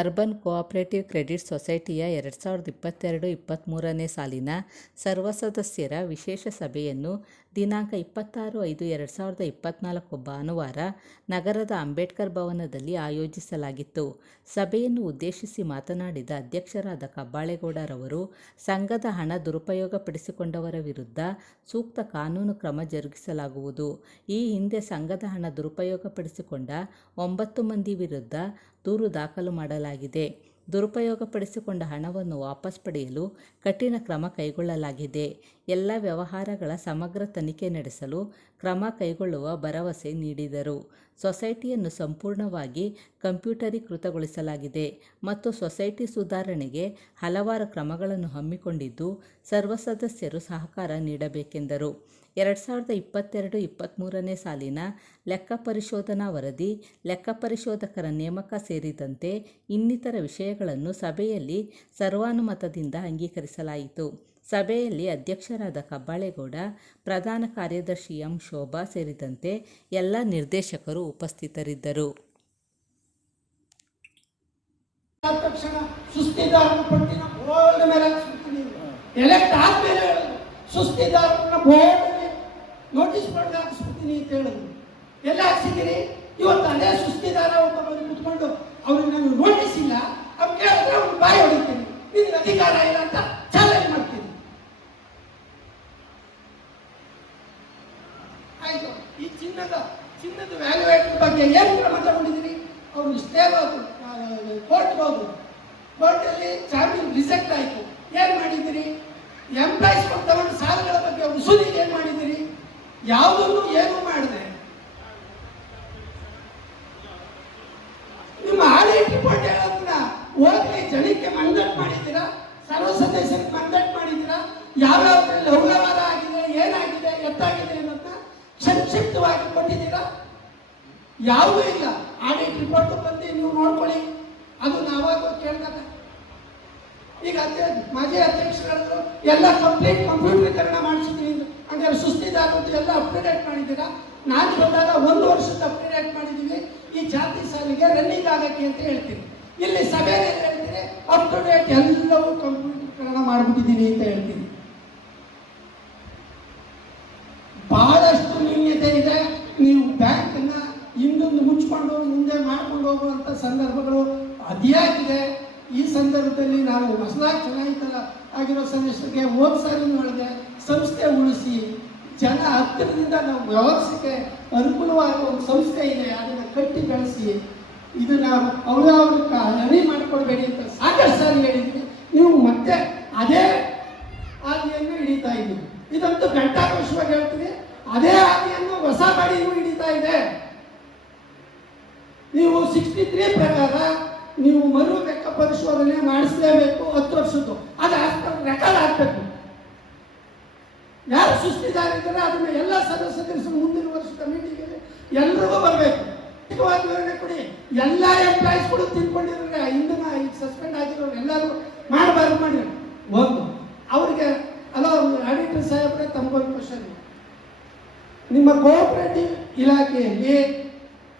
Urban cooperative credit ಸೊಸೈಟಿಯ 2022-23ನೇ ಸಾಲಿನ ಸರ್ವ ಸದಸ್ಯರ ವಿಶೇಷ ಸಭೆಯನ್ನು ದಿನಾಂಕ 26/5/2024 ಭಾನುವಾರ ನಗರದ ಅಂಬೇಡ್ಕರ್ ಭವನದಲ್ಲಿ ಆಯೋಜಿಸಲಾಗಿತ್ತು. ಸಭೆಯನ್ನು ಉದ್ದೇಶಿಸಿ ಮಾತನಾಡಿದ ಅಧ್ಯಕ್ಷರಾದ ಕಬ್ಬಾಳೇಗೌಡರವರು, ಸಂಘದ ಹಣ ದುರುಪಯೋಗಪಡಿಸಿಕೊಂಡವರ ವಿರುದ್ಧ ಸೂಕ್ತ ಕಾನೂನು ಕ್ರಮ ಜರುಗಿಸಲಾಗುವುದು. ಈ ಹಿಂದೆ ಸಂಘದ ಹಣ ದುರುಪಯೋಗಪಡಿಸಿಕೊಂಡ 9 ಮಂದಿ ವಿರುದ್ಧ ದೂರು ದಾಖಲು ಮಾಡಲಾಗಿದೆ. ದುರುಪಯೋಗಪಡಿಸಿಕೊಂಡ ಹಣವನ್ನು ವಾಪಸ್ ಪಡೆಯಲು ಕಠಿಣ ಕ್ರಮ ಕೈಗೊಳ್ಳಲಾಗಿದೆ. ಎಲ್ಲ ವ್ಯವಹಾರಗಳ ಸಮಗ್ರ ತನಿಖೆ ನಡೆಸಲು ಕ್ರಮ ಕೈಗೊಳ್ಳುವ ಭರವಸೆ ನೀಡಿದರು. ಸೊಸೈಟಿಯನ್ನು ಸಂಪೂರ್ಣವಾಗಿ ಕಂಪ್ಯೂಟರೀಕೃತಗೊಳಿಸಲಾಗಿದೆ ಮತ್ತು ಸೊಸೈಟಿ ಸುಧಾರಣೆಗೆ ಹಲವಾರು ಕ್ರಮಗಳನ್ನು ಹಮ್ಮಿಕೊಂಡಿದ್ದು, ಸರ್ವ ಸದಸ್ಯರು ಸಹಕಾರ ನೀಡಬೇಕೆಂದರು. 2022-23ನೇ ಸಾಲಿನ ಲೆಕ್ಕ ಪರಿಶೋಧನಾ ವರದಿ, ಲೆಕ್ಕ ಪರಿಶೋಧಕರ ನೇಮಕ ಸೇರಿದಂತೆ ಇನ್ನಿತರ ವಿಷಯಗಳನ್ನು ಸಭೆಯಲ್ಲಿ ಸರ್ವಾನುಮತದಿಂದ ಅಂಗೀಕರಿಸಲಾಯಿತು. ಸಭೆಯಲ್ಲಿ ಅಧ್ಯಕ್ಷರಾದ ಕಬ್ಬಾಳೇಗೌಡ, ಪ್ರಧಾನ ಕಾರ್ಯದರ್ಶಿ ಎಂ. ಶೋಭಾ ಸೇರಿದಂತೆ ಎಲ್ಲ ನಿರ್ದೇಶಕರು ಉಪಸ್ಥಿತರಿದ್ದರು. ನೋಟಿಸ್ ಬೋರ್ಡ್ ಹಾಕಿಸ್ಬಿಡ್ತೀನಿ ಅಂತ ಹೇಳಿದ್ರು. ಎಲ್ಲ ಹಾಕ್ಸಿದ್ದೀರಿ? ಇವತ್ತು ಅದೇ ಸುಸ್ತಿದಾರ ಒಬ್ಬ ಬಂದು ಕುತ್ಕೊಂಡು ಅವ್ರಿಗೆ ನಾನು ನೋಟಿಸ್ ಇಲ್ಲ, ಅವ್ರು ಕೇಳಿದ್ರೆ ಅವ್ರು ಬಾಯಿ ಹೊಡಿತೀನಿ, ನಿನಗೆ ಅಧಿಕಾರ ಇಲ್ಲ ಅಂತ ಚಾಲೆಂಜ್ ಮಾಡ್ತೀನಿ. ಆಯ್ತು, ಈ ಚಿನ್ನದ ವ್ಯಾಲ್ಯೂಯೇಟರ್ ಬಗ್ಗೆ ಏನು ಕ್ರಮ ತಗೊಂಡಿದ್ದೀರಿ? ಅವ್ರು ಸ್ಟೇ ಹೋದ್ರು, ಕೋರ್ಟ್ಗೆ ಹೋದ್ರು, ಕೋರ್ಟಲ್ಲಿ ಜಾಮೀನು ರಿಜೆಕ್ಟ್ ಆಯಿತು. ಏನು ಮಾಡಿದ್ದೀರಿ? ಎಂಪ್ಲಾಯ್ಸ್ ತಗೊಂಡು ಸಾಲಗಳ ಬಗ್ಗೆ ವಸೂಲಿಗೆ ಏನು ಮಾಡಿದ್ದೀರಿ? ಯಾವುದನ್ನು ಏನು ಮಾಡಿದೆ? ನಿಮ್ಮ ಆಡಿಟ್ ರಿಪೋರ್ಟ್ ಹೇಳೋದನ್ನ ಹೋಗ್ಲಿ ಜನಕ್ಕೆ ಮಂಡಟ್ ಮಾಡಿದ್ದೀರಾ? ಸರ್ವ ಸದಸ್ಯರಿಗೆ ಮಂಡಟ್ ಮಾಡಿದ್ದೀರಾ? ಯಾವ್ಯಾವ್ದ್ರಲ್ಲಿ ಅವ್ಯವಹಾರ ಆಗಿದೆ, ಏನಾಗಿದೆ, ಎತ್ತಾಗಿದೆ ಅನ್ನೋದನ್ನ ಸಂಕ್ಷಿಪ್ತವಾಗಿ ಕೊಟ್ಟಿದ್ದೀರಾ? ಯಾವುದೂ ಇಲ್ಲ. ಆಡಿಟ್ ರಿಪೋರ್ಟ್ ಬಂದು ನೀವು ನೋಡ್ಕೊಳ್ಳಿ, ಅದು ನಾವಾಗ ಕೇಳ್ತಾರೆ. ಈಗ ಮಾಜಿ ಅಧ್ಯಕ್ಷರು ಎಲ್ಲ ಕಂಪ್ಯೂಟರೀಕರಣ ಮಾಡಿಸಿದ್ದೀವಿ, ಹಂಗಾರೆ ಸುಸ್ತಿದಾರದ್ದು ಎಲ್ಲ ಅಪ್ಗ್ರೇಡ್ ಮಾಡಿದ್ದೀರಾ? ನಾನು ಬಂದಾಗ 1 ವರ್ಷದ ಅಪ್ಗ್ರೇಡ್ ಮಾಡಿದ್ದೀವಿ, ಈ ಜಾತಿ ಸಾಲಿಗೆ ರನ್ನಿಂಗ್ ಆಗಕ್ಕೆ ಅಂತ ಹೇಳ್ತೀನಿ. ಇಲ್ಲಿ ಸಭೆಯಲ್ಲಿ ಹೇಳ್ತೀನಿ ಅಪ್ ಟು ಡೇಟ್ ಎಲ್ಲವೂ ಕಂಪ್ಯೂಟರೀಕರಣ ಮಾಡಿಬಿಟ್ಟಿದ್ದೀನಿ ಅಂತ ಹೇಳ್ತೀನಿ. ಬಹಳಷ್ಟು ನ್ಯೂನ್ಯತೆ ಇದೆ. ನೀವು ಬ್ಯಾಂಕನ್ನ ಹಿಂದೊಂದು ಮುಚ್ಕೊಂಡು ಮುಂದೆ ಮಾಡ್ಕೊಂಡು ಹೋಗುವಂಥ ಸಂದರ್ಭಗಳು ಅತಿಯಾಗಿದೆ. ಈ ಸಂದರ್ಭದಲ್ಲಿ ನಾನು ಹೊಸದಾಗಿ ಚುನಾಯಿತ ಆಗಿರೋ ಸದಸ್ಯರಿಗೆ ಹೋದ ಸಾಲಿನ ಒಳಗೆ ಸಂಸ್ಥೆ ಉಳಿಸಿ ಜನ ಹತ್ತಿರದಿಂದ ನಾವು ವ್ಯವಸ್ಥೆಗೆ ಅನುಕೂಲವಾದ ಒಂದು ಸಂಸ್ಥೆ ಇದೆ, ಅದನ್ನು ಕಟ್ಟಿ ಬೆಳೆಸಿ ಇದನ್ನ ಅವ್ರವ್ರ ಹಣಿ ಮಾಡಿಕೊಡ್ಬೇಡಿ ಅಂತ ಸಾಕಷ್ಟು ಸಾರಿ ಹೇಳಿದ್ವಿ. ನೀವು ಮತ್ತೆ ಅದೇ ಹಾದಿಯನ್ನು ಹಿಡಿತಾ ಇದ್ದೀವಿ. ಇದಂತೂ ಘಂಟಾಘೋಷವಾಗಿ ಹೇಳ್ತೀನಿ, ಅದೇ ಹಾದಿಯನ್ನು ಹೊಸ ಬಾಡಿನೂ ಹಿಡಿತಾ ಇದೆ. ನೀವು 63 ಪ್ರಕಾರ ನೀವು ಮರು ಲೆಕ್ಕ ಪರಿಶೋಧನೆ ಮಾಡಿಸಲೇಬೇಕು. 10 ವರ್ಷದ್ದು ಅದು ರೆಕಾರ್ಡ್ ಆಗ್ಬೇಕು. ಯಾರು ಸುಸ್ತಿದಾರಿದ್ದಾರೆ ಅದನ್ನ ಎಲ್ಲ ಸದಸ್ಯರು ಮುಂದಿನ ವರ್ಷದ ಮೀಟಿಂಗ್ ಎಲ್ರಿಗೂ ಬರಬೇಕು. ವಿವರಣೆ ಕೊಡಿ. ಎಲ್ಲ ಎಂಪ್ಲಾಯೀಸ್ ಕೂಡ ತಿಳ್ಕೊಂಡಿದ್ರೆ ಹಿಂದಿನ ಈಗ ಸಸ್ಪೆಂಡ್ ಆಗಿರೋರು ಎಲ್ಲರೂ ಮಾಡಬಾರ್ದು ಮಾಡಿ ಒಂದು ಅವ್ರಿಗೆ ಅಲ್ಲ. ಆಡಿಟರ್ ಸಾಹೇಬ್ರೆ, ತಮಗೊಂದು ಕ್ವಶನ್. ನಿಮ್ಮ ಕೋಆಪರೇಟಿವ್ ಇಲಾಖೆಯಲ್ಲಿ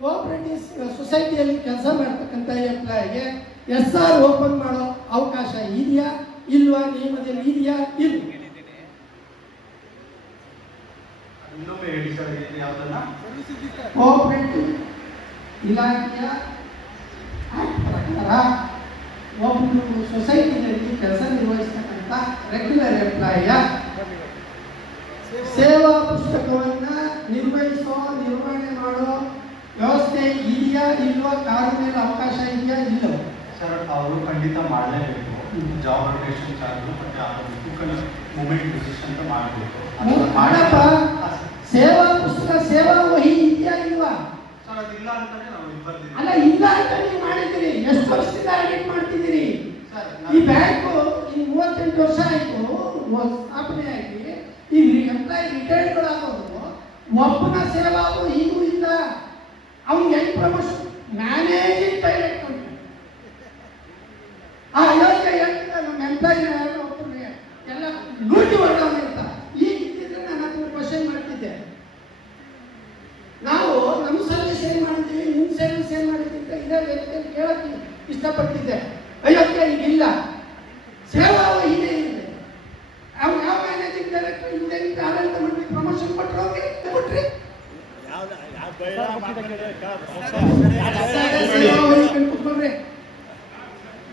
ಕೋಆಪರೇಟಿವ್ ಸೊಸೈಟಿಯಲ್ಲಿ ಕೆಲಸ ಮಾಡ್ತಕ್ಕಂಥ ಎಂಪ್ಲಾಯಿಗೆ SR ಓಪನ್ ಮಾಡೋ ಅವಕಾಶ ಇದೆಯಾ ಇಲ್ವಾ? ನಿಯಮದಲ್ಲಿ ಇದೆಯಾ? ಇಲ್ಲ. ಕೋಆಪರೇಟಿವ್ ಇಲಾಖೆಯ ಪ್ರಕಾರ ಒಬ್ಬರು ಸೊಸೈಟಿನಲ್ಲಿ ಕೆಲಸ ನಿರ್ವಹಿಸ್ತಕ್ಕಂಥ ರೆಗ್ಯುಲರ್ ಎಂಪ್ಲಾಯಿಯ ಸೇವಾ ಪುಸ್ತಕವನ್ನ ನಿರ್ವಹಣೆ ಮಾಡೋ ವ್ಯವಸ್ಥೆ ಇದೆಯಾ ಇಲ್ವಾ? ಕಾನೂನಿನ ಅವಕಾಶ ಇದೆಯಾ ಇಲ್ಲವ? ಸರ್, ಅವರು ಖಂಡಿತ ಮಾಡಲೇಬೇಕು. ಜಾಬ್ ರೊಟೇಷನ್ ಚಾರ್ಜ್ ಮತ್ತೆ ಆಗಬೇಕು, ಮೂಮೆಂಟ್ ರಿಜಿಸ್ಟ್ರೇಷನ್ ಅಂತ ಮಾಡಬೇಕು. ಮಾಡಪ್ಪ. ಸೇವಾ ಪುಸ್ತಕ ಸೇವಾ ವಹಿ ಇದೆಯಾ ಇಲ್ವಾ? ಸರ್, ಅದಿಲ್ಲ ಅಂತಾನೆ ನಾವು ಬರ್ತೀವಿ. ಅಲ್ಲ, ಇಲ್ಲ ಅಂತ ನೀವು ಮಾಡಿದ್ದೀರಿ. ಎಷ್ಟು ವರ್ಷದಿಂದ ಆಡಿಟ್ ಮಾಡ್ತಿದ್ದೀರಿ? ಈ ಬ್ಯಾಂಕು ಈ 38 ವರ್ಷ ಆಯಿತು ಸ್ಥಾಪನೆ ಆಗಿ, ಈ ಎಂಪ್ಲಾಯಿ ರಿಟೈರ್ಡ್ಗಳಾಗೋದು ಒಬ್ಬನ ಸೇವಾವು ಈಗೂ ಇಲ್ಲ. ಅವ್ನಿಗೆ ಹೆಂಗ್ ಪ್ರಮೋಷನ್? Managing director. ಆ ಯೋಜನೆ ಹೇಳ್ತಿದ್ದ ನಮ್ಮ ಎಂಪ್ಲಾಯಿ ಒಬ್ಬರಿಗೆ ಎಲ್ಲ ಲೂಟಿ ಹೊಡೆದವನು ಅಂತ. ಈಗ ಇದ್ದಿದ್ರೆ ನಾನು ಅದನ್ನು ಕ್ವಶನ್ ಮಾಡ್ತಿದ್ದೆ. ನಾವು ನಮ್ಮ ಸರ್ವಿಸ್ ಏನು ಮಾಡಿದ್ದೀವಿ, ನಿಮ್ಮ ಸರ್ವಿಸ್ ಏನು ಮಾಡಿದ್ದೀವಿ ಅಂತ ಇದೇ ವೇದಿಕೆಯಲ್ಲಿ ಕೇಳತ್ತೀವಿ. ಇಷ್ಟಪಟ್ಟಿದ್ದೆ. ಅಯೋಧ್ಯೆ ಈಗಿಲ್ಲ, ಸೇವಾವಾಹಿನಿ ಇದೆ. ಅವ್ನು ಯಾವ ಮ್ಯಾನೇಜಿಂಗ್ ಡೈರೆಕ್ಟರ್ ಇಂಜಿನಿಯರಿಂಗ್ ಆಡಳಿತ ಮಂಡಳಿ ಪ್ರಮೋಷನ್ ಕೊಟ್ರಿ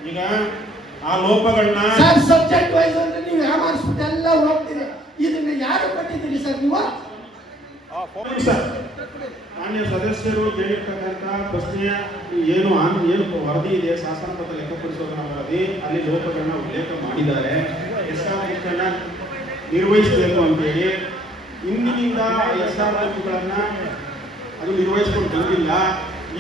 ಈಗ ಆ ಲೋಪಗಳನ್ನ ಸಬ್ಜೆಕ್ಟ್ ವೈಸ್ ಅಂದ್ರೆ ನೀವು ಯಾಮಾರಿಸ್ಬಿಟ್ಟು ಎಲ್ಲ ಹೋಗ್ತೀರಿ. ಇದನ್ನ ಯಾರು ಕೊಟ್ಟಿದ್ದೀರಿ ಸರ್ ನೀವು? ಸರ್ ಮಾನ್ಯ ಸದಸ್ಯರು ಕೇಳಿರ್ತಕ್ಕಂಥ ಪ್ರಶ್ನೆಯ ಏನು ವರದಿ ಇದೆ, ಶಾಸನಬದ್ಧ ಲೆಕ್ಕಪರಿಶೋಧನಾ ವರದಿ, ಅಲ್ಲಿ ಲೋಪಗಳನ್ನ ಉಲ್ಲೇಖ ಮಾಡಿದ್ದಾರೆ. SR ಬುಕ್ಕನ್ನು ನಿರ್ವಹಿಸಬೇಕು ಅಂತೇಳಿ ಇಂದಿನಿಂದ SR ಬುಕ್ಗಳನ್ನ ಅದು ನಿರ್ವಹಿಸ್ಕೊಂಡು ಬಂದಿಲ್ಲ.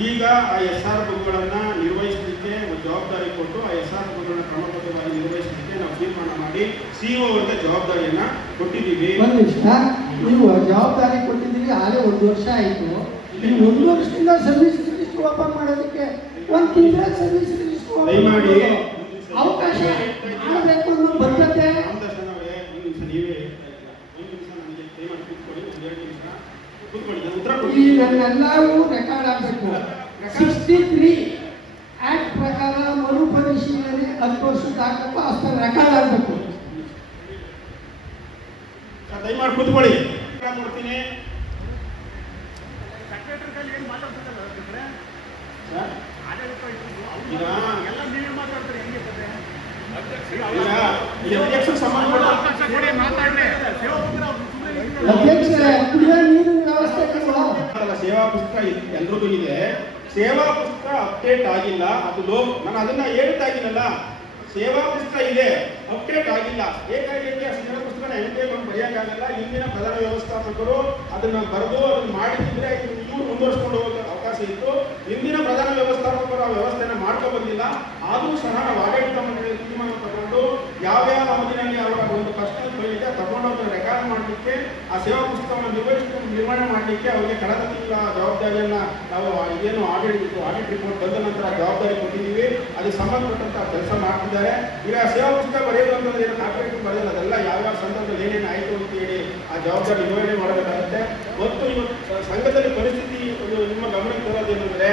ಈಗ ಆ SR ಬುಕ್ಗಳನ್ನು ನಿರ್ವಹಿಸಲಿಕ್ಕೆ ಒಂದು ಜವಾಬ್ದಾರಿ ಕೊಟ್ಟು ಆ SR ಬುಕ್ಗಳನ್ನ ಕ್ರಮಬದ್ಧವಾಗಿ ನಿರ್ವಹಿಸಲಿಕ್ಕೆ ನಾವು ತೀರ್ಮಾನ ಮಾಡಿ CEO ಅವರಿಗೆ ಜವಾಬ್ದಾರಿಯನ್ನ ಕೊಟ್ಟಿದ್ದೀವಿ. ಒಂದು ನಿಮಿಷ, ನೀವು ಜವಾಬ್ದಾರಿ ಕೊಟ್ಟಿದ್ದೀರಿ, ಆಗಲೇ 1 ವರ್ಷ ಆಯಿತು. ನೀವು 1 ವರ್ಷದಿಂದ ಸರ್ವಿಸ್ ರಿಜಿಸ್ಟರ್ ಓಪನ್ ಮಾಡೋದಕ್ಕೆ 1 ತಿಂಗಳ ಸರ್ವಿಸ್ ರಿಜಿಸ್ಟರ್ ದಯಮಾಡಿ ಅವಕಾಶ ಮಾಡಬೇಕು ಅನ್ನೋ ಬದ್ಧತೆ. ಈ ನನ್ನೆಲ್ಲವೂ ರೆಕಾರ್ಡ್ ಆಗಬೇಕು. 63 ಆಕ್ಟ್ ಪ್ರಕಾರ ಮರುಪರಿಶೀಲನೆ 10 ವರ್ಷದ ಆಗಬೇಕು, ಅಷ್ಟು ರೆಕಾರ್ಡ್ ಆಗಬೇಕು. ದಯಮಾಡಿ ಕೂತ್ಕೊಳ್ಳಿ, ಕೊಡ್ತೀನಿ. ಸೇವಾ ಪುಸ್ತಕ ಎಲ್ರಿಗೂ ಇದೆ. ಸೇವಾ ಪುಸ್ತಕ ಅಪ್ಡೇಟ್ ಆಗಿಲ್ಲ, ಅದು ನಾನು ಅದನ್ನ ಹೇಳ್ತಾ ಇದ್ದೀನಲ್ಲ, ಸೇವಾ ಪುಸ್ತಕ ಇದೆ, ಅಪ್ಡೇಟ್ ಆಗಿಲ್ಲ. ಏಕಾಏಕಿ ಆ ಸೇವಾ ಪುಸ್ತಕನ ಎಂಟೇಕೊಂಡು ಬರೆಯೋಕ್ಕಾಗಲ್ಲ. ಇಂದಿನ ಪ್ರಧಾನ ವ್ಯವಸ್ಥಾಪಕರು ಅದನ್ನ ಬರೆದು ಅದನ್ನ ಮಾಡಿದ್ರೆ ಇವ್ರು ಮುಂದುವರಿಸ್ಕೊಂಡು ಹೋಗೋ ಅವಕಾಶ ಇತ್ತು. ಇಂದಿನ ಪ್ರಧಾನ ವ್ಯವಸ್ಥಾಪಕರು ಆ ವ್ಯವಸ್ಥೆನ ಮಾಡ್ಕೊ ಬಂದಿಲ್ಲ. ಆದರೂ ಸಹ ನಾವು ಆಡಳಿತ ಮಂಡಳಿ ತೀರ್ಮಾನ ತಗೊಂಡು ಯಾವ್ಯಾವ ಅವಧಿನಲ್ಲಿ ಅವರ ಒಂದು ಪರ್ಸನಲ್ ಫೈಲಿದೆ ತಗೊಂಡು ರೆಕಾರ್ಡ್ ಮಾಡಲಿಕ್ಕೆ, ಆ ಸೇವಾ ಪುಸ್ತಕವನ್ನು ನಿರ್ವಹಣೆ ಮಾಡಲಿಕ್ಕೆ ಅವರಿಗೆ ಕಳೆದ ತಿಂಗಳ ಜವಾಬ್ದಾರಿಯನ್ನ ನಾವು ಏನು ಆಡಿಟ್ ರಿಪೋರ್ಟ್ ಬಂದ ನಂತರ ಜವಾಬ್ದಾರಿ ಕೊಟ್ಟಿದ್ದೀವಿ. ಅದಕ್ಕೆ ಸಂಬಂಧಪಟ್ಟಂತ ಕೆಲಸ ಮಾಡ್ತಿದ್ದಾರೆ. ಈಗ ಸೇವಾ ಪುಸ್ತಕ ಬರೆಯೋದು ಅಂತಂದ್ರೆ ಏನು ಕಾಪರೇಟ್ ಬರೆಯೋದು, ಅದೆಲ್ಲ ಯಾವ್ಯಾವ ಸಂದರ್ಭದಲ್ಲಿ ಏನೇನು ಆಯಿತು ಅಂತ ಹೇಳಿ ಆ ಜವಾಬ್ದಾರಿ ನಿರ್ವಹಣೆ ಮಾಡಬೇಕಾಗುತ್ತೆ. ಮತ್ತು ಇವತ್ತು ಸಂಘದಲ್ಲಿ ಪರಿಸ್ಥಿತಿ ನಿಮ್ಮ ಗಮನಕ್ಕೆ ಬರೋದೇನೆಂದರೆ,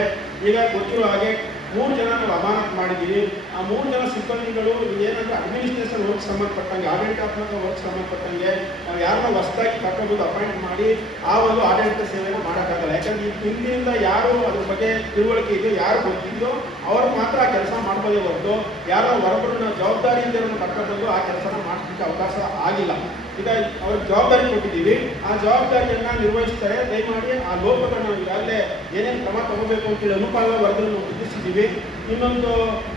ಈಗ ಗೊತ್ತಿರೋ ಹಾಗೆ 3 ಜನ ನಾವು ಅಮಾನತು ಮಾಡಿದ್ದೀವಿ. ಆ 3 ಜನ ಸಿಬ್ಬಂದಿಗಳು ಏನಂದ್ರೆ ಅಡ್ಮಿನಿಸ್ಟ್ರೇಷನ್ ವರ್ಕ್ ಸಂಬಂಧಪಟ್ಟಂಗೆ, ಆಡಳಿತಾತ್ಮಕ ವರ್ಕ್ ಸಂಬಂಧಪಟ್ಟಂಗೆ ನಾವು ಯಾರನ್ನ ಹೊಸದಾಗಿ ಕರ್ಕೊಂಡು ಅಪಾಯಿಂಟ್ ಮಾಡಿ ಆ ಒಂದು ಆಡಳಿತ ಸೇವೆಯನ್ನು ಮಾಡೋಕ್ಕಾಗಲ್ಲ. ಯಾಕಂದ್ರೆ ಈ ಹಿಂದಿನಿಂದ ಯಾರು ಅದ್ರ ಬಗ್ಗೆ ತಿಳುವಳಿಕೆ ಇದೆಯೋ, ಯಾರು ಗೊತ್ತಿದೆಯೋ ಅವ್ರು ಮಾತ್ರ ಆ ಕೆಲಸ ಮಾಡ್ಬೋದೇ ಹೊರತು ಯಾರೋ ಹೊರಬರನ್ನ ಜವಾಬ್ದಾರಿಯಿಂದ ಕರ್ಕೊಂಡು ಆ ಕೆಲಸನ ಮಾಡಲಿಕ್ಕೆ ಅವಕಾಶ ಆಗಿಲ್ಲ. ಈಗ ಅವ್ರಿಗೆ ಜವಾಬ್ದಾರಿ ಕೊಟ್ಟಿದ್ದೀವಿ, ಆ ಜವಾಬ್ದಾರಿಯನ್ನ ನಿರ್ವಹಿಸ್ತಾರೆ. ದಯಮಾಡಿ ಆ ಲೋಪಗಳನ್ನ ನಾವು ಈಗಾಗಲೇ ಏನೇನು ಕ್ರಮ ತಗೋಬೇಕು ಅಂತೇಳಿ ಅನುಪಾಲ ವರದಿಯನ್ನು ಮುಗಿಸಿದ್ದೀವಿ. ಇನ್ನೊಂದು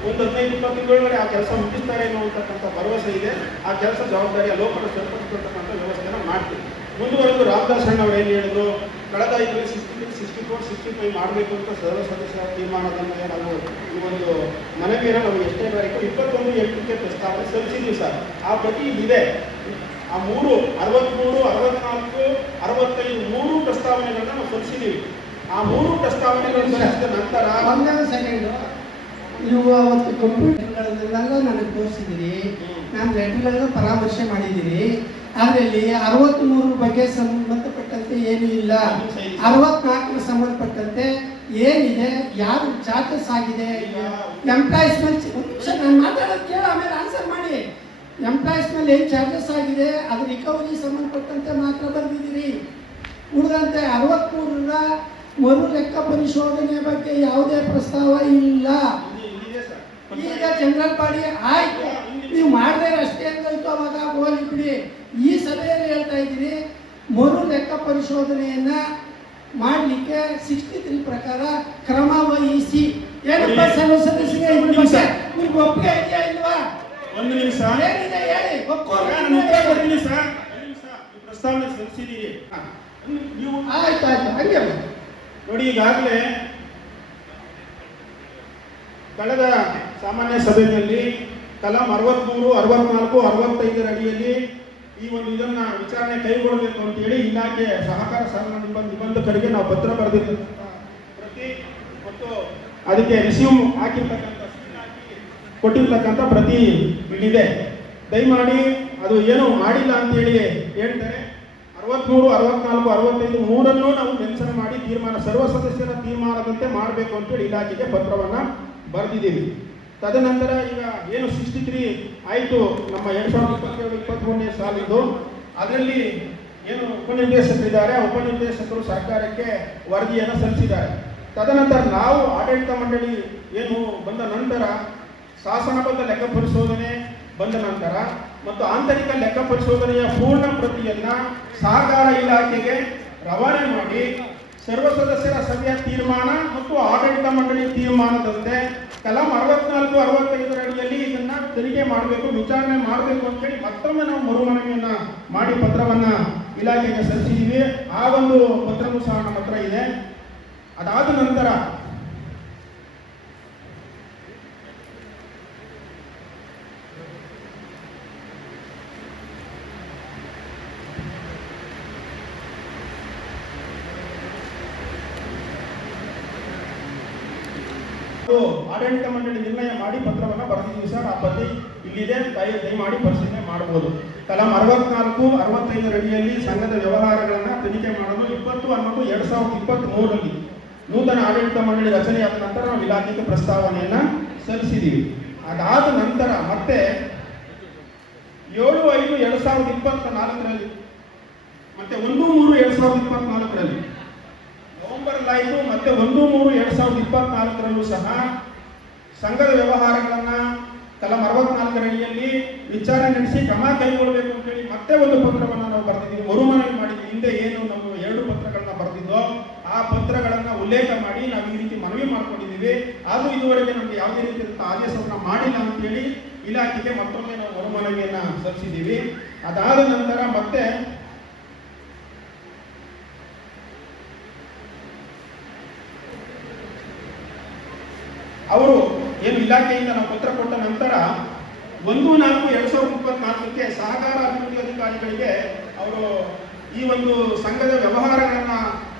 15-20 ತಿಂಗಳೊಳಗಡೆ ಆ ಕೆಲಸ ಮುಗಿಸ್ತಾರೆ ಅನ್ನುವಂತಕ್ಕಂಥ ಭರವಸೆ ಇದೆ. ಆ ಕೆಲಸ ಜವಾಬ್ದಾರಿ ಆ ಲೋಪನ ಸರಿಪಡಿಸಿಕೊಳ್ತಕ್ಕಂಥ ವ್ಯವಸ್ಥೆನ ಮಾಡ್ತೀವಿ. ಮುಂದುವರೆದು ರಾಮದಾಸ್ ಅಣ್ಣ ಅವರು ಏನು ಹೇಳಿದ್ರು, ಕಳೆದ 64-65 ಮಾಡಬೇಕು ಅಂತ ಸರ್ವ ಸದಸ್ಯರ ತೀರ್ಮಾನದಲ್ಲಿ ನಾವು ಈ ಒಂದು ಮನವಿಯನ್ನು ನಾವು ಎಷ್ಟೇ ತಾರೀಕು 21/8ಕ್ಕೆ ಪ್ರಸ್ತಾವನೆ ಸಲ್ಲಿಸಿದ್ದೀವಿ ಸರ್. ಆ ಪ್ರತಿ ಇದೆ. ಆ 63, 64, 64, 65 3 ಪ್ರಸ್ತಾವನೆಗಳನ್ನ ನಾವು ಸಲ್ಲಿಸಿದ್ದೀವಿ. ಆ 3 ಪ್ರಸ್ತಾವನೆಗಳನ್ನು ಸಲ್ಲಿಸಿದ ನಂತರ ಒಂದೊಂದು ಸೆಕೆಂಡ್, ನೀವು ಅವತ್ತು ಕಂಪ್ಯೂಟರ್ಗಳನ್ನೆಲ್ಲ ನನಗೆ ತೋರಿಸಿದ್ದೀರಿ, ನಾನು ಲೆಟರ್ಗಳನ್ನು ಪರಾಮರ್ಶೆ ಮಾಡಿದ್ದೀರಿ. ಅದರಲ್ಲಿ 63 ಬಗ್ಗೆ ಸಂಬಂಧಪಟ್ಟಂತೆ ಏನೂ ಇಲ್ಲ. 64ಕ್ಕೆ ಸಂಬಂಧಪಟ್ಟಂತೆ ಏನಿದೆ, ಯಾರು ಚಾರ್ಜಸ್ ಆಗಿದೆ, ಎಂಪ್ಲಾಯೀಸ್ ಮೇಲೆ ನಾನು ಮಾತಾಡೋದು ಕೇಳ, ಆಮೇಲೆ ಆನ್ಸರ್ ಮಾಡಿ. ಎಂಪ್ಲಾಯೀಸ್ ಮೇಲೆ ಏನು ಚಾರ್ಜಸ್ ಆಗಿದೆ ಅದು ರಿಕವರಿ ಸಂಬಂಧಪಟ್ಟಂತೆ ಮಾತ್ರ ಬರೆದಿದ್ದೀರಿ. ಉಳಿದಂತೆ 63ರ ಮರು ಲೆಕ್ಕ ಪರಿಶೋಧನೆ ಬಗ್ಗೆ ಯಾವುದೇ ಪ್ರಸ್ತಾವ ಇಲ್ಲ. ಈಗ ಜನರಲ್ ಬಾಡಿ ಆಯ್ತು, ನೀವು ಮಾಡದೇ ಅಷ್ಟೇ ಅಂತಾಯ್ತು, ಅವಾಗ ಹೋಗಿ ಬಿಡಿ. ಈ ಸಭೆಯಲ್ಲಿ ಹೇಳ್ತಾ ಇದ್ದೀರಿ ಮರು ಲೆಕ್ಕ ಪರಿಶೋಧನೆಯನ್ನ ಮಾಡಲಿಕ್ಕೆ 63 ಪ್ರಕಾರ ಕ್ರಮ ವಹಿಸಿ. ಏನಪ್ಪ ಸರ್ವ ಸದಸ್ಯರಿಗೆ ನಿಮ್ಗೆ ಒಪ್ಪಿಗೆ ಇದೆಯಾ ಇಲ್ವಾ? ಒಂದು ನಿಮಿಷ ಏನಿದೆ ಹೇಳಿ, ಒಪ್ಪಿಗೆ ಸರ್. ಪ್ರಸ್ತಾವನೆ ಸಲ್ಲಿಸಿದ್ದೀರಿ. ನೀವು ಆಯ್ತು ಹಂಗೆ ನೋಡಿ, ಈಗಾಗಲೇ ಕಳೆದ ಸಾಮಾನ್ಯ ಸಭೆಯಲ್ಲಿ ಕಲಂ 63, 64, 65 ಅಡಿಯಲ್ಲಿ ಈ ಒಂದು ಇದನ್ನ ವಿಚಾರಣೆ ಕೈಗೊಳ್ಳಬೇಕು ಅಂತ ಹೇಳಿ ಇಲಾಖೆ ಸಹಕಾರ ಸಂಘ ನಿಬಂಧಕರಿಗೆ ನಾವು ಪತ್ರ ಬರೆದಿರ್ತಕ್ಕಂಥ ಪ್ರತಿ ಮತ್ತು ಅದಕ್ಕೆ ರಿಸೀವ್ ಹಾಕಿರ್ತಕ್ಕಂಥ ಕೊಟ್ಟಿರ್ತಕ್ಕಂಥ ಪ್ರತಿ ಇಲ್ಲಿದೆ. ದಯಮಾಡಿ ಅದು ಏನು ಮಾಡಿಲ್ಲ ಅಂತ ಹೇಳಿ ಹೇಳ್ತಾರೆ. 63, 64, 65 3 ನಾವು ಮೆನ್ಷನ್ ಮಾಡಿ ತೀರ್ಮಾನ ಸರ್ವ ಸದಸ್ಯರ ತೀರ್ಮಾನದಂತೆ ಮಾಡಬೇಕು ಅಂತೇಳಿ ಇಲಾಖೆಗೆ ಪತ್ರವನ್ನ ಬರೆದಿದ್ದೀವಿ. ತದನಂತರ ಈಗ ಏನು 63 ಆಯಿತು ನಮ್ಮ 2022-23ನೇ ಸಾಲಿದ್ದು, ಅದರಲ್ಲಿ ಏನು ಉಪನಿರ್ದೇಶಕರಿದ್ದಾರೆ, ಉಪನಿರ್ದೇಶಕರು ಸರ್ಕಾರಕ್ಕೆ ವರದಿಯನ್ನು ಸಲ್ಲಿಸಿದ್ದಾರೆ. ತದನಂತರ ನಾವು ಆಡಳಿತ ಮಂಡಳಿ ಏನು ಬಂದ ನಂತರ ಶಾಸನಬದ್ಧ ಲೆಕ್ಕ ಪರಿಶೋಧನೆ ಬಂದ ನಂತರ ಮತ್ತು ಆಂತರಿಕ ಲೆಕ್ಕ ಪರಿಶೋಧನೆಯ ಪೂರ್ಣ ಪ್ರತಿಯನ್ನು ಸಹಕಾರ ಇಲಾಖೆಗೆ ರವಾನೆ ಮಾಡಿ ಸರ್ವ ಸದಸ್ಯರ ಸಭೆಯ ತೀರ್ಮಾನ ಮತ್ತು ಆಡಳಿತ ಮಂಡಳಿ ತೀರ್ಮಾನದಂತೆ ಕಲಂ 64-65 ಅಡಿಯಲ್ಲಿ ಇದನ್ನ ತನಿಖೆ ಮಾಡಬೇಕು, ವಿಚಾರಣೆ ಮಾಡಬೇಕು ಅಂತೇಳಿ ಮತ್ತೊಮ್ಮೆ ನಾವು ಮರುಮನವಿಯನ್ನ ಮಾಡಿ ಪತ್ರವನ್ನ ಇಲಾಖೆಗೆ ಸಲ್ಲಿಸಿದ್ದೀವಿ. ಆ ಒಂದು ಪತ್ರವೂ ಸಹ ನಮ್ಮ ಹತ್ರ ಇದೆ. ಅದಾದ ನಂತರ ಆಡಳಿತ ಮಂಡಳಿ ನಿರ್ಣಯ ಮಾಡಿ ಪತ್ರವನ್ನು ಬರೆದಿದ್ದೀವಿ ಸರ್. ಆ ಪದ್ಧತಿ ಇಲ್ಲಿದೆ, ದಯಮಾಡಿ ಪರಿಶೀಲನೆ ಮಾಡಬಹುದು. ಕಲಂ 64-65 ಅಡಿಯಲ್ಲಿ ಸಂಘದ ವ್ಯವಹಾರಗಳನ್ನು ತನಿಖೆ ಮಾಡಲು 20/11/2023ರಲ್ಲಿ ನೂತನ ಆಡಳಿತ ಮಂಡಳಿ ರಚನೆಯಾದ ನಂತರ ನಾವು ಇಲಾಖೆಗೆ ಪ್ರಸ್ತಾವನೆಯನ್ನ ಸಲ್ಲಿಸಿದ್ದೀವಿ. ಅದಾದ ನಂತರ ಮತ್ತೆ 7/5/2024ರಲ್ಲಿ ಮತ್ತೆ 1/3/2024ರಲ್ಲಿ ನವೆಂಬರ್ಲಾಯಿತು. ಮತ್ತೆ 1/3/2024ರಲ್ಲೂ ಸಹ ಸಂಘದ ವ್ಯವಹಾರಗಳನ್ನ ಕಲಂ 64 ಅಡಿಯಲ್ಲಿ ವಿಚಾರಣೆ ನಡೆಸಿ ಕ್ರಮ ಕೈಗೊಳ್ಳಬೇಕು ಅಂತೇಳಿ ಮತ್ತೆ ಒಂದು ಪತ್ರವನ್ನು ನಾವು ಬರೆದಿದ್ದೀವಿ, ಮರುಮನವಿ ಮಾಡಿದ್ವಿ. ಹಿಂದೆ ಏನು ನಮ್ಮ 2 ಪತ್ರಗಳನ್ನ ಬರೆದಿದ್ದೋ ಆ ಪತ್ರಗಳನ್ನ ಉಲ್ಲೇಖ ಮಾಡಿ ನಾವು ಈ ರೀತಿ ಮನವಿ ಮಾಡ್ಕೊಂಡಿದ್ದೀವಿ. ಆದರೂ ಇದುವರೆಗೆ ನಮಗೆ ಯಾವುದೇ ರೀತಿ ಆದೇಶವನ್ನು ಮಾಡಿಲ್ಲ ಅಂತೇಳಿ ಇಲಾಖೆಗೆ ಮತ್ತೊಮ್ಮೆ ನಾವು ಮರುಮನವಿಯನ್ನ ಸಲ್ಲಿಸಿದ್ದೀವಿ. ಅದಾದ ನಂತರ ಮತ್ತೆ ಅವರು ಏನು ಇಲಾಖೆಯಿಂದ ನಾವು ಪತ್ರ ಕೊಟ್ಟ ನಂತರ 1/4/2024ಕ್ಕೆ ಸಹಕಾರ ಅಭಿವೃದ್ಧಿ ಅಧಿಕಾರಿಗಳಿಗೆ ಅವರು ಈ ಒಂದು ಸಂಘದ ವ್ಯವಹಾರಗಳನ್ನ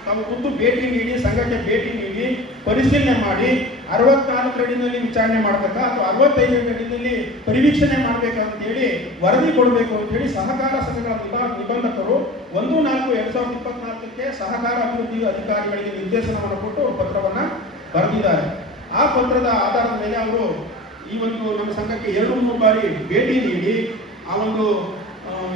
ತಾವು ಖುದ್ದು ಭೇಟಿ ನೀಡಿ ಸಂಘಕ್ಕೆ ಭೇಟಿ ನೀಡಿ ಪರಿಶೀಲನೆ ಮಾಡಿ 64 ಅಡಿನಲ್ಲಿ ವಿಚಾರಣೆ ಮಾಡಬೇಕಾ ಅಥವಾ 65 ಅಡಿನಲ್ಲಿ ಪರಿವೀಕ್ಷಣೆ ಮಾಡಬೇಕಂತೇಳಿ ವರದಿ ಕೊಡಬೇಕು ಅಂತೇಳಿ ಸಹಕಾರ ಸಂಘಗಳ ನಿಬಂಧಕರು 1/4/2024ಕ್ಕೆ ಸಹಕಾರ ಅಭಿವೃದ್ಧಿ ಅಧಿಕಾರಿಗಳಿಗೆ ನಿರ್ದೇಶನವನ್ನು ಕೊಟ್ಟು ಪತ್ರವನ್ನು ಬರೆದಿದ್ದಾರೆ. ಆ ಪತ್ರದ ಆಧಾರದ ಮೇಲೆ ಅವರು ಈ ಒಂದು ನಮ್ಮ ಸಂಘಕ್ಕೆ 2-3 ಬಾರಿ ಭೇಟಿ ನೀಡಿ ಆ ಒಂದು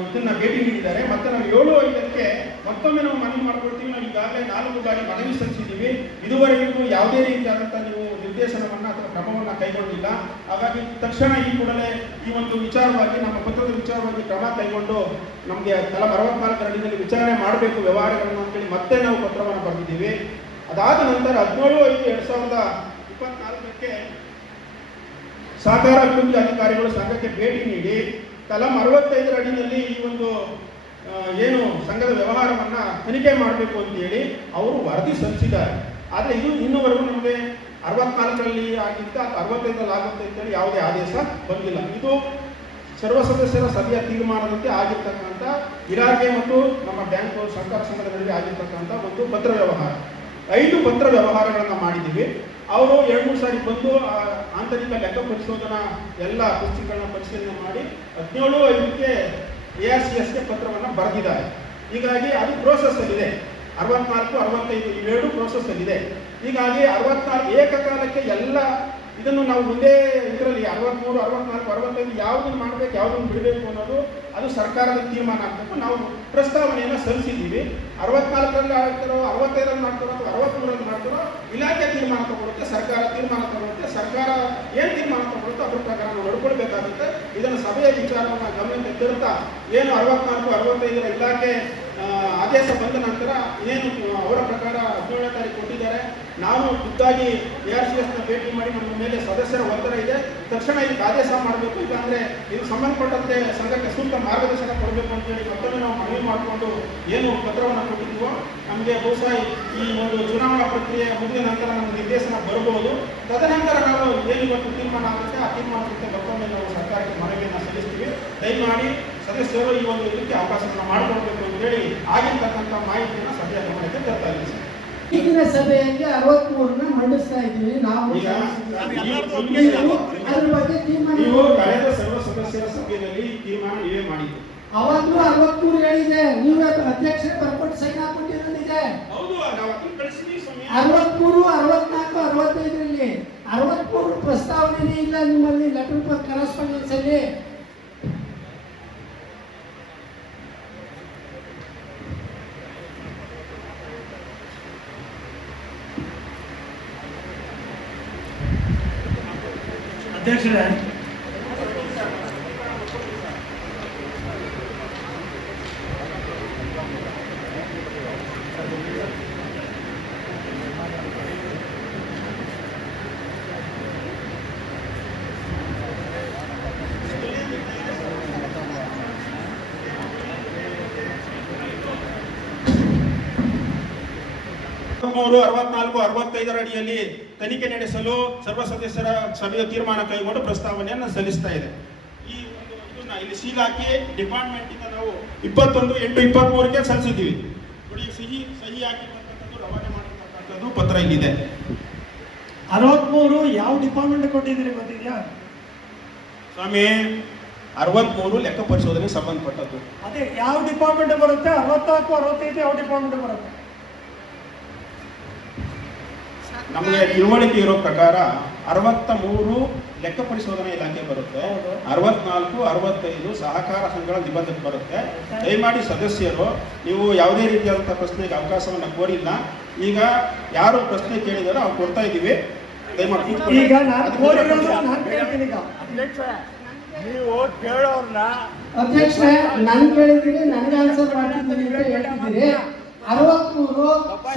ಇದನ್ನ ಭೇಟಿ ನೀಡಿದ್ದಾರೆ. ಮತ್ತೆ ನಾವು 7/5ಕ್ಕೆ ಮತ್ತೊಮ್ಮೆ ನಾವು ಮನವಿ ಮಾಡ್ಕೊಳ್ತೀವಿ. ನಾವು ಈಗಾಗಲೇ 4 ಬಾರಿ ಮನವಿ ಸಲ್ಲಿಸಿದ್ದೀವಿ. ಇದುವರೆಗೂ ಯಾವುದೇ ರೀತಿಯಾದಂಥ ನೀವು ನಿರ್ದೇಶನವನ್ನು ಅಥವಾ ಕ್ರಮವನ್ನು ಕೈಗೊಂಡಿಲ್ಲ. ಹಾಗಾಗಿ ತಕ್ಷಣ ಈ ಕೂಡಲೇ ಈ ಒಂದು ವಿಚಾರವಾಗಿ ನಮ್ಮ ಪತ್ರದ ವಿಚಾರವಾಗಿ ಕ್ರಮ ಕೈಗೊಂಡು ನಮಗೆ ಕಲಂ 64 ಅಡಿಯಲ್ಲಿ ವಿಚಾರಣೆ ಮಾಡಬೇಕು ವ್ಯವಹಾರಗಳನ್ನು ಅಂತೇಳಿ ಮತ್ತೆ ನಾವು ಪತ್ರವನ್ನು ಬರೆದಿದ್ದೀವಿ. ಅದಾದ ನಂತರ 17/5/2024ಕ್ಕೆ ಸಹಕಾರ ಅಭಿವೃದ್ಧಿ ಅಧಿಕಾರಿಗಳು ಸಂಘಕ್ಕೆ ಭೇಟಿ ನೀಡಿ ಕಲಂ 65 ಅಡಿಯಲ್ಲಿ ಈ ಒಂದು ಏನು ಸಂಘದ ವ್ಯವಹಾರವನ್ನು ತನಿಖೆ ಮಾಡಬೇಕು ಅಂತೇಳಿ ಅವರು ವರದಿ ಸಲ್ಲಿಸಿದ್ದಾರೆ. ಆದರೆ ಇದು ಇನ್ನೂವರೆಗೂ ನಮಗೆ 64ರಲ್ಲಿ ಆಗಿದ್ದ 65ರಲ್ಲಿ ಆಗುತ್ತೆ ಅಂತೇಳಿ ಯಾವುದೇ ಆದೇಶ ಬಂದಿಲ್ಲ. ಇದು ಸರ್ವ ಸದಸ್ಯರ ಸಭೆಯ ತೀರ್ಮಾನದಂತೆ ಆಗಿರ್ತಕ್ಕಂಥ ಇಲಾಖೆ ಮತ್ತು ನಮ್ಮ ಬ್ಯಾಂಕ್ ಸಹಕಾರ ಸಂಘದ ನಡುವೆ ಆಗಿರ್ತಕ್ಕಂಥ ಒಂದು ಪತ್ರ ವ್ಯವಹಾರ. 5 ಪತ್ರ ವ್ಯವಹಾರಗಳನ್ನು ಮಾಡಿದ್ದೀವಿ. ಅವರು 2-3 ಸಾರಿ ಬಂದು ಆಂತರಿಕ ಲೆಕ್ಕ ಪರಿಶೋಧನಾ ಎಲ್ಲ ಪುಸ್ತಕಗಳನ್ನ ಪರಿಶೀಲನೆ ಮಾಡಿ 17/5ಕ್ಕೆ ARCSಗೆ ಪತ್ರವನ್ನು ಬರೆದಿದ್ದಾರೆ. ಹೀಗಾಗಿ ಅದು ಪ್ರೋಸೆಸ್ ಅಲ್ಲಿದೆ. 64-65 ಇವೆರಡು ಪ್ರೋಸೆಸ್ ಅಲ್ಲಿದೆ. ಹೀಗಾಗಿ 64 ಏಕಕಾಲಕ್ಕೆ ಎಲ್ಲ ಇದನ್ನು ನಾವು ಮುಂದೆ ಇದರಲ್ಲಿ 63-64-65 ಯಾವುದನ್ನು ಮಾಡಬೇಕು ಯಾವುದನ್ನು ಬಿಡಬೇಕು ಅನ್ನೋದು ಅದು ಸರ್ಕಾರದ ತೀರ್ಮಾನ ಆಗಬೇಕು. ನಾವು ಪ್ರಸ್ತಾವನೆಯನ್ನು ಸಲ್ಲಿಸಿದ್ದೀವಿ. 64ರಲ್ಲಿ ಆಗ್ತಾರೋ 65ರಲ್ಲಿ ಮಾಡ್ತಾರೋ ಅಥವಾ 63ರಲ್ಲಿ ಮಾಡ್ತಾರೋ ಇಲಾಖೆ ತೀರ್ಮಾನ ತಗೊಳುತ್ತೆ, ಸರ್ಕಾರ ತೀರ್ಮಾನ ತಗೊಳುತ್ತೆ. ಸರ್ಕಾರ ಏನು ತೀರ್ಮಾನ ತಗೊಳುತ್ತೋ ಅದ್ರ ಪ್ರಕಾರ ನಾವು ನಡ್ಕೊಳ್ಬೇಕಾಗುತ್ತೆ. ಇದನ್ನು ಸಭೆಯ ವಿಚಾರವನ್ನು ಗಮನಕ್ಕೆ ತರುತ್ತಾ ಏನು 64-65ರ ಇಲಾಖೆ ಆದೇಶ ಬಂದ ನಂತರ ಏನು ಅವರ ಪ್ರಕಾರ 17ನೇ ತಾರೀಕು ಕೊಟ್ಟಿದ್ದಾರೆ. ನಾವು ಖುದ್ದಾಗಿ ARCSನ ಭೇಟಿ ಮಾಡಿ ನಮ್ಮ ಮೇಲೆ ಸದಸ್ಯರ ಒತ್ತಡ ಇದೆ, ತಕ್ಷಣ ಇದಕ್ಕೆ ಆದೇಶ ಮಾಡಬೇಕು, ಇಲ್ಲಾಂದರೆ ಇದು ಸಂಬಂಧಪಟ್ಟಂತೆ ಸಂಘಕ್ಕೆ ಸೂಕ್ತ ಮಾರ್ಗದರ್ಶನ ಕೊಡಬೇಕು ಅಂತೇಳಿ ಮತ್ತೊಮ್ಮೆ ನಾವು ಮನವಿ ಮಾಡಿಕೊಂಡು ಏನು ಪತ್ರವನ್ನು ಕೊಟ್ಟಿದ್ದೀವೋ ನಮಗೆ ಬಹುಶಃ ಈ ಒಂದು ಚುನಾವಣಾ ಪ್ರಕ್ರಿಯೆ ಮುಗಿದ ನಂತರ ನಮಗೆ ನಿರ್ದೇಶನ ಬರಬಹುದು. ತದನಂತರ ನಾವು ಏನು ಇವತ್ತು ತೀರ್ಮಾನ ಆಗುತ್ತೆ ಆ ತೀರ್ಮಾನಕ್ಕೆ ಮತ್ತೊಮ್ಮೆ ನಾವು ಸರ್ಕಾರಕ್ಕೆ ಮನವಿಯನ್ನು ಸಲ್ಲಿಸ್ತೀವಿ. ದಯಮಾಡಿ ಸದಸ್ಯರು ಈ ಒಂದು ಇದಕ್ಕೆ ಅವಕಾಶವನ್ನು ಮಾಡಿಕೊಡ್ಬೇಕು ಅಂತೇಳಿ ಆಗಿರ್ತಕ್ಕಂಥ ಮಾಹಿತಿಯನ್ನು ಸಭೆಯ ಗಮನಕ್ಕೆ ತರ್ತಾ ಇದ್ದೀವಿ ಸರ್. ಈಗಿನ ಸಭೆಯಲ್ಲಿ 63ನ್ನ ಮಂಡಿಸ್ತಾ ಇದ್ದೀವಿ ನಾವು. ಅದ್ರ ಬಗ್ಗೆ ತೀರ್ಮಾನ ನೀವು ಕಳೆದ ಸರ್ವ ಸದಸ್ಯರ ಸಭೆಯಲ್ಲಿ ತೀರ್ಮಾನ ನೀವೇ ಮಾಡಿದ್ದೀವಿ. ಅವಾಗ್ಲೂ 63 ಹೇಳಿದೆ, ನೀವೇ ಅಧ್ಯಕ್ಷರೇ ಬರ್ಕೊಂಡು ಸೈನ್ ಹಾಕೊಂಡಿರೋದಿದೆ. ಹೌದು, ನಾವು ಅದನ್ನು ಕಳಿಸಿದ್ದೀವಿ. 63, 64, 65ರಲ್ಲಿ 63 ಪ್ರಸ್ತಾವನೆ ಇಲ್ಲ ನಿಮ್ಮಲ್ಲಿ ಲೆಟರ್ ಫಾರ್ ಕರೆಸ್ಪಾಂಡೆನ್ಸ್ ಅಲ್ಲಿ? ಅಧ್ಯಕ್ಷರೇ, ಮೂರು 64 65 ಅಡಿಯಲ್ಲಿ ತನಿಖೆ ನಡೆಸಲು ಸರ್ವ ಸದಸ್ಯರ ಸಭೆಯ ತೀರ್ಮಾನ ಕೈಗೊಂಡು ಪ್ರಸ್ತಾವನೆಯನ್ನು ಸಲ್ಲಿಸ್ತಾ ಇದೆ. ಈ ಒಂದು ಇಲ್ಲಿ ಸೀಲ್ ಹಾಕಿ ಡಿಪಾರ್ಟ್ಮೆಂಟ್ ಇಂದ ನಾವು 21/8/23ಗೆ ಸಲ್ಲಿಸಿದ್ದೀವಿ. ನೋಡಿ, ಸಹಿ ಹಾಕಿರ್ತಕ್ಕಂಥದ್ದು, ರವಾನೆ ಮಾಡಿರ್ತಕ್ಕಂಥದ್ದು ಪತ್ರ ಇಲ್ಲಿದೆ. 63 ಯಾವ ಡಿಪಾರ್ಟ್ಮೆಂಟ್ ಕೊಟ್ಟಿದ್ದೀರಿ ಗೊತ್ತಿದೆಯಾ? ಸ್ವಾಮಿ, 63 ಲೆಕ್ಕ ಪರಿಶೋಧನೆಗೆ ಸಂಬಂಧಪಟ್ಟದ್ದು. ಅದೇ ಯಾವ ಡಿಪಾರ್ಟ್ಮೆಂಟ್ ಬರುತ್ತೆ? 64 65 ಯಾವ ಡಿಪಾರ್ಟ್ಮೆಂಟ್ ಬರುತ್ತೆ? ನಮಗೆ ತಿಳುವಳಿಕೆ ಇರೋ ಪ್ರಕಾರ 63 ಲೆಕ್ಕ ಪರಿಶೋಧನಾ ಇಲಾಖೆ ಬರುತ್ತೆ, 64 65 ಸಹಕಾರ ಸಂಘಗಳ ನಿಬಂಧಕ ಬರುತ್ತೆ. ದಯಮಾಡಿ ಸದಸ್ಯರು, ನೀವು ಯಾವುದೇ ರೀತಿಯಾದಂತಹ ಪ್ರಶ್ನೆಗೆ ಅವಕಾಶವನ್ನು ಕೋರಿಲ್ಲ. ಈಗ ಯಾರು ಪ್ರಶ್ನೆ ಕೇಳಿದಾರೋ ಅವ್ರು ಕೊಡ್ತಾ ಇದ್ದೀವಿ. ದಯಮಾಡಿ ಈಗ ನಾನು ಕೋರಿರೋದು ನಾನು ಕೇಳ್ತೀನಿ. ಈಗ ನೀವು ಕೇಳೋರ್ನ ಅಧ್ಯಕ್ಷರೇ, ನಾನು ಕೇಳಿದ್ದೀನಿ, ನನಗೆ ಆನ್ಸರ್ ಮಾಡ್ತಿದ್ದೀನಿ ಅಂತ ಹೇಳ್ತಿದ್ದೀರಿ. 63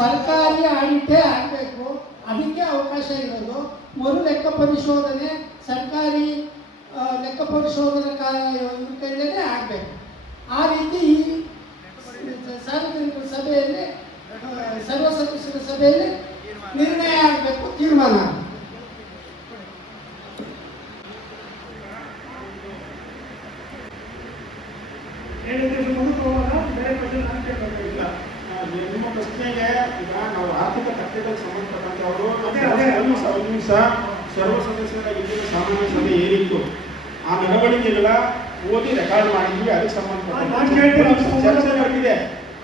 ಸರ್ಕಾರಿ ಆಡಿಟೇ ಆಗಬೇಕು, ಅದಕ್ಕೆ ಅವಕಾಶ ಇರೋದು. ಮರು ಲೆಕ್ಕ ಪರಿಶೋಧನೆ ಸರ್ಕಾರಿ ಲೆಕ್ಕ ಪರಿಶೋಧನೆ ಕೈಲೇ ಆಗಬೇಕು. ಆ ರೀತಿ ಈ ಸಾರ್ವಜನಿಕ ಸಭೆಯಲ್ಲಿ, ಸರ್ವ ಸದಸ್ಯರ ಸಭೆಯಲ್ಲಿ ನಿರ್ಣಯ ಆಗಬೇಕು, ತೀರ್ಮಾನ. ಇಲ್ಲ, ನಿಮ್ಮ ಪ್ರಶ್ನೆಗೆ ಈಗ ನಾವು ಆರ್ಥಿಕ ತಜ್ಞರಿಗೆ ಸಂಬಂಧಪಟ್ಟಂತೆ ಅವರು ಒಂದು ನಿಮಿಷ ಸರ್ವ ಸದಸ್ಯರ ಇಂದಿನ ಸಾಮಾನ್ಯ ಸಭೆ ಏನಿತ್ತು ಆ ನಡವಳಿಕೆಗಳ ಓದಿ ರೆಕಾರ್ಡ್ ಮಾಡಿದ್ವಿ. ಅದಕ್ಕೆ ಸಂಬಂಧಪಟ್ಟ ಚರ್ಚೆ ನಡೆದಿದೆ.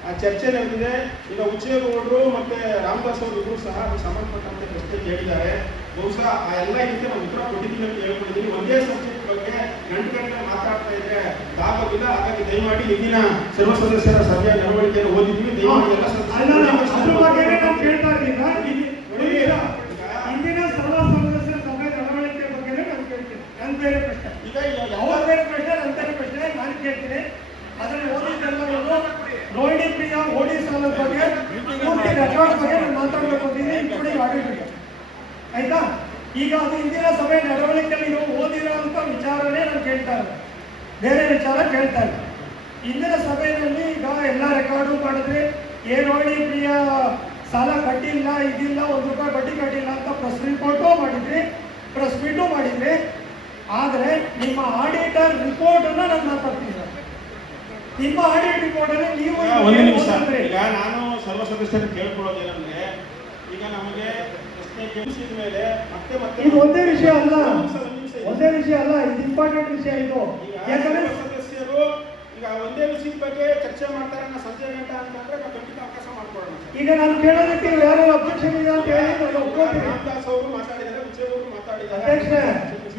ಆ ಚರ್ಚೆ ನಡೆದಿದೆ. ಈಗ ಉಚ್ಚೇಗೌಡರು ಮತ್ತೆ ರಾಮದಾಸ್ ಅವರು ಇಬ್ಬರು ಸಹ ಅದಕ್ಕೆ ಸಂಬಂಧಪಟ್ಟಂತೆ ಪ್ರಶ್ನೆ ಕೇಳಿದ್ದಾರೆ. ಬಹುಶಃ ಆ ಎಲ್ಲ ಇದಕ್ಕೆ ನಾವು ಉತ್ತರ ಕೊಟ್ಟಿದ್ದೀವಿ ಅಂತ ಹೇಳ್ಕೊಂಡಿದ್ದೀವಿ. ಒಂದೇ ಸಬ್ಜೆಕ್ಟ್ ಬಗ್ಗೆ ಗಂಟೆ ಮಾತಾಡ್ತಾ ಇದ್ರೆ ಆಗೋದಿಲ್ಲ. ಹಾಗಾಗಿ ದಯಮಾಡಿ ಇಂದಿನ ಸರ್ವ ಸದಸ್ಯರ ಸಭೆಯ ನಡವಳಿಕೆಯನ್ನು ಓದಿದ್ವಿ. ದಯಮಾಡಿ ಎಲ್ಲ ಇಂದಿನ ಸರ್ವ ಸದಸ್ಯರ ಸಭೆ ನಡವಳಿಕೆ ಬಗ್ಗೆ ನಾನು ಕೇಳ್ತೀನಿ. ನನ್ನ ಬೇರೆ ಪ್ರಶ್ನೆ, ಈಗ ಅವ್ರ ಬೇರೆ ಪ್ರಶ್ನೆ, ನನ್ನ ಬೇರೆ ಪ್ರಶ್ನೆ ನಾನು ಕೇಳ್ತೀನಿ. ಅದರಲ್ಲಿ ಓದಿದ್ದೆಲ್ಲವನ್ನು ರೋಹಿಣಿ ಪ್ರಿಯಾ ಓಡಿ ಸಾಲದ ಬಗ್ಗೆ, ಪೂರ್ತಿ ರೆಕಾರ್ಡ್ ಬಗ್ಗೆ ನಾನು ಮಾತಾಡಬೇಕು ಅಂತೀನಿ, ಇನ್ಕ್ಲೂಡಿಂಗ್ ಆಡಿಟರ್ಗೆ. ಆಯ್ತಾ? ಈಗ ಅದು ಇಂದಿನ ಸಭೆ ನಡವಳಿಕೆಯಲ್ಲಿ ನೀವು ಓದಿರೋಂಥ ವಿಚಾರನೇ ನಾನು ಕೇಳ್ತಾ ಇರೋದು, ಬೇರೆ ವಿಚಾರ ಕೇಳ್ತಾ ಇಲ್ಲ. ಇಂದಿನ ಸಭೆಯಲ್ಲಿ ಈಗ ಎಲ್ಲ ರೆಕಾರ್ಡು ಮಾಡಿದ್ರೆ ರೋಹಿಣಿ ಪ್ರಿಯಾ ಸಾಲ ಕಟ್ಟಿಲ್ಲ, ಇದಿಲ್ಲ, ₹1 ಬಡ್ಡಿ ಕಟ್ಟಿಲ್ಲ ಅಂತ ಪ್ರೆಸ್ ರಿಪೋರ್ಟು ಮಾಡಿದ್ರಿ, ಪ್ರೆಸ್ ಮೀಟು ಮಾಡಿದ್ರಿ. ಆದರೆ ನಿಮ್ಮ ಆಡಿಟರ್ ರಿಪೋರ್ಟನ್ನು ನಾನು ಮಾತಾಡ್ತೀನಿ. ನಿಮ್ಮ ಆಡಿಟ್ ರಿಪೋರ್ಟಲ್ಲಿ ನೀವು ಒಂದು ನಿಮಿಷ, ಈಗ ನಾನು ಸರ್ವ ಸದಸ್ಯರು ಕೇಳ್ಕೊಳ್ಳೋದೇನಂದ್ರೆ, ಈಗ ನಮಗೆ ಪ್ರಶ್ನೆ ಕೇಳಿಸಿದ ಮೇಲೆ ಮತ್ತೆ ಮತ್ತೆ ಇದು ಒಂದೇ ವಿಷಯ ಅಲ್ಲ, ಒಂದೇ ವಿಷಯ ಅಲ್ಲ, ಇದು ಇಂಪಾರ್ಟೆಂಟ್ ವಿಷಯ. ಇದು ಯಾಕಂದ್ರೆ ಸದಸ್ಯರು ಈಗ ಒಂದೇ ವಿಷಯದ ಬಗ್ಗೆ ಚರ್ಚೆ ಮಾಡ್ತಾರೆ ಸಂಜೆ ಗಂಟ ಅಂತಂದ್ರೆ ನಾವು ಖಂಡಿತ ಅವಕಾಶ ಮಾಡ್ಕೊಳ್ಳೋಣ. ಈಗ ನಾನು ಕೇಳೋದಕ್ಕೆ ಯಾರು ಅಬ್ಜೆಕ್ಷನ್ ಇದೆ ಅಂತ ಹೇಳಿ ನಾನು ಒಪ್ಕೊಳ್ತೀನಿ. ರಾಮದಾಸ್ ಅವರು ಮಾತಾಡಿದ್ದಾರೆ, ಉಚ್ಚೇಗೌಡರು ಮಾತಾಡಿದ್ದಾರೆ. ಅಧ್ಯಕ್ಷ,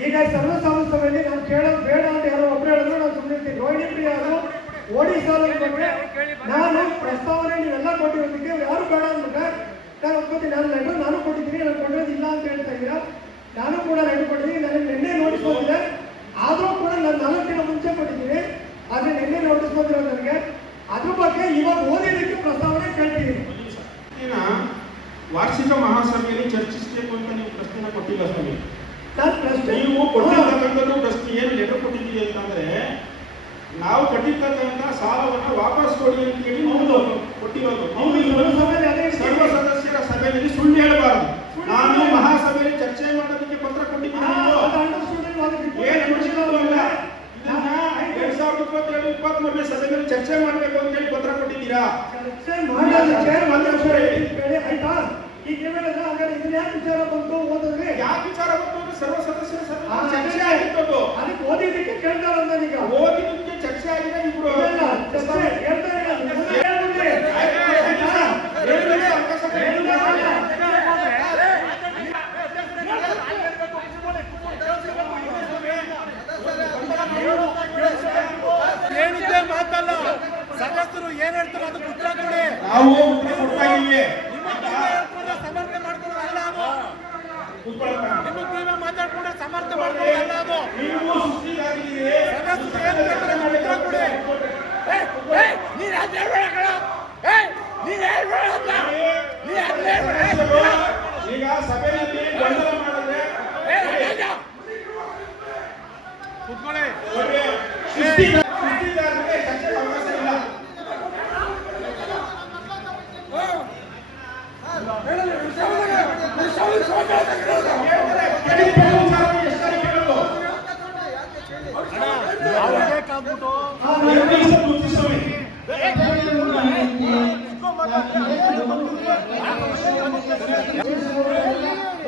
ಈಗ ಸರ್ವ ಸಭೆಯಲ್ಲಿ ನಾನು ಕೇಳೋದು ಬೇಡ ಅಂತ ಯಾರೋ ಒಬ್ರು ಹೇಳಿದ್ರು, ನಾನು ಸುಮ್ಮನೆ ರೋಹಿಣಿ ಪ್ರಿಯಾ ಅವರು ಓಡಿ ಸಾಲದ ಬಗ್ಗೆ ನಾನು ಪ್ರಸ್ತಾವನೆ ನೀವೆಲ್ಲ ಕೊಟ್ಟಿರೋದಕ್ಕೆ ಯಾರು ಬೇಡ ಅಂದ್ಬಿಟ್ರೆ ನಾನು ಒಪ್ಕೋತೀನಿ. ನಾನು ಲೆಟರ್ ನಾನು ಕೊಟ್ಟಿದ್ದೀನಿ, ನಾನು ಕೊಟ್ಟಿರೋದಿಲ್ಲ ಅಂತ ಹೇಳ್ತಾ ಇದ್ದೀರಾ. ನಾನು ಕೂಡ ಲೆಟರ್ ಕೊಟ್ಟಿದ್ದೀನಿ, ನನಗೆ ನಿನ್ನೆ ನೋಟಿಸ್ ಬಂದಿದೆ. ಆದರೂ ಕೂಡ ನಾನು 4 ದಿನ ಮುಂಚೆ ಕೊಟ್ಟಿದ್ದೀನಿ, ಆದರೆ ನಿನ್ನೆ ನೋಟಿಸ್ ಬಂದಿರೋದು ನನಗೆ. ಅದ್ರ ಬಗ್ಗೆ ಇವಾಗ ಓದಿದ್ದಕ್ಕೆ ಪ್ರಸ್ತಾವನೆ ಕೇಳ್ತಿದ್ದೀನಿ. ವಾರ್ಷಿಕ ಮಹಾಸಭೆಯಲ್ಲಿ ಚರ್ಚಿಸಬೇಕು ಅಂತ ನೀವು ಪ್ರಶ್ನೆ ಕೊಟ್ಟಿಲ್ಲ ಸ್ವಾಮಿ. ನಾನು ಪ್ರಶ್ನೆ ನೀವು ಕೊಟ್ಟಿರ್ತಕ್ಕಂಥದ್ದು ಪ್ರಶ್ನೆ ಏನು ಲೆಟರ್ ಕೊಟ್ಟಿದ್ದೀರಿ ಅಂತಂದ್ರೆ, ನಾವು ಕೊಟ್ಟಿರ್ತಕ್ಕಂಥ ಸಾಲವನ್ನ ವಾಪಸ್ ಕೊಡಿ ಅಂತ ಹೇಳಿ ಕೊಟ್ಟಿರೋದು. ಸರ್ವ ಸದಸ್ಯರ ಸಭೆಯಲ್ಲಿ ಸುಳ್ಳು ಹೇಳಬಾರದು. ನಾನು ಮಹಾಸಭೆಯಲ್ಲಿ ಚರ್ಚೆ ಮಾಡೋದಕ್ಕೆ ಪತ್ರ ಕೊಟ್ಟಿದ್ದೀನಿ. 2022-23 ಸಭೆಯಲ್ಲಿ ಚರ್ಚೆ ಮಾಡಬೇಕು ಅಂತ ಹೇಳಿ ಪತ್ರ ಕೊಟ್ಟಿದ್ದೀರಾ? ಆಯ್ತಾ? ಈಗ ಯಾಕೆ ವಿಚಾರ ಬಂತು ಓದಿದ್ರೆ? ಯಾಕೆ ವಿಚಾರ ಬಂತು ಅಂದ್ರೆ ಸರ್ವ ಸದಸ್ಯರ ಸಭೆ ಚರ್ಚೆ ಆಗಿತ್ತು. ಅದಕ್ಕೆ ಓದಿದ್ದಕ್ಕೆ ಕೇಳ್ತಾರ ಈಗ ಓದಿದ್ದಕ್ಕೆ ಚರ್ಚೆ ಆಗಿದೆ. ಇಬ್ರು ನೀವು ಸುಸ್ತಿಗಾಗಿದ್ದೀರಿ. ಈಗ ಸಭೆಯಲ್ಲಿ ಗೊಂದಲ ಮಾಡಿದ್ರೆ ಸುಸ್ತಿಗಾರರಿಗೆ ಚರ್ಚೆಗೆ ಅವಕಾಶ ಇಲ್ಲ.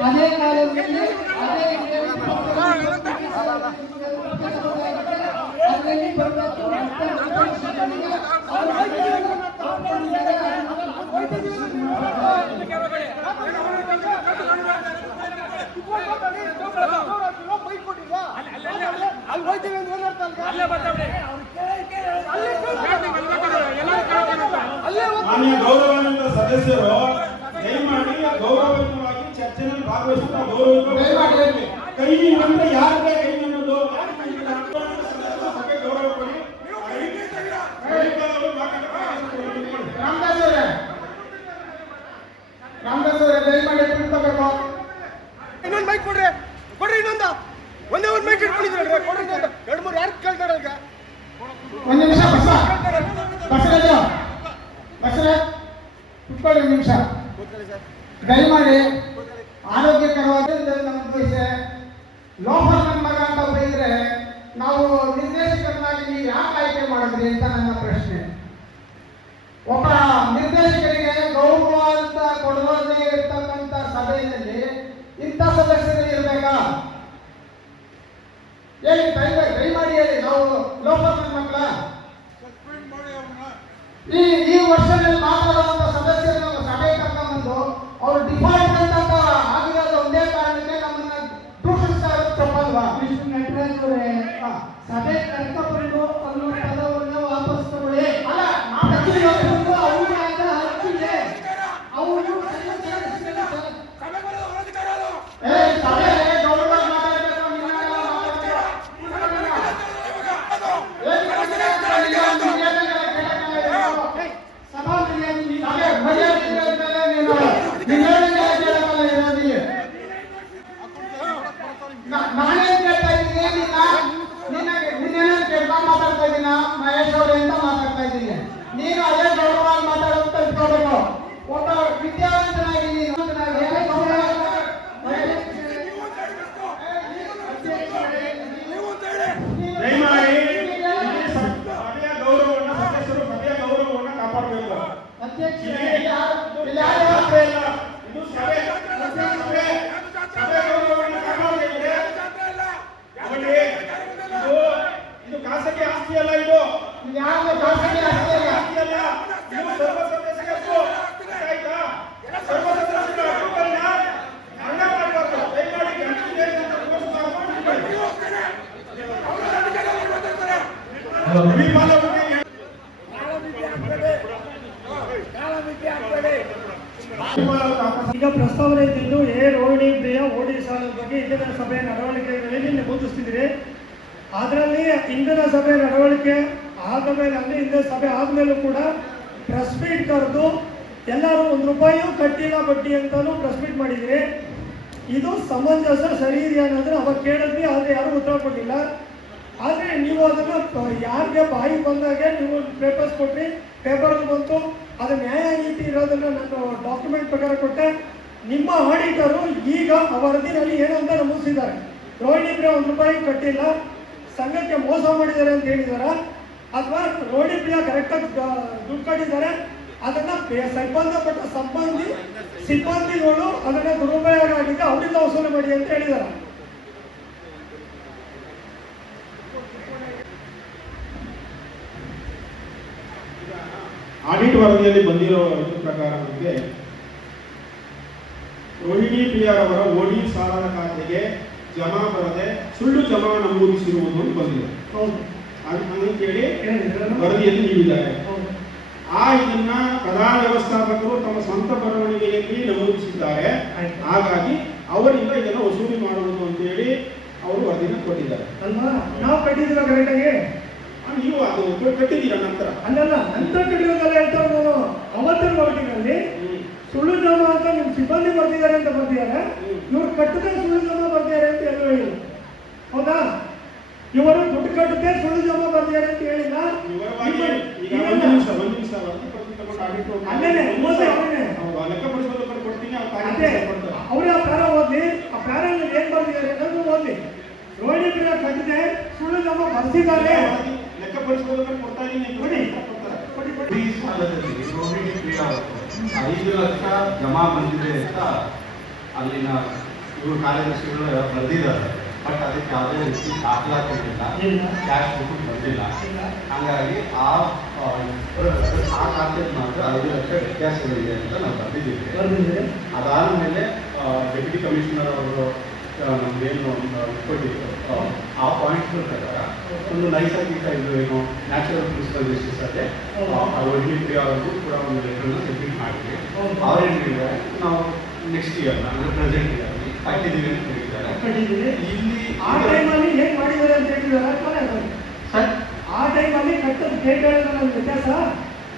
ಅದೇ ಕಾಲದಲ್ಲಿ ಮಾನ್ಯ ಗೌರವಾನ್ವಿತ ಸದಸ್ಯರು ದಯಮಾಡಿ ಗೌರವಯುತವಾಗಿ ಚರ್ಚೆಯಲ್ಲಿ ಭಾಗವಹಿಸುತ್ತಾ ಗೌರವಯುತವಾಗಿ ಕೈ ಅಂದ್ರೆ ಯಾರಿಗೆ ಕೈ ಅನ್ನೋದು ಸಭೆ ಗೌರವ ಕೊಡಿ. ರಾಮದಾಸ್ ಅವರೇ ದಯಮಾಡಿ ಕೂತ್ಕೋಬೇಕು. ಇನ್ನೊಂದು ಮೈಕ್ ಕೊಡ್ರಿ ಇನ್ನೊಂದು ಒಂದೇ ಒಂದು ಮೈಕ್ ಇಟ್ಕೊಂಡಿದ್ದೀರಿ ಕೊಡ್ರಿ ಇನ್ನೊಂದು 2-3 ಯಾರು ಕೇಳ್ತಾರೆ ಈಗ ಒಂದು ನಿಮಿಷ ಬಸವರಾಜ ಕುತ್ಕೊಳ್ಳಿ ಒಂದು ನಿಮಿಷ ದಯಮಾಡಿ ಆರೋಗ್ಯಕರವಾದ ನಮ್ಮ ಉದ್ದೇಶ ಲೋಫರ್ ನನ್ನ ಮಗ ಅಂತ ಬೈದ್ರೆ ನಾವು ನಿರ್ದೇಶಕರನ್ನಾಗಿ ನೀವು ಯಾಕೆ ಆಯ್ಕೆ ಮಾಡಿದ್ರಿ ಅಂತ ನನ್ನ ಪ್ರಶ್ನೆ. ಒಬ್ಬ ನಿರ್ದೇಶಕರಿಗೆ ಗೌರವ ಅಂತ ಕೊಡುವುದೇ ಇರ್ತಕ್ಕಂಥ ಸಭೆಯಲ್ಲಿ ಇಂಥ ಸದಸ್ಯರು ಇರಬೇಕಾ? ಹೇಳಿ ದಯಮಾಡಿ ಹೇಳಿ. ನಾವು ಲೋಕಲ್ ಮಕ್ಕಳ ಈ ವರ್ಷದಲ್ಲಿ ಮಾತಾಡುವಂತ ಸದಸ್ಯರನ್ನು ಸಭೆ ಕರ್ಕೊಂಡ್ಬಂದು ಅವರು ಡಿಪಾರ್ಟ್ಮೆಂಟ್ ಅಂತ ಆಗಿರೋದು ಒಂದೇ ಕಾರಣಕ್ಕೆ ನಮ್ಮನ್ನ ದೂಷಿಸ್ತಾ ಇರೋದು ತಪ್ಪಲ್ವಾ? ನಟರಾಜ್ ಅವರೇ ಸಭೆ ಕರ್ಕೊಂಡು ಅನ್ನೋ ಪದವನ್ನು ವಾಪಸ್ ತಗೊಳ್ಳಿ. ಅಲ್ಲ ಅವರು ಹಕ್ಕಿದೆ ಅವರು ಸಭೆ ಗೌರವ ನಾನೇನ್ ಕೇಳ್ತಾ ಇದ್ದೀನಿ, ಮಾತಾಡ್ತಾ ಇದ್ದೀನ ಮಹೇಶ್ ಅವ್ರೆ ಅಂತ ಮಾತಾಡ್ತಾ ಇದ್ದೀನಿ. ನೀನು ಅದೇ ಗೌರವವಾಗಿ ಮಾತಾಡೋದು ಕಲ್ತ್ಕೋಬೇಕು. ಒಬ್ಬ ವಿದ್ಯಾವಂತನಾಗಿ ನೀನು ದಯಮಾಡಿ ಸಭೆಯ ಗೌರವವನ್ನು ಸದಸ್ಯರು ಸಭೆಯ ಗೌರವವನ್ನು ಕಾಪಾಡಬೇಕು. ಇದು ಸಭೆ ಗೌರವವನ್ನು ಕಾಪಾಡಬೇಕಿದೆ. ಇದು ಖಾಸಗಿ ಆಸ್ತಿ ಅಲ್ಲ. ಇದು ಯಾವ ಖಾಸಗಿ ಆಸ್ತಿ ಅಲ್ಲ. ಇದು ಸರ್ವ ಸದಸ್ಯರು ಆಯ್ತಾ? ಸರ್ವ ಸದಸ್ಯರ ಹಕ್ಕುಗಳನ್ನ ಹರಣ ಮಾಡಬಾರ್ದು. ದಯಮಾಡಿ ಈಗ ಪ್ರಸ್ತಾವನೆ ಇದ್ದಿದ್ದು ರೋಹಿಣಿ ಪ್ರಿಯ ಓಡಿ ಸಾಲದ ಬಗ್ಗೆ ಇಂದಿನ ಸಭೆಯ ನಡವಳಿಕೆಗಳಲ್ಲಿ ನೀವು ಗುರುತಿಸ್ತಿದ್ದೀರಿ. ಅದರಲ್ಲಿ ಇಂದಿನ ಸಭೆ ನಡವಳಿಕೆ ಆದ ಮೇಲೆ ಅಂದರೆ ಇಂದಿನ ಸಭೆ ಆದಮೇಲೂ ಕೂಡ ಪ್ರೆಸ್ ಮೀಟ್ ಕರೆದು ಎಲ್ಲರೂ ₹1 ಕಟ್ಟಿಲ್ಲ ಬಡ್ಡಿ ಅಂತಾನು ಪ್ರೆಸ್ ಮೀಟ್ ಮಾಡಿದ್ರಿ. ಇದು ಸಮಂಜಸ ಸರಿ ಇದೆಯಾ ಅನ್ನೋದ್ರೆ ಅವಾಗ ಕೇಳಿದ್ವಿ, ಆದರೆ ಯಾರೂ ಉತ್ತರ ಕೊಟ್ಟಿಲ್ಲ. ಆದರೆ ನೀವು ಅದನ್ನು ಯಾರಿಗೆ ಬಾಯಿ ಬಂದಾಗೆ ನೀವು ಪೇಪರ್ಸ್ ಕೊಟ್ರಿ, ಪೇಪರಲ್ಲಿ ಬಂತು. ಅದು ನ್ಯಾಯ ನೀತಿ ಇರೋದನ್ನು ನಾನು ಡಾಕ್ಯುಮೆಂಟ್ ಪ್ರಕಾರ ಕೊಟ್ಟೆ. ನಿಮ್ಮ ಆಡಿಟರು ಈಗ ಆ ವರದಿನಲ್ಲಿ ಏನಂತ ನಮೂದಿಸಿದ್ದಾರೆ, ರೋಹಿಣಿ ಪ್ರಿಯ ₹1 ಕಟ್ಟಿಲ್ಲ, ಸಂಘಕ್ಕೆ ಮೋಸ ಮಾಡಿದ್ದಾರೆ ಅಂತ ಹೇಳಿದಾರ, ಅಥವಾ ರೋಹಿಣಿ ಪ್ರಿಯ ಕರೆಕ್ಟಾಗಿ ದುಡ್ಡು ಕಟ್ಟಿದ್ದಾರೆ, ಅದನ್ನು ಸಂಬಂಧಪಟ್ಟ ಸಿಬ್ಬಂದಿಗಳು ಅದನ್ನು ದುರುಪಯೋಗ ಆಗಿದೆ ಅವರಿಂದ ವಸೂಲು ಮಾಡಿ ಅಂತ ಹೇಳಿದ್ದಾರೆ. ಆಡಿಟ್ ವರದಿಯಲ್ಲಿ ಬಂದಿರೋ ಪ್ರಕಾರ ನಮಗೆ ರೋಹಿಣಿ ಪ್ರಿಯರವರ ಓಡಿ ಸಾಲದ ಖಾತೆಗೆ ಜಮಾ ಬರದೆ ಸುಳ್ಳು ಜಮಾ ನಮೂದಿಸಿರುವುದು ಬಂದಿದೆ ಅಂತೇಳಿ ವರದಿಯಲ್ಲಿ ನೀಡಿದ್ದಾರೆ. ಇದನ್ನ ಪ್ರಧಾನ ವ್ಯವಸ್ಥಾಪಕರು ತಮ್ಮ ಸ್ವಂತ ಬರವಣಿಗೆಯಲ್ಲಿ ನಮೂದಿಸಿದ್ದಾರೆ. ಹಾಗಾಗಿ ಅವರಿಂದ ಇದನ್ನು ವಸೂಲಿ ಮಾಡುವುದು ಅಂತೇಳಿ ಅವರು ವರದಿನ ಕೊಟ್ಟಿದ್ದಾರೆ. ಅಲ್ವಾ? ನಾವು ಕಟ್ಟಿದ್ದೀವ ಕರೆಕ್ಟಾಗಿ? ನೀವು ಅದು ಕಟ್ಟಿದ್ದೀರಾ ನಂತರ? ಅಲ್ಲಲ್ಲ, ನಂತರ ಕಟ್ಟಿರೋದಲ್ಲ ಹೇಳ್ತಾರೆ ನಾನು. ಅವತ್ತಿನ ವರದಿನಲ್ಲಿ ಸುಳ್ಳು ಜಮಾ ಅಂತ ನಿಮ್ಮ ಸಿಬ್ಬಂದಿ ಬರ್ತಿದ್ದಾರೆ ಅಂತ ಬರ್ತಿದ್ದಾರೆ, ಇವ್ರು ಕಟ್ಟದೆ ಸುಳ್ಳು ಜಮಾ ಬರ್ತಿದ್ದಾರೆ ಅಂತ ಎಲ್ಲೂ ಹೇಳಿಲ್ಲ. ಹೌದಾ? ಇವರು ದುಡ್ಡು ಕಟ್ಟದೆ ಸುಳ್ಳು ಜಮಾ ಬರ್ತಿದ್ದಾರೆ ಅಂತ ಹೇಳಿಲ್ಲ. ಅವರೇ ಆ ಪ್ಯಾರ ಓದ್ಲಿ, ಆ ಪ್ಯಾರಲ್ಲಿ ಏನ್ ಬರ್ತಿದ್ದಾರೆ ಅನ್ನೋದು ಓದ್ಲಿ. ರೋಹಿಣಿ ಪ್ರಿಯಾ ಕಟ್ಟದೆ ಸುಳ್ಳು ಜಮಾ ಬರ್ತಿದ್ದಾರೆ. ಈ ಸಾಲದಲ್ಲಿ ರೋಹಿಣಿ ಪ್ರಿಯಾ ಅವರು 5 ಲಕ್ಷ ಜಮಾ ಬಂದಿದೆ ಅಂತ ಅಲ್ಲಿನ ಇವರು ಕಾರ್ಯದರ್ಶಿಗಳು ಬರೆದಿದ್ದಾರೆ. ಬಟ್ ಅದಕ್ಕೆ ಯಾವುದೇ ರೀತಿ ದಾಖಲಾತಿಗಳಿಲ್ಲ, ಕ್ಯಾಶ್ ಬುಕ್ ಬಂದಿಲ್ಲ. ಹಾಗಾಗಿ ಆ ಖಾತೆಯಲ್ಲಿ ಮಾತ್ರ 5 ಲಕ್ಷ ವ್ಯತ್ಯಾಸಗಳಿದೆ ಅಂತ ನಾವು ಬರೆದಿದ್ದೀವಿ. ಅದಾದಮೇಲೆ ಡೆಪ್ಯೂಟಿ ಕಮಿಷನರ್ ಅವರು ನಮ್ಗೇನು ಕೊಟ್ಟಿದ್ರು ಆ ಪಾಯಿಂಟ್ಗಳ ಪ್ರಕಾರ ಒಂದು ನೈಸರ್ಗಿಕ ಇದು ಏನು ನ್ಯಾಚುರಲ್ ಪ್ರಿನ್ಸಿಪಲ್ ಬೇಸಿಸ್ ಅಲ್ಲೇ ರೋಹಿಣಿ ಪ್ರಿಯಾ ಅವ್ರಿಗೂ ಕೂಡ ಒಂದು ಲೆಟರ್ನ ಸಬ್ಮಿಟ್ ಮಾಡಿದ್ವಿ. ಅವ್ರೇನು ಹೇಳಿದ್ದಾರೆ, ನಾವು ನೆಕ್ಸ್ಟ್ ಇಯರ್ ಅಂದರೆ ಪ್ರೆಸೆಂಟ್ ಇಯರ್ಲಿ ಕಟ್ಟಿದ್ದೀವಿ ಅಂತ ಹೇಳಿದ್ದಾರೆ. ಇಲ್ಲಿ ಆ ಟೈಮಲ್ಲಿ ಹೇಗೆ ಮಾಡಿದ್ದಾರೆ ಅಂತ ಹೇಳಿದ್ದಾರೆ ಸರ್, ಆ ಟೈಮಲ್ಲಿ ಕಟ್ಟದ ಡೇಟ್ ಹೇಳಿದ್ರೆ ವ್ಯತ್ಯಾಸ.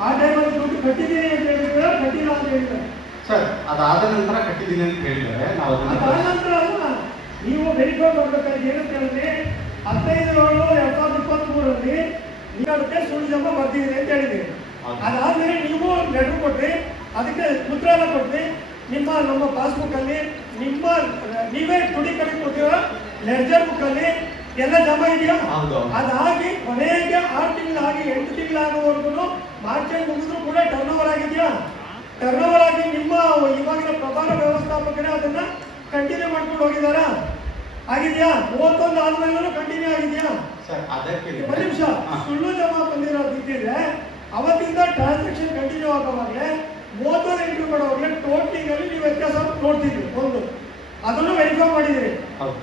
ಆ ಟೈಮಲ್ಲಿ ದುಡ್ಡು ಕಟ್ಟಿದ್ದೀನಿ ಅಂತ ಹೇಳಿದ್ರೆ ಕಟ್ಟಿಲ್ಲ ಅಂತ ಹೇಳಿದ್ದಾರೆ ಸರ್. ಅದಾದ ನಂತರ ಕಟ್ಟಿದ್ದೀನಿ ಅಂತ ಹೇಳಿದ್ದಾರೆ. ನಾವು ಅದಾದ ನಂತರ ಅಲ್ಲ, ನೀವು ವೆರಿಫೈ ಮಾಡ್ಬೇಕಾದ್ರೆ ಏನಂತ ಹೇಳಿದ್ರೆ 15/7/2023 ನೀಡಕ್ಕೆ ಸುಳ್ಳು ಜಮಾ ಬರ್ತಿದೆ ಅಂತ ಹೇಳಿದ್ದೀರಿ. ಅದಾದ್ಮೇಲೆ ನೀವು ಲೆಟರ್ ಕೊಟ್ರಿ, ಅದಕ್ಕೆ ಉತ್ತರ ಎಲ್ಲ ಕೊಟ್ರಿ. ನಮ್ಮ ಪಾಸ್ಬುಕ್ ಅಲ್ಲಿ ನೀವೇ ದೃಢೀಕರಣ ಕೊಟ್ಟಿರೋ ಲೆಡ್ಜರ್ ಬುಕ್ ಅಲ್ಲಿ ಎಲ್ಲ ಜಮಾ ಇದೆಯಾ? ಅದಾಗಿ ಕೊನೆಗೆ 6 ತಿಂಗಳಾಗಿ 8 ತಿಂಗಳಾಗುವವರೆಗೂ ಮಾರ್ಚ್ ಮುಗಿದ್ರು ಕೂಡ ಟರ್ನ್ ಓವರ್ ಆಗಿದೆಯಾ? ಟರ್ನ್ ಓವರ್ ಆಗಿ ನಿಮ್ಮ ಇವಾಗಿನ ಪ್ರಭಾರ ವ್ಯವಸ್ಥಾಪಕರೇ ಅದನ್ನ ಕಂಟಿನ್ಯೂ ಮಾಡ್ಕೊಂಡು ಹೋಗಿದಾರಾ? ಆಗಿದೆಯಾ? 31 ಆದ್ಮೇಲೂ ಕಂಟಿನ್ಯೂ ಆಗಿದೆಯಾ? ಒಂದು ನಿಮಿಷ. ಸುಳ್ಳು ಜಮಾ ಬಂದಿರೋದಿದ್ದರೆ ಅವತ್ತಿಂದ ಟ್ರಾನ್ಸಾಕ್ಷನ್ ಕಂಟಿನ್ಯೂ ಆಗೋವಾಗಲೇ 31 ಎಂಟ್ರಿ ಮಾಡೋವಾಗಲೇ ಟೋಟಲಿಂಗ್ ಅಲ್ಲಿ ನೀವು ವ್ಯತ್ಯಾಸ ನೋಡ್ತಿದ್ರಿ. ಒಂದು ಅದನ್ನು ವೆರಿಫೈ ಮಾಡಿದಿರಿ.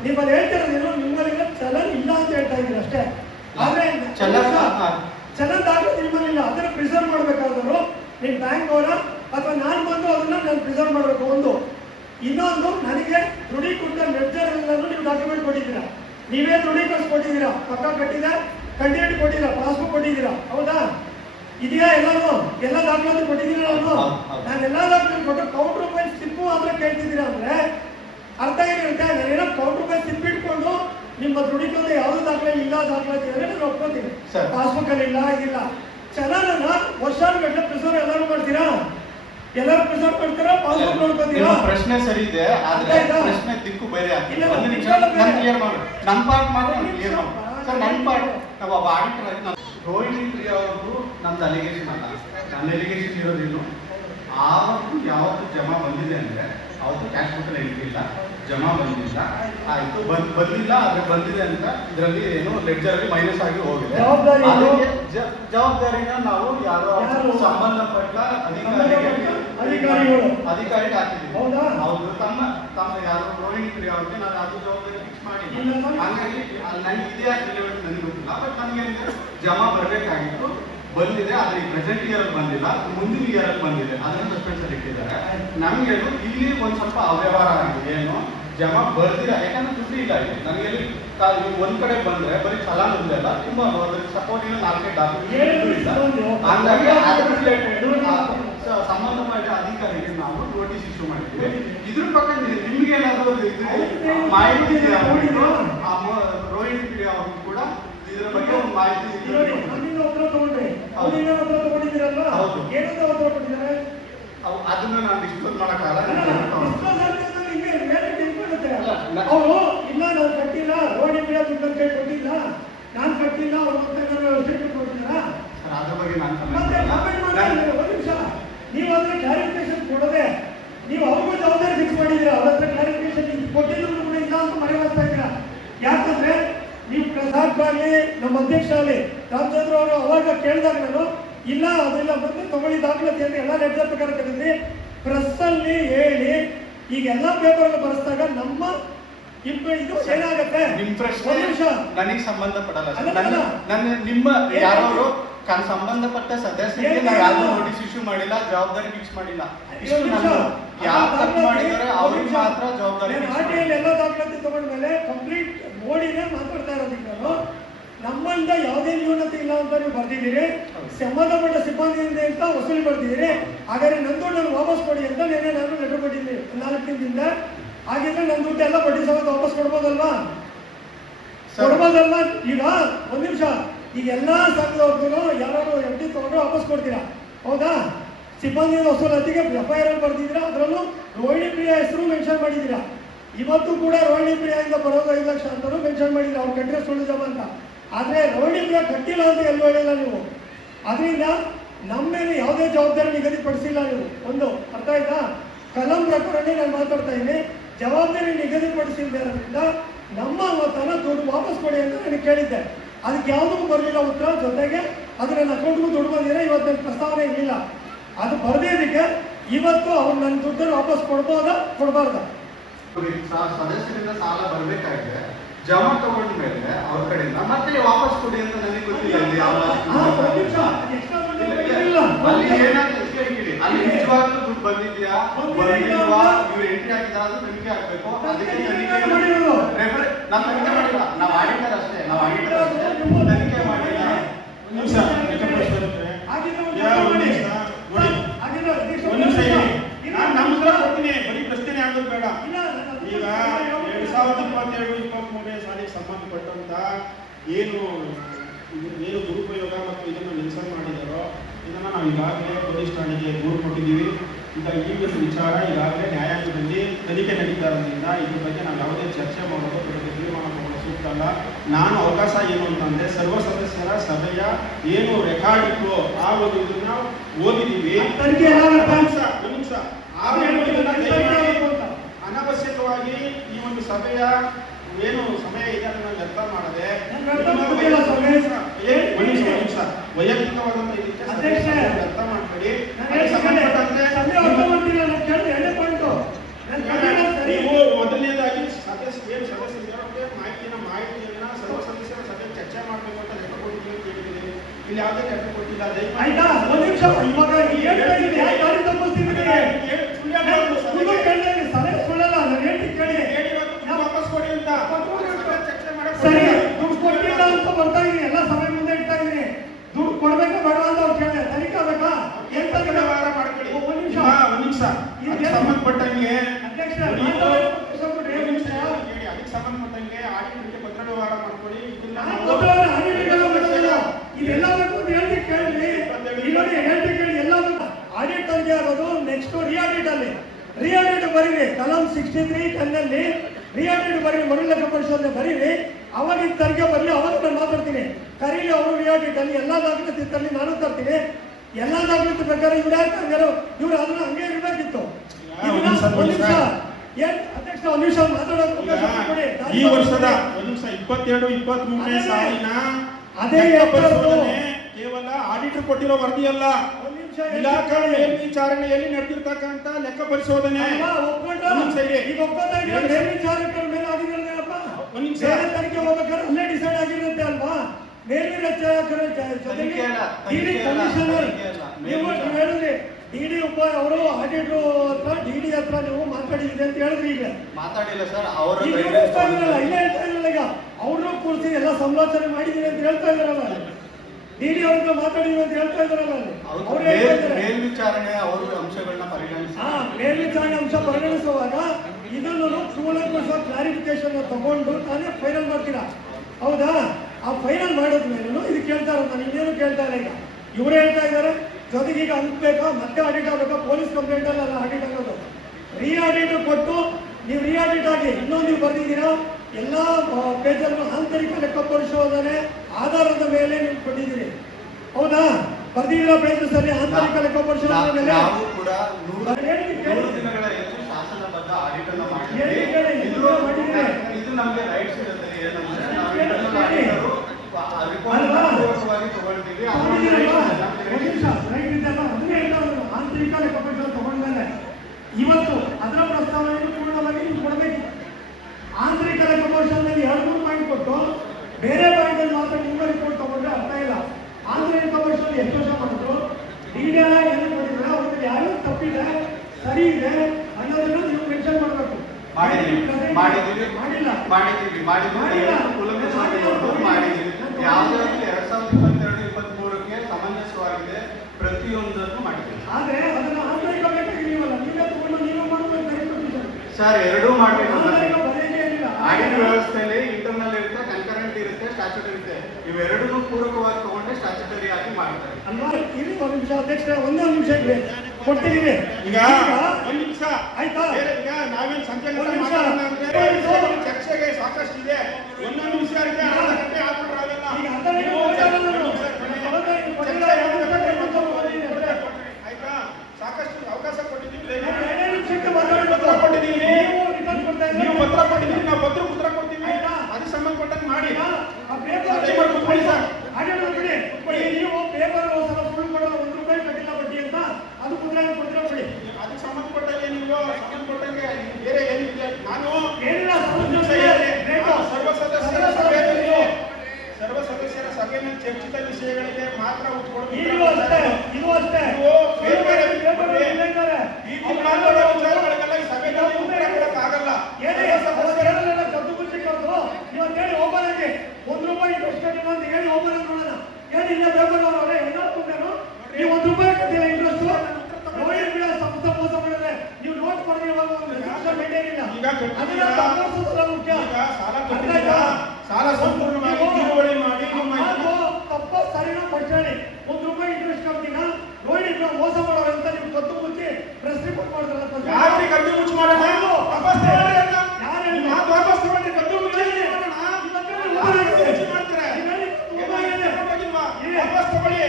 ನಿಮ್ಮಲ್ಲಿ ಹೇಳ್ತಿರೋದೇನು, ನಿಮ್ಮಲ್ಲಿ ಚಲನ್ ಇಲ್ಲ ಅಂತ ಹೇಳ್ತಾ ಇದ್ದೀರಿ ಅಷ್ಟೇ. ಆದ್ರೆ ಚಲನ್ ದಾಖಲೆ ನಿಮ್ಮಲ್ಲಿಲ್ಲ. ಅದನ್ನ ಪ್ರಿಸರ್ವ್ ಮಾಡ್ಬೇಕಾದ್ರು ನಿಮ್ಮ ಬ್ಯಾಂಕ್ ಅವರ ಅಥವಾ ನಾನು ಬಂದು ನಾನು ಪ್ರಿಸರ್ವ್ ಮಾಡಬೇಕು. ಒಂದು ಇನ್ನೊಂದು, ನನಗೆ ದೃಢೀಕೃತ ಲೆಡ್ಜರ್ ಎಲ್ಲನೂ ನೀವು ಡಾಕ್ಯುಮೆಂಟ್ ಕೊಟ್ಟಿದ್ದೀರಾ, ನೀವೇ ದೃಢೀಕರಿಸ್ಕೊಟ್ಟಿದ್ದೀರಾ, ಪಕ್ಕ ಕಟ್ಟಿದ ಕಂಟಿನ್ಯೂಟಿ ಕೊಟ್ಟಿದ್ದೀರಾ, ಪಾಸ್ಬುಕ್ ಕೊಟ್ಟಿದ್ದೀರಾ. ಹೌದಾ? ಇದೆಯಾ? ಎಲ್ಲರೂ ಎಲ್ಲ ದಾಖಲಾತಿ ಕೊಟ್ಟಿದ್ದೀರಾ? ನಾನು ಎಲ್ಲ ದಾಖಲೆ ಕೊಟ್ಟು ಕೌಂಟರ್ ರೂಪಾಯಿ ಸ್ಲಿಪ್ಪು ಆದ್ರೆ ಕೇಳ್ತಿದ್ದೀರಾ ಅಂದ್ರೆ ಅರ್ಥ ಏನಿರುತ್ತೆ? ನಾನೇನೋ ಕೌಂಟರ್ ರೂಪಾಯಿ ಸ್ಲಿಪ್ ಇಟ್ಕೊಂಡು ನಿಮ್ಮ ದೃಢೀಕರಣ ಯಾವುದು ದಾಖಲೆ ಇಲ್ಲ ದಾಖಲಾತಿ ಅಂದರೆ ನಾನು ಒಪ್ಕೊತೀನಿ. ಪಾಸ್ಬುಕ್ ಅಲ್ಲಿ ಇಲ್ಲ, ಇದಿಲ್ಲ. ಚಲನನ್ನ ವರ್ಷಾನುಗಟ್ಟಲೆ ಪ್ರಿಸರ್ವ್ ಎಲ್ಲರೂ ಮಾಡ್ತೀರಾ? ಎಲ್ಲರೂ ಪ್ರಿಸರ್ವ್ ಮಾಡ್ತೀರಾ? ಪಾಸ್ಬುಕ್ ನೋಡ್ಕೊತೀರಾ? ಪ್ರಶ್ನೆ ಸರಿ ಇದೆ, ಆದ್ರೆ ಪ್ರಶ್ನೆ ದಿಕ್ಕು ಬೇರೆ ಆಗ್ತದೆ. ಕ್ಲಿಯರ್ ಮಾಡಿ, ನನ್ನ ಪಾರ್ಟ್ ಮಾತ್ರ ಕ್ಲಿಯರ್ ಮಾಡಿ ಸರ್. ನನ್ನ ಪಾರ್ಟ್ ನಾವು ಒಬ್ಬ ಆಡಿಟರ್ ಆಗಿ ರೋಹಿಣಿ ಪ್ರಿಯಾ ಅವ್ರಿಗೂ ನಮ್ದು ಅಲಿಗೇಷನ್ ಅಲ್ಲ. ನನ್ನ ಅಲಿಗೇಷನ್ ಇರೋದಿಲ್ಲ. ಆವತ್ತು ಯಾವತ್ತು ಜಮಾ ಬಂದಿದೆ ಅಂದರೆ ಅವತ್ತು ಕ್ಯಾಶ್ ಬುಕ್ಕಲ್ಲಿ ಎಂಟ್ರಿ ಇಲ್ಲ, ಜಮಾ ಬಂದಿಲ್ಲ. ಆಯಿತು, ಬಂದಿಲ್ಲ, ಆದರೆ ಬಂದಿದೆ ಅಂತ ಇದರಲ್ಲಿ ಏನು ಲೆಡ್ಜರಲ್ಲಿ ಮೈನಸ್ ಆಗಿ ಹೋಗಿದೆ. ಜವಾಬ್ದಾರಿನ ನಾವು ಯಾರೋ ಸಂಬಂಧಪಟ್ಟ ಅಧಿಕಾರಿಗೆ ಹಾಕಿದ್ದೀವಿ. ಹೌದು, ತಮ್ಮ ಯಾರು ರೋಹಿಣಿ ಪ್ರಿಯಾ ಅವ್ರಿಗೆ ನಾನು ಅದು ಜವಾಬ್ದಾರಿ ಫಿಕ್ಸ್ ಮಾಡಿದ್ದೀನಿ. ಹಾಗಾಗಿ ನನಗೆ ಇದೇ ರಿಲೆವೆಂಟ್ ನನಗೆ ಗೊತ್ತಿಲ್ಲ. ಬಟ್ ನಮಗೆ ಜಮಾ ಬರಬೇಕಾಗಿತ್ತು, ಬಂದಿದೆ. ಆದರೆ ಈ ಪ್ರೆಸೆಂಟ್ ಇಯರ್ ಬಂದಿಲ್ಲ, ಮುಂದಿನ ಇಯರ್ ಬಂದಿದೆ. ಅದನ್ನು ಸಸ್ಪೆನ್ಸ್ ಅಲ್ಲಿ ಇಟ್ಟಿದ್ದಾರೆ. ನಮಗೆ ಇಲ್ಲಿ ಒಂದು ಸ್ವಲ್ಪ ಅವ್ಯವಹಾರ ಆಗಿದೆ. ಏನು ಜಮಾ ಬರ್ದಿರ, ಯಾಕಂದ್ರೆ ದುಡ್ಡು ಇಲ್ಲ ಇಲ್ಲಿ. ನನಗೆ ಒಂದ್ ಕಡೆ ಬಂದ್ರೆ ಬರೀ ಚಲಾನ್ ಒಂದಲ್ಲ, ತುಂಬಾ ಸಪೋರ್ಟಿನ 4 ಡಾಕ್ಯುಮೆಂಟ್ ಇಲ್ಲ. ಹಾಗಾಗಿ ಅದ್ರ ರಿಲೇಟೆಡ್ ಸಂಬಂಧಪಟ್ಟ ಅಧಿಕಾರಿಗೆ ನಾವು ನೋಟಿಸ್ ಇಶ್ಯೂ ಮಾಡಿದ್ದೀವಿ. ಇದ್ರ ಪಕ್ಕ ನಿಮ್ಗೆ ಏನಾದ್ರು ಮಾಹಿತಿ ಇದೆಯಾ? ರೋಹಿಣಿ ಪ್ರಿಯಾ ಅವ್ರಿಗೂ ಕೂಡ ಇದರ ಬಗ್ಗೆ ಒಂದು ಮಾಹಿತಿ ಅದನ್ನ ನಾನು ಡಿಸ್ಕ್ಲೋಸ್ ಮಾಡಕ್ಕಾಗಲ್ಲ. ಅವರು ಇಲ್ಲ, ನಾನು ಕಟ್ಟಿಲ್ಲ, ರೋಹಿಣಿ ಪ್ರಿಯಾ ದುಡ್ಡು ಕೈ ಕೊಟ್ಟಿಲ್ಲ, ನಾನು ಕಟ್ಟಿಲ್ಲ, ಅವ್ರ ಸ್ಟೇಟ್ಮೆಂಟ್ ಕೊಟ್ಟಿದ್ದೀರಾ? ಅದ್ರ ಬಗ್ಗೆ ನಾನು ಒಂದು ನಿಮಿಷ. ನೀವು ಅದನ್ನ ಕ್ಲಾರಿಫಿಕೇಶನ್ ಕೊಡದೆ ನೀವು ಅವ್ರಿಗೂ ಜವಾಬ್ದಾರಿ ಫಿಕ್ಸ್ ಮಾಡಿದ್ದೀರಾ. ಅವ್ರ ಹತ್ರ ಕ್ಲಾರಿಫಿಕೇಶನ್ ಕೊಟ್ಟಿದ್ರು ಕೂಡ ಇಲ್ಲ ಅಂತ ಮರೆಮಾಡ್ತಾ ಇದ್ದೀರಾ. ಯಾಕಂದ್ರೆ ನೀವು ಪ್ರಸಾದ್ ಆಗಲಿ, ನಮ್ಮ ಅಧ್ಯಕ್ಷ ಆಗಲಿ ರಾಮಚಂದ್ರ ಅವರು ಅವಾಗ ಕೇಳಿದಾಗ ನಾನು ಇಲ್ಲ ಅದೆಲ್ಲ ಬಂದು ತಗೊಳ್ಳಿ ದಾಖಲಾತಿ ಅಂತ ಎಲ್ಲ ಲೆಡ್ಜರ್ ಪ್ರಕಾರ ಕರೀರಿ. ಪ್ರೆಸ್ ಅಲ್ಲಿ ಹೇಳಿ ಈಗ ಎಲ್ಲ ಪೇಪರ್ ಬರೆಸಿದಾಗ ನಮ್ಮ ಇದು ಏನಾಗುತ್ತೆ? ನಿಮ್ ಪ್ರಶ್ನೆ ನನಗೆ ಸಂಬಂಧಪಡಲ್ಲ. ನಿಮ್ಮ ಯಾರು ಸಂಬಂಧಪಟ್ಟ ಸದಸ್ಯರಿಗೆ ನಾವು ಯಾರು ನೋಟಿಸ್ ಇಶ್ಯೂ ಮಾಡಿಲ್ಲ, ಜವಾಬ್ದಾರಿ ಫಿಕ್ಸ್ ಮಾಡಿಲ್ಲ. ಯಾರು ತಪ್ಪು ಮಾಡಿದ್ದಾರೆ ಅವ್ರಿಗೆ ಮಾತ್ರ ಜವಾಬ್ದಾರಿ ನಾನು RTI ಎಲ್ಲ ದಾಖಲಾತಿ ತಗೊಂಡ್ಮೇಲೆ ಕಂಪ್ಲೀಟ್ ನೋಡಿನೇ ಮಾತಾಡ್ತಾ ಇರೋದಕ್ಕೆ ನಾನು ನಮ್ಮಿಂದ ಯಾವುದೇ ನ್ಯೂನತೆ ಇಲ್ಲ ಅಂತ ನೀವು ಬರ್ದಿದ್ದೀರಿ, ಸಂಬಂಧಪಟ್ಟ ಸಿಬ್ಬಂದಿಯಿಂದ ಅಂತ ವಸೂಲಿ ಬರ್ದಿದ್ದೀರಿ. ಹಾಗಾದ್ರೆ ನನ್ನ ದುಡ್ಡು ವಾಪಸ್ ಕೊಡಿ ಅಂತ ನೆನ್ನೆ ನಾನು ಲೆಟರ್ ಕೊಟ್ಟಿದ್ದೀನಿ 4 ದಿನದಿಂದ. ಹಾಗಿದ್ರೆ ನನ್ನ ದುಡ್ಡು ಎಲ್ಲ ಬಡ್ಡಿ ಸಮೇತ ವಾಪಸ್ ಕೊಡ್ಬೋದಲ್ವಾ? ಕೊಡ್ಬೋದಲ್ವಾ? ಈಗ ಒಂದು ನಿಮಿಷ, ಈಗ ಎಲ್ಲ ಸಂಘದವ್ರಿಗೂ ಯಾರು FD ತಗೊಂಡ್ರು ವಾಪಸ್ ಕೊಡ್ತೀರಾ, ಹೌದಾ? ಸಿಬ್ಬಂದಿ ವಸೂಲಾತಿಗೆ FIR ಬರ್ದಿದ್ದೀರಾ, ಅದರಲ್ಲೂ ರೋಹಿಣಿ ಪ್ರಿಯಾ ಹೆಸರು ಮೆನ್ಷನ್ ಮಾಡಿದ್ದೀರಾ. ಇವತ್ತು ಕೂಡ ರೋಹಿಣಿ ಪ್ರಿಯಾದಿಂದ ಬರೋದು 5 ಲಕ್ಷ ಅಂತಲೂ ಮೆನ್ಷನ್ ಮಾಡಿದ್ದೀರಾ, ಅವ್ರು ಕಟ್ಟಿರೋ ಸುಳ್ಳು ಜಮ ಅಂತ. ಆದರೆ ರೋಹಿಣಿ ಪ್ರಿಯಾ ಕಟ್ಟಿಲ್ಲ ಅಂತ ಎಲ್ಲೂ ಹೇಳಿಲ್ಲ ನೀವು. ಅದರಿಂದ ನಮ್ಮ ಮೇಲೆ ಯಾವುದೇ ಜವಾಬ್ದಾರಿ ನಿಗದಿಪಡಿಸಿಲ್ಲ ನೀವು. ಒಂದು ಅರ್ಥ ಆಯ್ತಾ? ಕಲಂ ಪ್ರಕರಣ ನಾನು ಮಾತಾಡ್ತಾ ಇದ್ದೀನಿ, ಜವಾಬ್ದಾರಿ ನಿಗದಿಪಡಿಸಿದ್ದರಿಂದ ನಮ್ಮ ಮೊತ್ತನ ದುಡ್ಡು ವಾಪಸ್ ಕೊಡಿ ಅಂತ ನನಗೆ ಕೇಳಿದ್ದೆ. ಅದಕ್ಕೆ ಯಾವುದಕ್ಕೂ ಬರಲಿಲ್ಲ ಉತ್ತರ. ಜೊತೆಗೆ ಅದು ನನ್ನ ಅಕೌಂಟ್ಗೂ ದುಡ್ಡು ಬಂದಿದೆ, ಇವತ್ತು ನನ್ನ ಪ್ರಸ್ತಾವನೆ ಇರಲಿಲ್ಲ. ಅದು ಬರ್ದಿದ್ದಕ್ಕೆ ಇವತ್ತು ಅವ್ರು ನನ್ನ ದುಡ್ಡನ್ನು ವಾಪಸ್ ಕೊಡ್ಬೋದಾ ಕೊಡ್ಬಾರ್ದಾ? ಸದಸ್ಯರಿಂದ ಸಾಲ ಬರ್ಬೇಕಾಗಿದೆ, ಜಮಾ ತಗೊಂಡ ಮೇಲೆ ಅವ್ರ ಕಡೆಯಿಂದ ಮತ್ತೆ ವಾಪಸ್ ಕೊಡಿ ಅಂತ ನನಗೆ ಗೊತ್ತಿಲ್ಲ. ಅಲ್ಲಿ ಏನಾದ್ರು ಅಲ್ಲಿ ನಿಜವಾಗ್ಲೂ ದುಡ್ಡು ಬಂದಿದ್ಯಾ ಬಂದಿಲ್ವಾ, ಇವ್ರು ಎಂಟ್ರಿ ಹಾಕಿದಾರ ಅದು ತನಿಖೆ ಆಗ್ಬೇಕು. ಅದಕ್ಕೆ ನಾವು ತನಿಖೆ ಮಾಡಿಲ್ಲ, ನಾವು ಆಡಿಟರ್ ಅಷ್ಟೇ, ತನಿಖೆ ಮಾಡಿಲ್ಲ. ಬರೀ ಪ್ರಶ್ನೆ ಆಗೋದು ಬೇಡ. ಈಗ 2022-23 ಸಾಲಿಗೆ ಸಂಬಂಧಪಟ್ಟಂತ ಏನು ದುರುಪಯೋಗ ಮತ್ತು ಇದನ್ನು ನಿಲ್ಸನ್ ಮಾಡಿದಾರೋ ಇದನ್ನು ನಾವು ಈಗಾಗಲೇ ಪೊಲೀಸ್ ಠಾಣೆಗೆ ದೂರು ಕೊಟ್ಟಿದ್ದೀವಿ. ಈಗ ಈ ಒಂದು ವಿಚಾರ ಈಗಾಗಲೇ ನ್ಯಾಯಾಲಯದಲ್ಲಿ ತನಿಖೆ ನಡೀತಾ ಇರೋದ್ರಿಂದ ಇದ್ರ ಬಗ್ಗೆ ನಾವು ಯಾವುದೇ ಚರ್ಚೆ ಮಾಡೋದು ಇದಕ್ಕೆ ತೀರ್ಮಾನ ಮಾಡೋದು ಸೂಕ್ತ ಅಲ್ಲ. ನಾನು ಅವಕಾಶ ಏನು ಅಂತಂದ್ರೆ ಸರ್ವ ಸದಸ್ಯರ ಸಭೆಯ ಏನು ರೆಕಾರ್ಡ್ ಇತ್ತು ಆ ಒಂದು ಇದನ್ನ ಓದಿದ್ದೀವಿ. ಅನವಶ್ಯಕವಾಗಿ ಈ ಒಂದು ಸಭೆಯ ಏನು ಸಮಯ ಇದೆ ಅದನ್ನು ವ್ಯರ್ಥ ಮಾಡದೆ ವೈಯಕ್ತಿಕವಾದಂತ ಇದಕ್ಕೆ ವ್ಯರ್ಥ ಮಾಡಬೇಡಿ. ನೀವು ಮೊದಲನೇದಾಗಿ ಮಾಹಿತಿಯನ್ನ ಸರ್ವ ಸದಸ್ಯರ ಸಭೆ ಚರ್ಚೆ ಮಾಡಬೇಕು ಅಂತ ಲೆಕ್ಕ ಕೊಟ್ಟಿದ್ದೀವಿ ಅಂತ ಹೇಳಿದ್ದೀವಿ. ಇಲ್ಲಿ ಯಾವುದೇ ಲೆಕ್ಕ ಕೊಟ್ಟಿಲ್ಲ. ಸರಿ, ದುಡ್ಡು ಕೊಟ್ಟಿಲ್ಲ ಅಂತ ಬರ್ತಾ ಇದೀನಿ, ಎಲ್ಲ ಸಭೆ ಮುಂದೆ ಇಡ್ತಾ ಇದೀನಿ. ದುಡ್ಡು ಕೊಡ್ಬೇಕಾ ಬೇಡ ಅಂತ ಅವ್ರು ಕೇಳಿದೆ, ತನಿಖೆ ಬೇಕಾ ಎಂತ ವ್ಯವಹಾರ ಮಾಡ್ಕೊಳ್ಳಿ. ಒಂದ್ ನಿಮಿಷ ಸಂಬಂಧಪಟ್ಟಂಗೆ ಅಧ್ಯಕ್ಷ ಅದಕ್ಕೆ ಸಂಬಂಧಪಟ್ಟಂಗೆ ಆಡಿಟರ್ಗೆ ಪತ್ರ ವ್ಯವಹಾರ ಮಾಡ್ಕೊಳ್ಳಿ. ಇದೆಲ್ಲ ಹೇಳ್ತಿ ಕೇಳಿ, ಹೇಳ್ತಿ ಕೇಳಿ. ಎಲ್ಲ ಆಡಿಟ್ ತನಿಖೆ ಆಗೋದು ನೆಕ್ಸ್ಟ್ ರಿಆಡಿಟ್ ಅಲ್ಲಿ. ರಿಆಡಿಟ್ ಬರೀರಿ, ಕಲಂ 63 ರಿಯಾಡಿಟ್ ಬರೀ, ಮರು ಲೆಕ್ಕ ಪರಿಶೋಧನೆ ಬರೀರಿ. ಅವಾಗ ತನಿಖೆ ಬರಲಿ, ಅವಾಗ ನಾನು ಮಾತಾಡ್ತೀನಿ. ಕರೀಲಿ ಅವರು ರಿಯಾಡಿಟ್ ಅಲ್ಲಿ ಎಲ್ಲ ದಾಖಲಾತಿ ತರಲಿ, ನಾನು ತರ್ತೀನಿ. ಎಲ್ಲ ದಾಖಲಾತಿ ಬೇಕಾದ್ರೆ ಇವ್ರು ಯಾಕೆ ಹಂಗಾರು ಇವ್ರು ಅದನ್ನ ಹಂಗೆ ಇರಬೇಕಿತ್ತು. ಅಧ್ಯಕ್ಷ ಒಂದು ನಿಮಿಷ ಮಾತಾಡೋದು ಈ ವರ್ಷದ 22-23 ಸಾಲಿನ ಅದೇ ಕೇವಲ ಆಡಿಟರ್ ಕೊಟ್ಟಿರೋ ವರದಿ ಅಲ್ಲ, ಇಲಾಖಾ ಮೇಲ್ವಿಚಾರಣೆಯಲ್ಲಿ ನಡೆದಿರ್ತಕ್ಕಂಥ ಲೆಕ್ಕ ಪರಿಶೋಧನೆ. ತನಿಖೆ ಹೋಗ್ಬೇಕಾದ್ರೆ ಅಲ್ಲೇ ಡಿಸೈಡ್ ಆಗಿರುತ್ತೆ ಅಲ್ವಾ? ಮೇಲ್ವಿಚಾರಕರ ಜೊತೆಗೆ ಡಿಡಿ ಕಮಿಷನರ್ ನೀವು ಹೇಳಿದ್ರಿ, ಡಿಡಿ ಉಪ ಅವರು ಆಡಿಟರ್ ಹತ್ರ ಡಿಡಿ ಹತ್ರ ನೀವು ಮಾತಾಡಿದ್ರಿ ಅಂತ ಹೇಳಿದ್ರಿ. ಈಗ ಮಾತಾಡಿಲ್ಲ ಸರ್, ಅವರು ಇಲ್ಲೇ ಹೇಳ್ತಾ ಇದ್ರಲ್ಲ, ಈಗ ಅವ್ರನ್ನೂ ಕೂರಿಸಿ ಎಲ್ಲ ಸಮಾಲೋಚನೆ ಮಾಡಿದೀನಿ ಅಂತ ಹೇಳ್ತಾ ಇದಾರಲ್ಲ. ಡಿಡಿ ಅವ್ರನ್ನ ಮಾತಾಡಿದ್ವಿ ಅಂತ ಹೇಳ್ತಾ ಇದಾರಲ್ಲ. ಮೇಲ್ವಿಚಾರಣೆ ಅವರು ಅಂಶಗಳನ್ನ ಪರಿಗಣಿಸಿ ಮೇಲ್ವಿಚಾರಣೆ ಅಂಶ ಪರಿಗಣಿಸುವಾಗ ಇದನ್ನು ಕ್ಲಾರಿಫಿಕೇಶನ್ ತಗೊಂಡು ತಾನೇ ಫೈನಲ್ ಮಾಡ್ತೀರಾ, ಹೌದಾ? ಆ ಫೈನಲ್ ಮಾಡೋದ್ಮೇಲೆ ಇದು ಕೇಳ್ತಾ ಇರೋದು, ನಾನು ಇನ್ನೇನು ಕೇಳ್ತಾ ಇಲ್ಲ. ಈಗ ಇವ್ರು ಹೇಳ್ತಾ ಇದ್ದಾರೆ, ಜೊತೆಗೆ ಈಗ ಅನ್ಬೇಕಾ ಮತ್ತೆ ಆಡಿಟ್ ಆಗಬೇಕಾ? ಪೊಲೀಸ್ ಕಂಪ್ಲೇಂಟ್ ಅಲ್ಲ ಆಡಿಟ್ ಆಗೋದು. ರಿಆಡಿಟ್ ಕೊಟ್ಟು ನೀವು ರಿಆಡಿಟ್ ಆಗಿ ಇನ್ನೊಂದು ನೀವು ಬರ್ದಿದ್ದೀರಾ, ಎಲ್ಲ ಪೇಜನ್ನು ಆಂತರಿಕ ಲೆಕ್ಕ ಪರಿಶೋಧನೆ ಆಧಾರದ ಮೇಲೆ ನೀವು ಕೊಟ್ಟಿದ್ದೀರಿ, ಹೌದಾ? ಬರ್ದಿದ್ದೀರಾ ಪೇಜ್ ಸರಿ? ಆಂತರಿಕ ಲೆಕ್ಕ ಪರಿಶೋಧನೆ ಮೇಲೆ ನಾವು ಕೂಡ 100 ದಿನಗಳ ಹೆಚ್ಚು ಶಾಸನಬದ್ಧ ಆಡಿಟ್ ಅನ್ನು ಮಾಡಿದ್ದೀವಿ. ಇದು ನಮಗೆ ರೈಟ್ಸ್ ಇರುತ್ತೆ. ಏನಂದ್ರೆ ಆಂತರಿಕ ಲೆಕ್ಕ ಪರಿಶೋಧನೆ ತಗೊಂಡ್ಮೇಲೆ ಇವತ್ತು ಅದರ ಪ್ರಸ್ತಾವನೆಯನ್ನು ಪೂರ್ಣವಾಗಿ ನೀವು ಕೊಡಬೇಕು. ಆಂತರಿಕ ಲೆಕ್ಕ ಪರಿಶೋಧನೆಯಲ್ಲಿ 2-3 ಪಾಯಿಂಟ್ ಕೊಟ್ಟು ಬೇರೆ ಪಾಯಿಂಟ್ ಅಲ್ಲಿ ಮಾತ್ರ ನಿಮ್ಮ ರಿಪೋರ್ಟ್ ತಗೊಂಡ್ರೆ ಅರ್ಥ ಇಲ್ಲ. ಆಂತರಿಕ ಪರಿಶೋಧನೆ ಎಷ್ಟು ವರ್ಷ ಮಾಡಿದ್ರು, ಡೀಟೇಲ್ ಆಗಿ ಏನು ಮಾಡಿದ್ರೆ ಅವ್ರಿಗೆ ಯಾರು ತಪ್ಪಿದೆ ಸರಿ ಇದೆ ಅನ್ನೋದನ್ನು ನೀವು ಮೆನ್ಷನ್ ಮಾಡಬೇಕು. ಮಾಡಿದ್ದೀವಿ ಕೂಲಂಕಷವಾಗಿ ನೋಡ್ಬೋದು ಮಾಡಿದ್ದೀವಿ. ಯಾವುದಾದ್ರೂ 2022-23ಕ್ಕೆ ಸಮಂಜಸವಾಗಿದೆ ಪ್ರತಿಯೊಂದನ್ನು ಮಾಡಿದ್ದೀವಿ. ಆದ್ರೆ ಅದನ್ನ ಆಂತರಿಕ ಬೇಕಾಗಿ ನೀವಲ್ಲ, ನೀವೇ ತಗೊಂಡು ನೀವೇ ಮಾಡಬೇಕು. ಸರ್ ಎರಡೂ ಮಾಡಬೇಕು. ಬರೆಯೇ ಇಲ್ಲ. ಆಡಿಟ್ ವ್ಯವಸ್ಥೆಯಲ್ಲಿ ಇಂಟರ್ನಲ್ ಇರುತ್ತೆ, ಕನ್ಕರೆಂಟ್ ಇರುತ್ತೆ, ಸ್ಟ್ಯಾಚ್ಯೂಟರಿ ಇರುತ್ತೆ. ಇವೆರಡನ್ನೂ ಪೂರಕವಾಗಿ ತಗೊಂಡೆ ಸ್ಟ್ಯಾಚ್ಯೂಟರಿ ಆಗಿ ಮಾಡ್ತಾರೆ. ಅಲ್ವಾ? ಇಲ್ಲಿ ಒಂದು ನಿಮಿಷ ಅಧ್ಯಕ್ಷ, ಒಂದೇ ಒಂದು ನಿಮಿಷ ಇದೆ ಕೊಡ್ತೀವಿ. ಈಗ ಒಂದ್ ನಿಮಿಷ ಆಯ್ತಾ? ಈಗ ನಾವೇನ್ ಸಂಖ್ಯೆ ಚರ್ಚೆಗೆ ಸಾಕಷ್ಟು ಇದೆ. ಒಂದೊಂದು ನಿಮಿಷ ಈಗ ಆಯ್ತಾ? ಸಾಕಷ್ಟು ಅವಕಾಶ ಕೊಟ್ಟಿದ್ದೀವಿ, ನೀವು ಪತ್ರ ಕೊಟ್ಟಿದ್ದೀವಿ, ನಾವು ಉತ್ತರ ಕೊಡ್ತೀವಿ. ಅದಕ್ಕೆ ಸಂಬಂಧಪಟ್ಟಂಗೆ ಮಾಡಿ. ನೀವು ಪೇಪರ್ ಸುಳ್ಳು ಕೊಡೋದು ₹1 ಕಟ್ಟಿಲ್ಲ ಬಡ್ಡಿ ಅಂತ ಅದು ಮುದ್ರೆ ಕೊಡ್ತೀರ ಬಿಡಿ. ಅದಕ್ಕೆ ಸಂಬಂಧಪಟ್ಟಂಗೆ ನೀವು ಸಂಬಂಧಪಟ್ಟಂಗೆ ಬೇರೆ ಏನಿದೆ ನಾನು ಏನಿಲ್ಲ ಸರ್ವ ಸದಸ್ಯರ ಸಭೆಯಲ್ಲಿ ಚರ್ಚಿತ ವಿಷಯಗಳಿಗೆ ಮಾತ್ರ ಇದು ಅಷ್ಟೇ ವಿಚಾರಗಳಿಗೆಲ್ಲ ಈ ಸಭೆಯಲ್ಲಿ ಉತ್ತರ ಕೊಡಕ್ಕಾಗಲ್ಲ. ಕದ್ದು ಮುಚ್ಚಿ ಕರೆದು ಇವತ್ತೇಳಿ ಓಪನ್ ಆಗಿ ₹1 ಇಂಟ್ರೆಸ್ಟ್ ಕಟ್ಟಿಲ್ಲ ಅಂತ ಹೇಳಿ ಓಪನ್ ಆಗಿ ನೋಡೋಣ. ಏನಿಲ್ಲ ಪೇಪರ್ ಅವರೇ ಇನ್ನೊಂದೇನು ನೀವು ₹1 ಕಟ್ಟಿಲ್ಲ ಇಂಟ್ರೆಸ್ಟ್ ಸಂಸ್ಥೆ ಮೋಸ ಮಾಡಿದ್ರೆ ನೀವು ನೋಟ್ ಮಾಡಿದ್ರೆ ಇವಾಗ ಮುಖ್ಯ. ಸಾಲ ಸಂಪೂರ್ಣವಾಗಿ ತೀರುವಳಿ ಮಾಡಿ ತಪ್ಪ ಸರಿನೋ ಪಡ್ಸಾಡಿ ₹1 ಇಂಟ್ರೆಸ್ಟ್ ಕಟ್ಟಿನ ನೋಡಿ ಮೋಸ ಮಾಡೋರು ಅಂತ ನೀವು ಕದ್ದು ಮುಚ್ಚಿ ಪ್ರೆಸ್ ರಿಪೋರ್ಟ್ ಮಾಡಿದ್ರಲ್ಲ. ಯಾರಿಗೆ ಕದ್ದು ಮುಚ್ಚಿ ಮಾಡೋಣ? ವಾಪಸ್ ತಗೊಳ್ಳಿ ಅಲ್ಲ. ಯಾರು ಮಾತು ವಾಪಸ್ ತಗೊಂಡು ಕದ್ದು ಮುಚ್ಚಿ ಮಾಡೋಣ. ವಾಪಸ್ ತಗೊಳ್ಳಿ.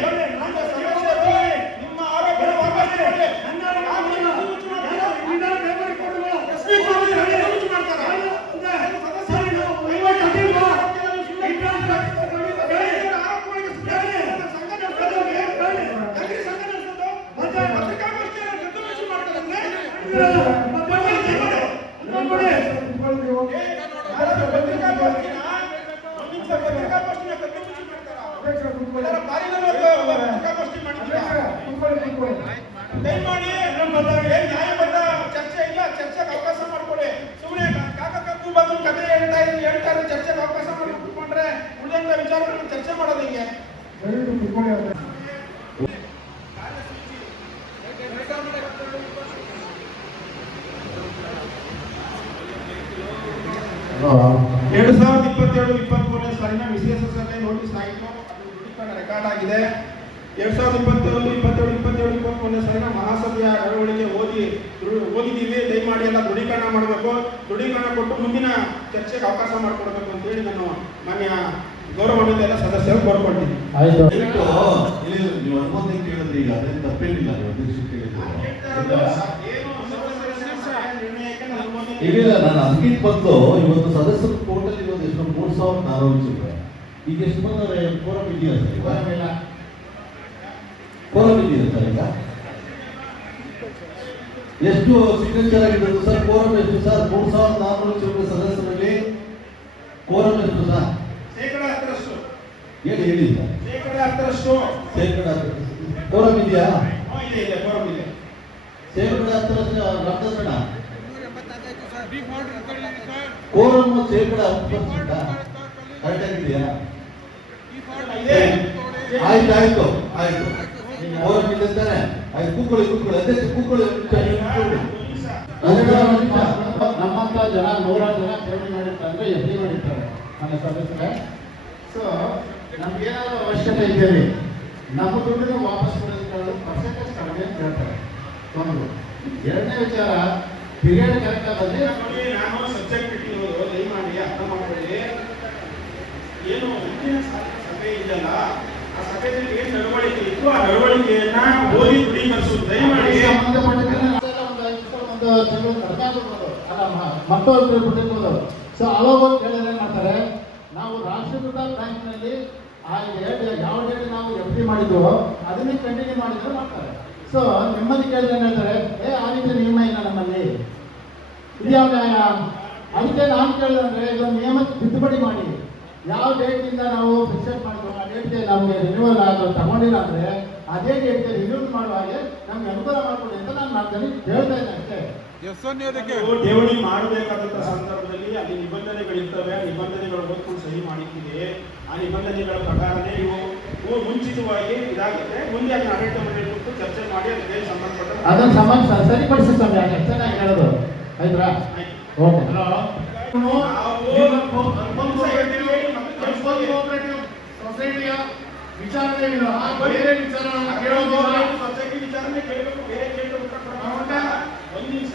ನಿಮ್ಮ ಆರೋಗ್ಯ ವಾಪಸ್ ತಗೊಳ್ಳಿ. ದಯಮಾಡಿ ನ್ಯಾಯಬದ್ಧ ಚರ್ಚೆ ಇಲ್ಲ, ಚರ್ಚೆಗೆ ಅವಕಾಶ ಮಾಡಿಕೊಡಿ. ಸುಮ್ಮನೆ ಕಾಕಕ್ಕೂ ಬಂದು ಕಥೆ ಹೇಳ್ತಾರೆ, ಚರ್ಚೆಗೆ ಅವಕಾಶ ಮಾಡಿ ಕೂತ್ಕೊಂಡ್ರೆ ಉಳಿದಂತ ವಿಚಾರಗಳನ್ನು ಚರ್ಚೆ ಮಾಡೋದು ಹಿಂಗೆ. ಎರಡು 2022-23 ಸಾಲಿನ ವಿಶೇಷ ಸಭೆ ನೋಟಿಸ್ ಆಯಿತು. ಅದು ದೃಢೀಕರಣ ರೆಕಾರ್ಡ್ ಆಗಿದೆ. 2022-23 ಸಾಲಿನ ಮಹಾಸಭೆಯ ನಡವಳಿಕೆ ಓದಿದ್ದೀವಿ. ದಯಮಾಡಿ ಎಲ್ಲ ದೃಢೀಕರಣ ಮಾಡಬೇಕು. ದೃಢೀಕರಣ ಕೊಟ್ಟು ಮುಂದಿನ ಚರ್ಚೆಗೆ ಅವಕಾಶ ಮಾಡಿಕೊಡ್ಬೇಕು ಅಂತ ಹೇಳಿ ನಾನು ಮಾನ್ಯ ಗೌರವಾನ್ವಿತ ಎಲ್ಲ ಸದಸ್ಯರು ಕೋರ್ಕೊಳ್ತೀನಿ. ಆಯ್ತು, ನೀವು ಅನುಮತಿ ಕೇಳಿದ್ರಿ, ಈಗ ಅದೇನು ತಪ್ಪೇನಿಲ್ಲ. ಇಲ್ಲ, ನಾನು ಅದಕ್ಕಿಂತ ಬಂದು ಇವತ್ತು ಸದಸ್ಯರು ಟೋಟಲ್ ಇರೋದು ಎಷ್ಟು? 3,400 ಚಿಲ್ಲರೆ. ಈಗ ಎಷ್ಟು ಬಂದರೆ ಕೋರಂ ಇದೆಯಾ ಸರ್? ಕೋರಂ ಇದೆಯಾ ಸರ್? ಈಗ ಎಷ್ಟು ಸಿಗ್ನೇಚರ್ ಆಗಿರೋದು ಸರ್? ಕೋರಂ ಎಷ್ಟು ಸರ್? 3,400 ಚಿಲ್ಲರೆ ಸದಸ್ಯರಲ್ಲಿ ಕೋರಂ ಎಷ್ಟು ಸರ್? ಶೇಕಡ 10%. ಹೇಳಿ ಸರ್. ಶೇಕಡ 10%. ಶೇಕಡ ಕೋರಂ ಇದೆಯಾ? ಇದೆ, ಕೋರಂ ಇದೆ. ಶೇಕಡ 10% ರಕ್ತಸಣ ಕೋರಂ ಶೇಕಡ 10% ಕರೆಕ್ಟ್ ಆಗಿದೆಯಾ? ಆಯ್ತು. ಕೋರಂ ಇದೆ ತಾನೆ? ಆಯ್ತು, ಕೂತ್ಕೊಳ್ಳಿ. ಅದೇ ಕೂತ್ಕೊಳ್ಳಿ. ನಮ್ಮಂತ ಜನ 100 ಜನ ಠೇವಣಿ ಮಾಡಿರ್ತಾರೆ, FD ಮಾಡಿರ್ತಾರೆ ನನ್ನ ಸದಸ್ಯರೇ. ಸೊ ನಮ್ಗೇನಾದ್ರು ಅವಶ್ಯಕತೆ ಇದೆಯಾ? ನಮ್ಮ ದುಡ್ಡನ್ನು ವಾಪಸ್ ಕೊಡೋದು ಪರ್ಸೆಂಟೇಜ್ ಕಡಿಮೆ ಅಂತ ಹೇಳ್ತಾರೆ. ಒಂದು ಎರಡನೇ ವಿಚಾರ, ಪೀರಿಯಡ್ ಕರೆಕ್ಟ್ ಆದಲ್ಲಿ ನಾನು ಸಬ್ಜೆಕ್ಟ್ ಇಟ್ಟಿರೋದು ದಯಮಾಡಿ ಅರ್ಥ ಮಾಡ್ಕೊಳ್ಳಿ. ಏನು ಹಿಂದಿನ ಸಭೆ ಇದೆಯಲ್ಲ, ಆ ಸಭೆಯಲ್ಲಿ ಏನು ನಡವಳಿಕೆ ಇತ್ತು ಆ ನಡವಳಿಕೆಯನ್ನ ಓದಿ ದೃಢೀಕರಿಸುವುದು. ದಯಮಾಡಿ ಒಂದು ತಿಂಗಳು ಕಡಿಮೆ ಆಗಿರ್ಬೋದು, ಅಲ್ಲ ಮತ್ತೊಂದು ಬಿಟ್ಟಿರ್ಬೋದು. ಸೊ ಅವಾಗ ಕೇಳಿದ್ರೆ ಏನ್ ಮಾಡ್ತಾರೆ, ನಾವು ರಾಷ್ಟ್ರೀಕೃತ ಬ್ಯಾಂಕ್ನಲ್ಲಿ ಯಾವ ಡೇಟ್ ನಾವು FD ಮಾಡಿದ್ವೋ ಅದನ್ನೇ ಕಂಟಿನ್ಯೂ ಮಾಡಿದ್ರೆ ಮಾಡ್ತಾರೆ. ಸೊ ನಿಮ್ಮಲ್ಲಿ ಕೇಳಿದ್ರೆ ಏನ್ ಹೇಳ್ತಾರೆ, ಆ ರೀತಿ ನಿಯಮ ಇಲ್ಲ ನಮ್ಮಲ್ಲಿ, ಇದ್ಯಾವ ನ್ಯಾಯ? ಅದಕ್ಕೆ ನಾನು ಕೇಳಿದ್ರೆ ಇದೊಂದು ನಿಯಮ ತಿದ್ದುಪಡಿ ಮಾಡಿ. ಯಾವ ಡೇಟಿಂದ ನಾವು ಫಿಕ್ಸೆಡ್ ಮಾಡಿದ್ವು ಆ ಡೇಟ್ಗೆ ನಮಗೆ ರಿನ್ಯೂವಲ್ ತಗೊಂಡಿಲ್ಲ ಅಂದರೆ ಅದೇ ಡೇಟ್ಗೆ ರಿನ್ಯೂವಲ್ ಮಾಡುವ ಹಾಗೆ ನಮ್ಗೆ ಅನುಕೂಲ ಮಾಡಿಕೊಡಿ ಅಂತ ನಾನು ಜನರಿಗೆ ಹೇಳ್ತಾ ಇದ್ದೆ ಅಷ್ಟೇ. ನೀವು ಠೇವಣಿ ಮಾಡಬೇಕಾದಂತ ಸಂದರ್ಭದಲ್ಲಿ ಅಲ್ಲಿ ನಿಬಂಧನೆಗಳಿರ್ತವೆ. ಆ ನಿಬಂಧನೆಗಳು ಓದ್ಕೊಂಡು ಸಹಿ ಮಾಡಿದ್ದೀರಿ. ಆ ನಿಬಂಧನೆಗಳ ಪ್ರಕಾರನೇ ನೀವು ಮುಂಚಿತವಾಗಿ ಇದಾಗುತ್ತೆ. ಮುಂದೆ ಅದನ್ನ ಆಡಳಿತ ಮಂಡಳಿ ಕೊಟ್ಟು ಚರ್ಚೆ ಮಾಡಿ ಅದಕ್ಕೆ ಸಂಬಂಧಪಟ್ಟ ಅದನ್ನ ಸರಿಪಡಿಸಿ ಸ್ವಾಮಿ. ಚೆನ್ನಾಗಿ ಹೇಳೋದು ಆಯ್ತಾ? ಓಕೆ. ಸೊಸೈಟಿಯ ವಿಚಾರನೇ ಬೇರೆ ವಿಚಾರ ಸೊಸೈಟಿ ವಿಚಾರನೆ ಕೇಳಬೇಕು. ಬೇರೆ ಕೇಳಬೇಕು. ಒಂದು ನಿಮಿಷ,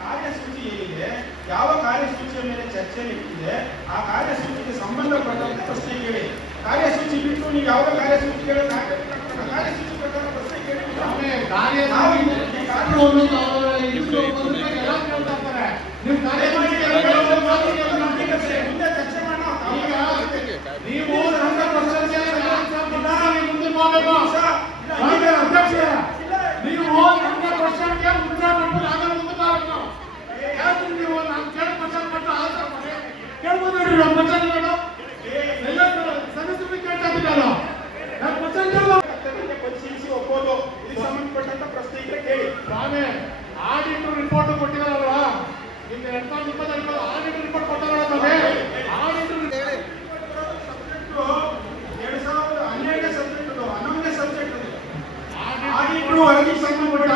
ಕಾರ್ಯಸೂಚಿ ಏನಿದೆ, ಯಾವ ಕಾರ್ಯಸೂಚಿಯ ಮೇಲೆ ಚರ್ಚೆ ನಡೀತಿದೆ, ಆ ಕಾರ್ಯಸೂಚಿಗೆ ಸಂಬಂಧಪಟ್ಟಂತೆ ಪ್ರಶ್ನೆ ಕೇಳಿ. ಕಾರ್ಯಸೂಚಿ ಬಿಟ್ಟು ನೀವು ಯಾವ ಕಾರ್ಯಸೂಚಿ ಕೇಳಿ ಕಾರ್ಯಸೂಚಿ ಪ್ರಕಾರ ಪ್ರಶ್ನೆ ಕೇಳಿ. ಮುಂದೆ ಚರ್ಚೆ ಮಾಡೋಣ. ನೀವು ನನ್ನ ಪ್ರಶ್ನೆಗೆ ಮುಂದೆ ಹೋಗಬೇಕು. ನೀವು ನನ್ನ ಪ್ರಶ್ನೆಗೆ ಉತ್ತರ ಕೊಟ್ಟು ಆಗ ಮುಂದೆ ಬರಬೇಕು. ಯಾಕೆ ನೀವು ನಾನು ಕೇಳಿ ಕ್ವಶನ್ ಕೊಟ್ಟು ಆನ್ಸರ್ ಮಾಡಿ ಕೇಳ್ಬೋದು ನೋಡ್ರಿ. ನಮ್ಮ ಕ್ವಶನ್ಗಳು ಎಲ್ಲ ಸದಸ್ಯರಿಗೆ ಕೇಳ್ತಾ ಇದ್ದೀರಲ್ಲ, ನನ್ನ ಕ್ವಶನ್ಗಳು ಪರಿಶೀಲಿಸಿ ಒಪ್ಪೋದು. ಇದಕ್ಕೆ ಸಂಬಂಧಪಟ್ಟಂತ ಪ್ರಶ್ನೆ ಇದ್ರೆ ಕೇಳಿ. ಸ್ವಾಮಿ, ಆಡಿಟ್ ರಿಪೋರ್ಟ್ ಕೊಟ್ಟಿದಾರಲ್ವಾ, ನಿಮ್ಗೆ 2020 ಆಡಿಟ್ ರಿಪೋರ್ಟ್ ಕೊಟ್ಟಾರಲ್ಲ ಸ್ವಾಮಿ. ಆಡಿಟ್ 2012 ಸಬ್ಜೆಕ್ಟ್, 11ನೇ ಸಬ್ಜೆಕ್ಟ್ ಆಡಿಟ್ ವರದಿ ಸಂಬಂಧಪಟ್ಟ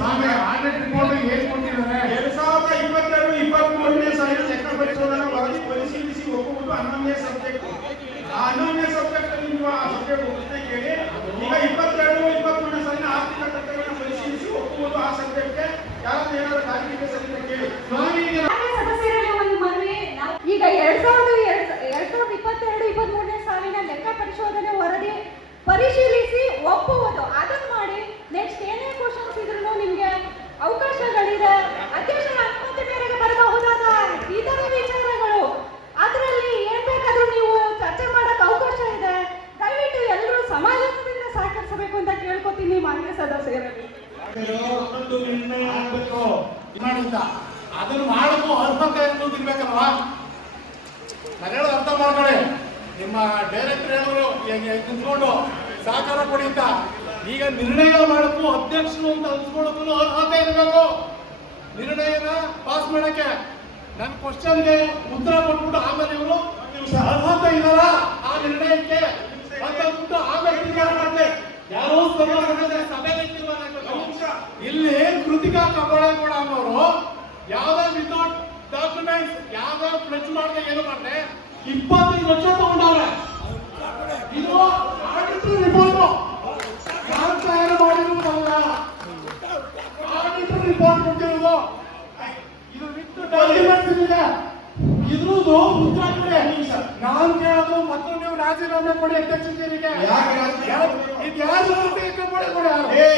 ಸ್ವಾಮಿ ಆಡಿಟ್ ರಿಪೋರ್ಟ್ ಏನ್ ಕೊಟ್ಟಿದ್ದಾರೆ? 2022-23ನೇ ಸಾಲಿನ ಲೆಕ್ಕ ಪರಿಶೋಧನಾ ವರದಿ ಪರಿಶೀಲಿಸಿ ಒಪ್ಪುವುದು 11ನೇ ಸಬ್ಜೆಕ್ಟ್. ಆ 11ನೇ ಸಬ್ಜೆಕ್ಟ್ ಅಲ್ಲಿ ನೀವು ಆ ಸಬ್ಜೆಕ್ಟ್ ಪ್ರಶ್ನೆ ಕೇಳಿ. ಈಗ 22-23ನೇ ಸಾಲಿನ ಆರ್ಥಿಕ ತತ್ವಗಳನ್ನು ಪರಿಶೀಲಿಸಿ ಒಪ್ಪುವುದು ಆ ಸಬ್ಜೆಕ್ಟ್ಗೆ ಯಾರು ಏನಾದರೂ ಕ್ಲಾರಿಫಿಕೇಶನ್ ಕೇಳಿ. ಸ್ವಾಮಿ ಸದಸ್ಯರಲ್ಲಿ ಒಂದು ಮನವಿ. ಈಗ 2022-23ನೇ ಸಾಲಿನ ಲೆಕ್ಕ ಪರಿಶೋಧನೆ ವರದಿ ಪರಿಶೀಲಿಸಿ ಒಪ್ಪುವುದು, ಅದನ್ನು ಮಾಡಿ. ನೆಕ್ಸ್ಟ್ ಏನೇ ಕ್ವಶನ್ಸ್ ಇದ್ರೂ ನಿಮ್ಗೆ ಅವಕಾಶಗಳಿದೆ. ಅಧ್ಯಕ್ಷರ ಅನುಮತಿ ಮೇರೆಗೆ ಬರಬಹುದಾದ ಇತರೆ ವಿಚಾರಗಳು ಅದರಲ್ಲಿ ಏನ್ ಬೇಕಾದ್ರೂ ನೀವು ಚರ್ಚೆ ಮಾಡಕ್ ಅವಕಾಶ ಇದೆ. ದಯವಿಟ್ಟು ಎಲ್ಲರೂ ಸಮಾಧಾನದಿಂದ ಸಹಕರಿಸಬೇಕು ಅಂತ ಕೇಳ್ಕೊತೀನಿ ಮಾನ್ಯ ಸದಸ್ಯರಲ್ಲಿ. ನಿರ್ಣಯ ಆಗಬೇಕು ಮಾಡಿದ್ದ ಅದನ್ನು ಮಾಡಲು ಅರ್ಹತೆ ಅನ್ನೋದು ಇರ್ಬೇಕಲ್ವಾ? ನಾನು ಹೇಳೋದು ಅರ್ಥ ಮಾಡ್ಕೊಳ್ಳಿ. ನಿಮ್ಮ ಡೈರೆಕ್ಟರ್ ಹೇಳಿದ್ರು ನಿಂತ್ಕೊಂಡು ಸಹಕಾರ ಕೊಡಿ ಅಂತ. ಈಗ ನಿರ್ಣಯ ಮಾಡಕ್ಕೂ ಅಧ್ಯಕ್ಷರು ಅಂತ ಅನ್ಸ್ಕೊಳ್ಳೋಕ್ಕೂ ಅರ್ಹತೆ ಇರಬೇಕು. ನಿರ್ಣಯನ ಪಾಸ್ ಮಾಡಕ್ಕೆ ನನ್ನ ಕ್ವಶನ್ಗೆ ಉತ್ತರ ಕೊಟ್ಬಿಟ್ಟು ಆಮೇಲೆ ಇವರು ಅರ್ಹತೆ ಇದಾರ ಆ ನಿರ್ಣಯಕ್ಕೆ ಅಂತ ಆಮೇಲೆ ತೀರ್ಮಾನ ಮಾಡ್ತಾರೆ. ಯಾರೋ ಸಭೆ ಇಲ್ಲಿ ಕೃತಿಕಾ ಕಬ್ಬಾಳೇಗೌಡ ಅನ್ನೋರು ಯಾವ್ದೋ ವಿತೌಟ್ ಡಾಕ್ಯುಮೆಂಟ್ಸ್ ಯಾವ್ದೋ ಫ್ಲೆಜ್ ಮಾಡದೆ ಏನು ಮಾಡ್ದೆ 25 ಲಕ್ಷ ತಗೊಂಡವ್ರೆ. ಇದು ಆಡಿಟರ್ ರಿಪೋರ್ಟ್ ಯಾರು ತಯಾರು ಮಾಡಿರುವುದಲ್ಲ, ಆಡಿಟರ್ ರಿಪೋರ್ಟ್ ಕೊಟ್ಟಿರೋದು. ಇದು ವಿತ್ ಡಾಕ್ಯುಮೆಂಟ್ಸ್ ಇದೆ. ಇದ್ರದ್ದು ಉತ್ತರ ಕೊಡಿ. ನಾನು ಕೇಳೋದು ಮತ್ತು ನೀವು ರಾಜೀನಾಮೆ ಕೊಡಿ ಅಧ್ಯಕ್ಷರಿಗೆ. ಇದು ಯಾರು ಕೊಡಿ ಕೊಡಿ ಹೋದ್ರೆ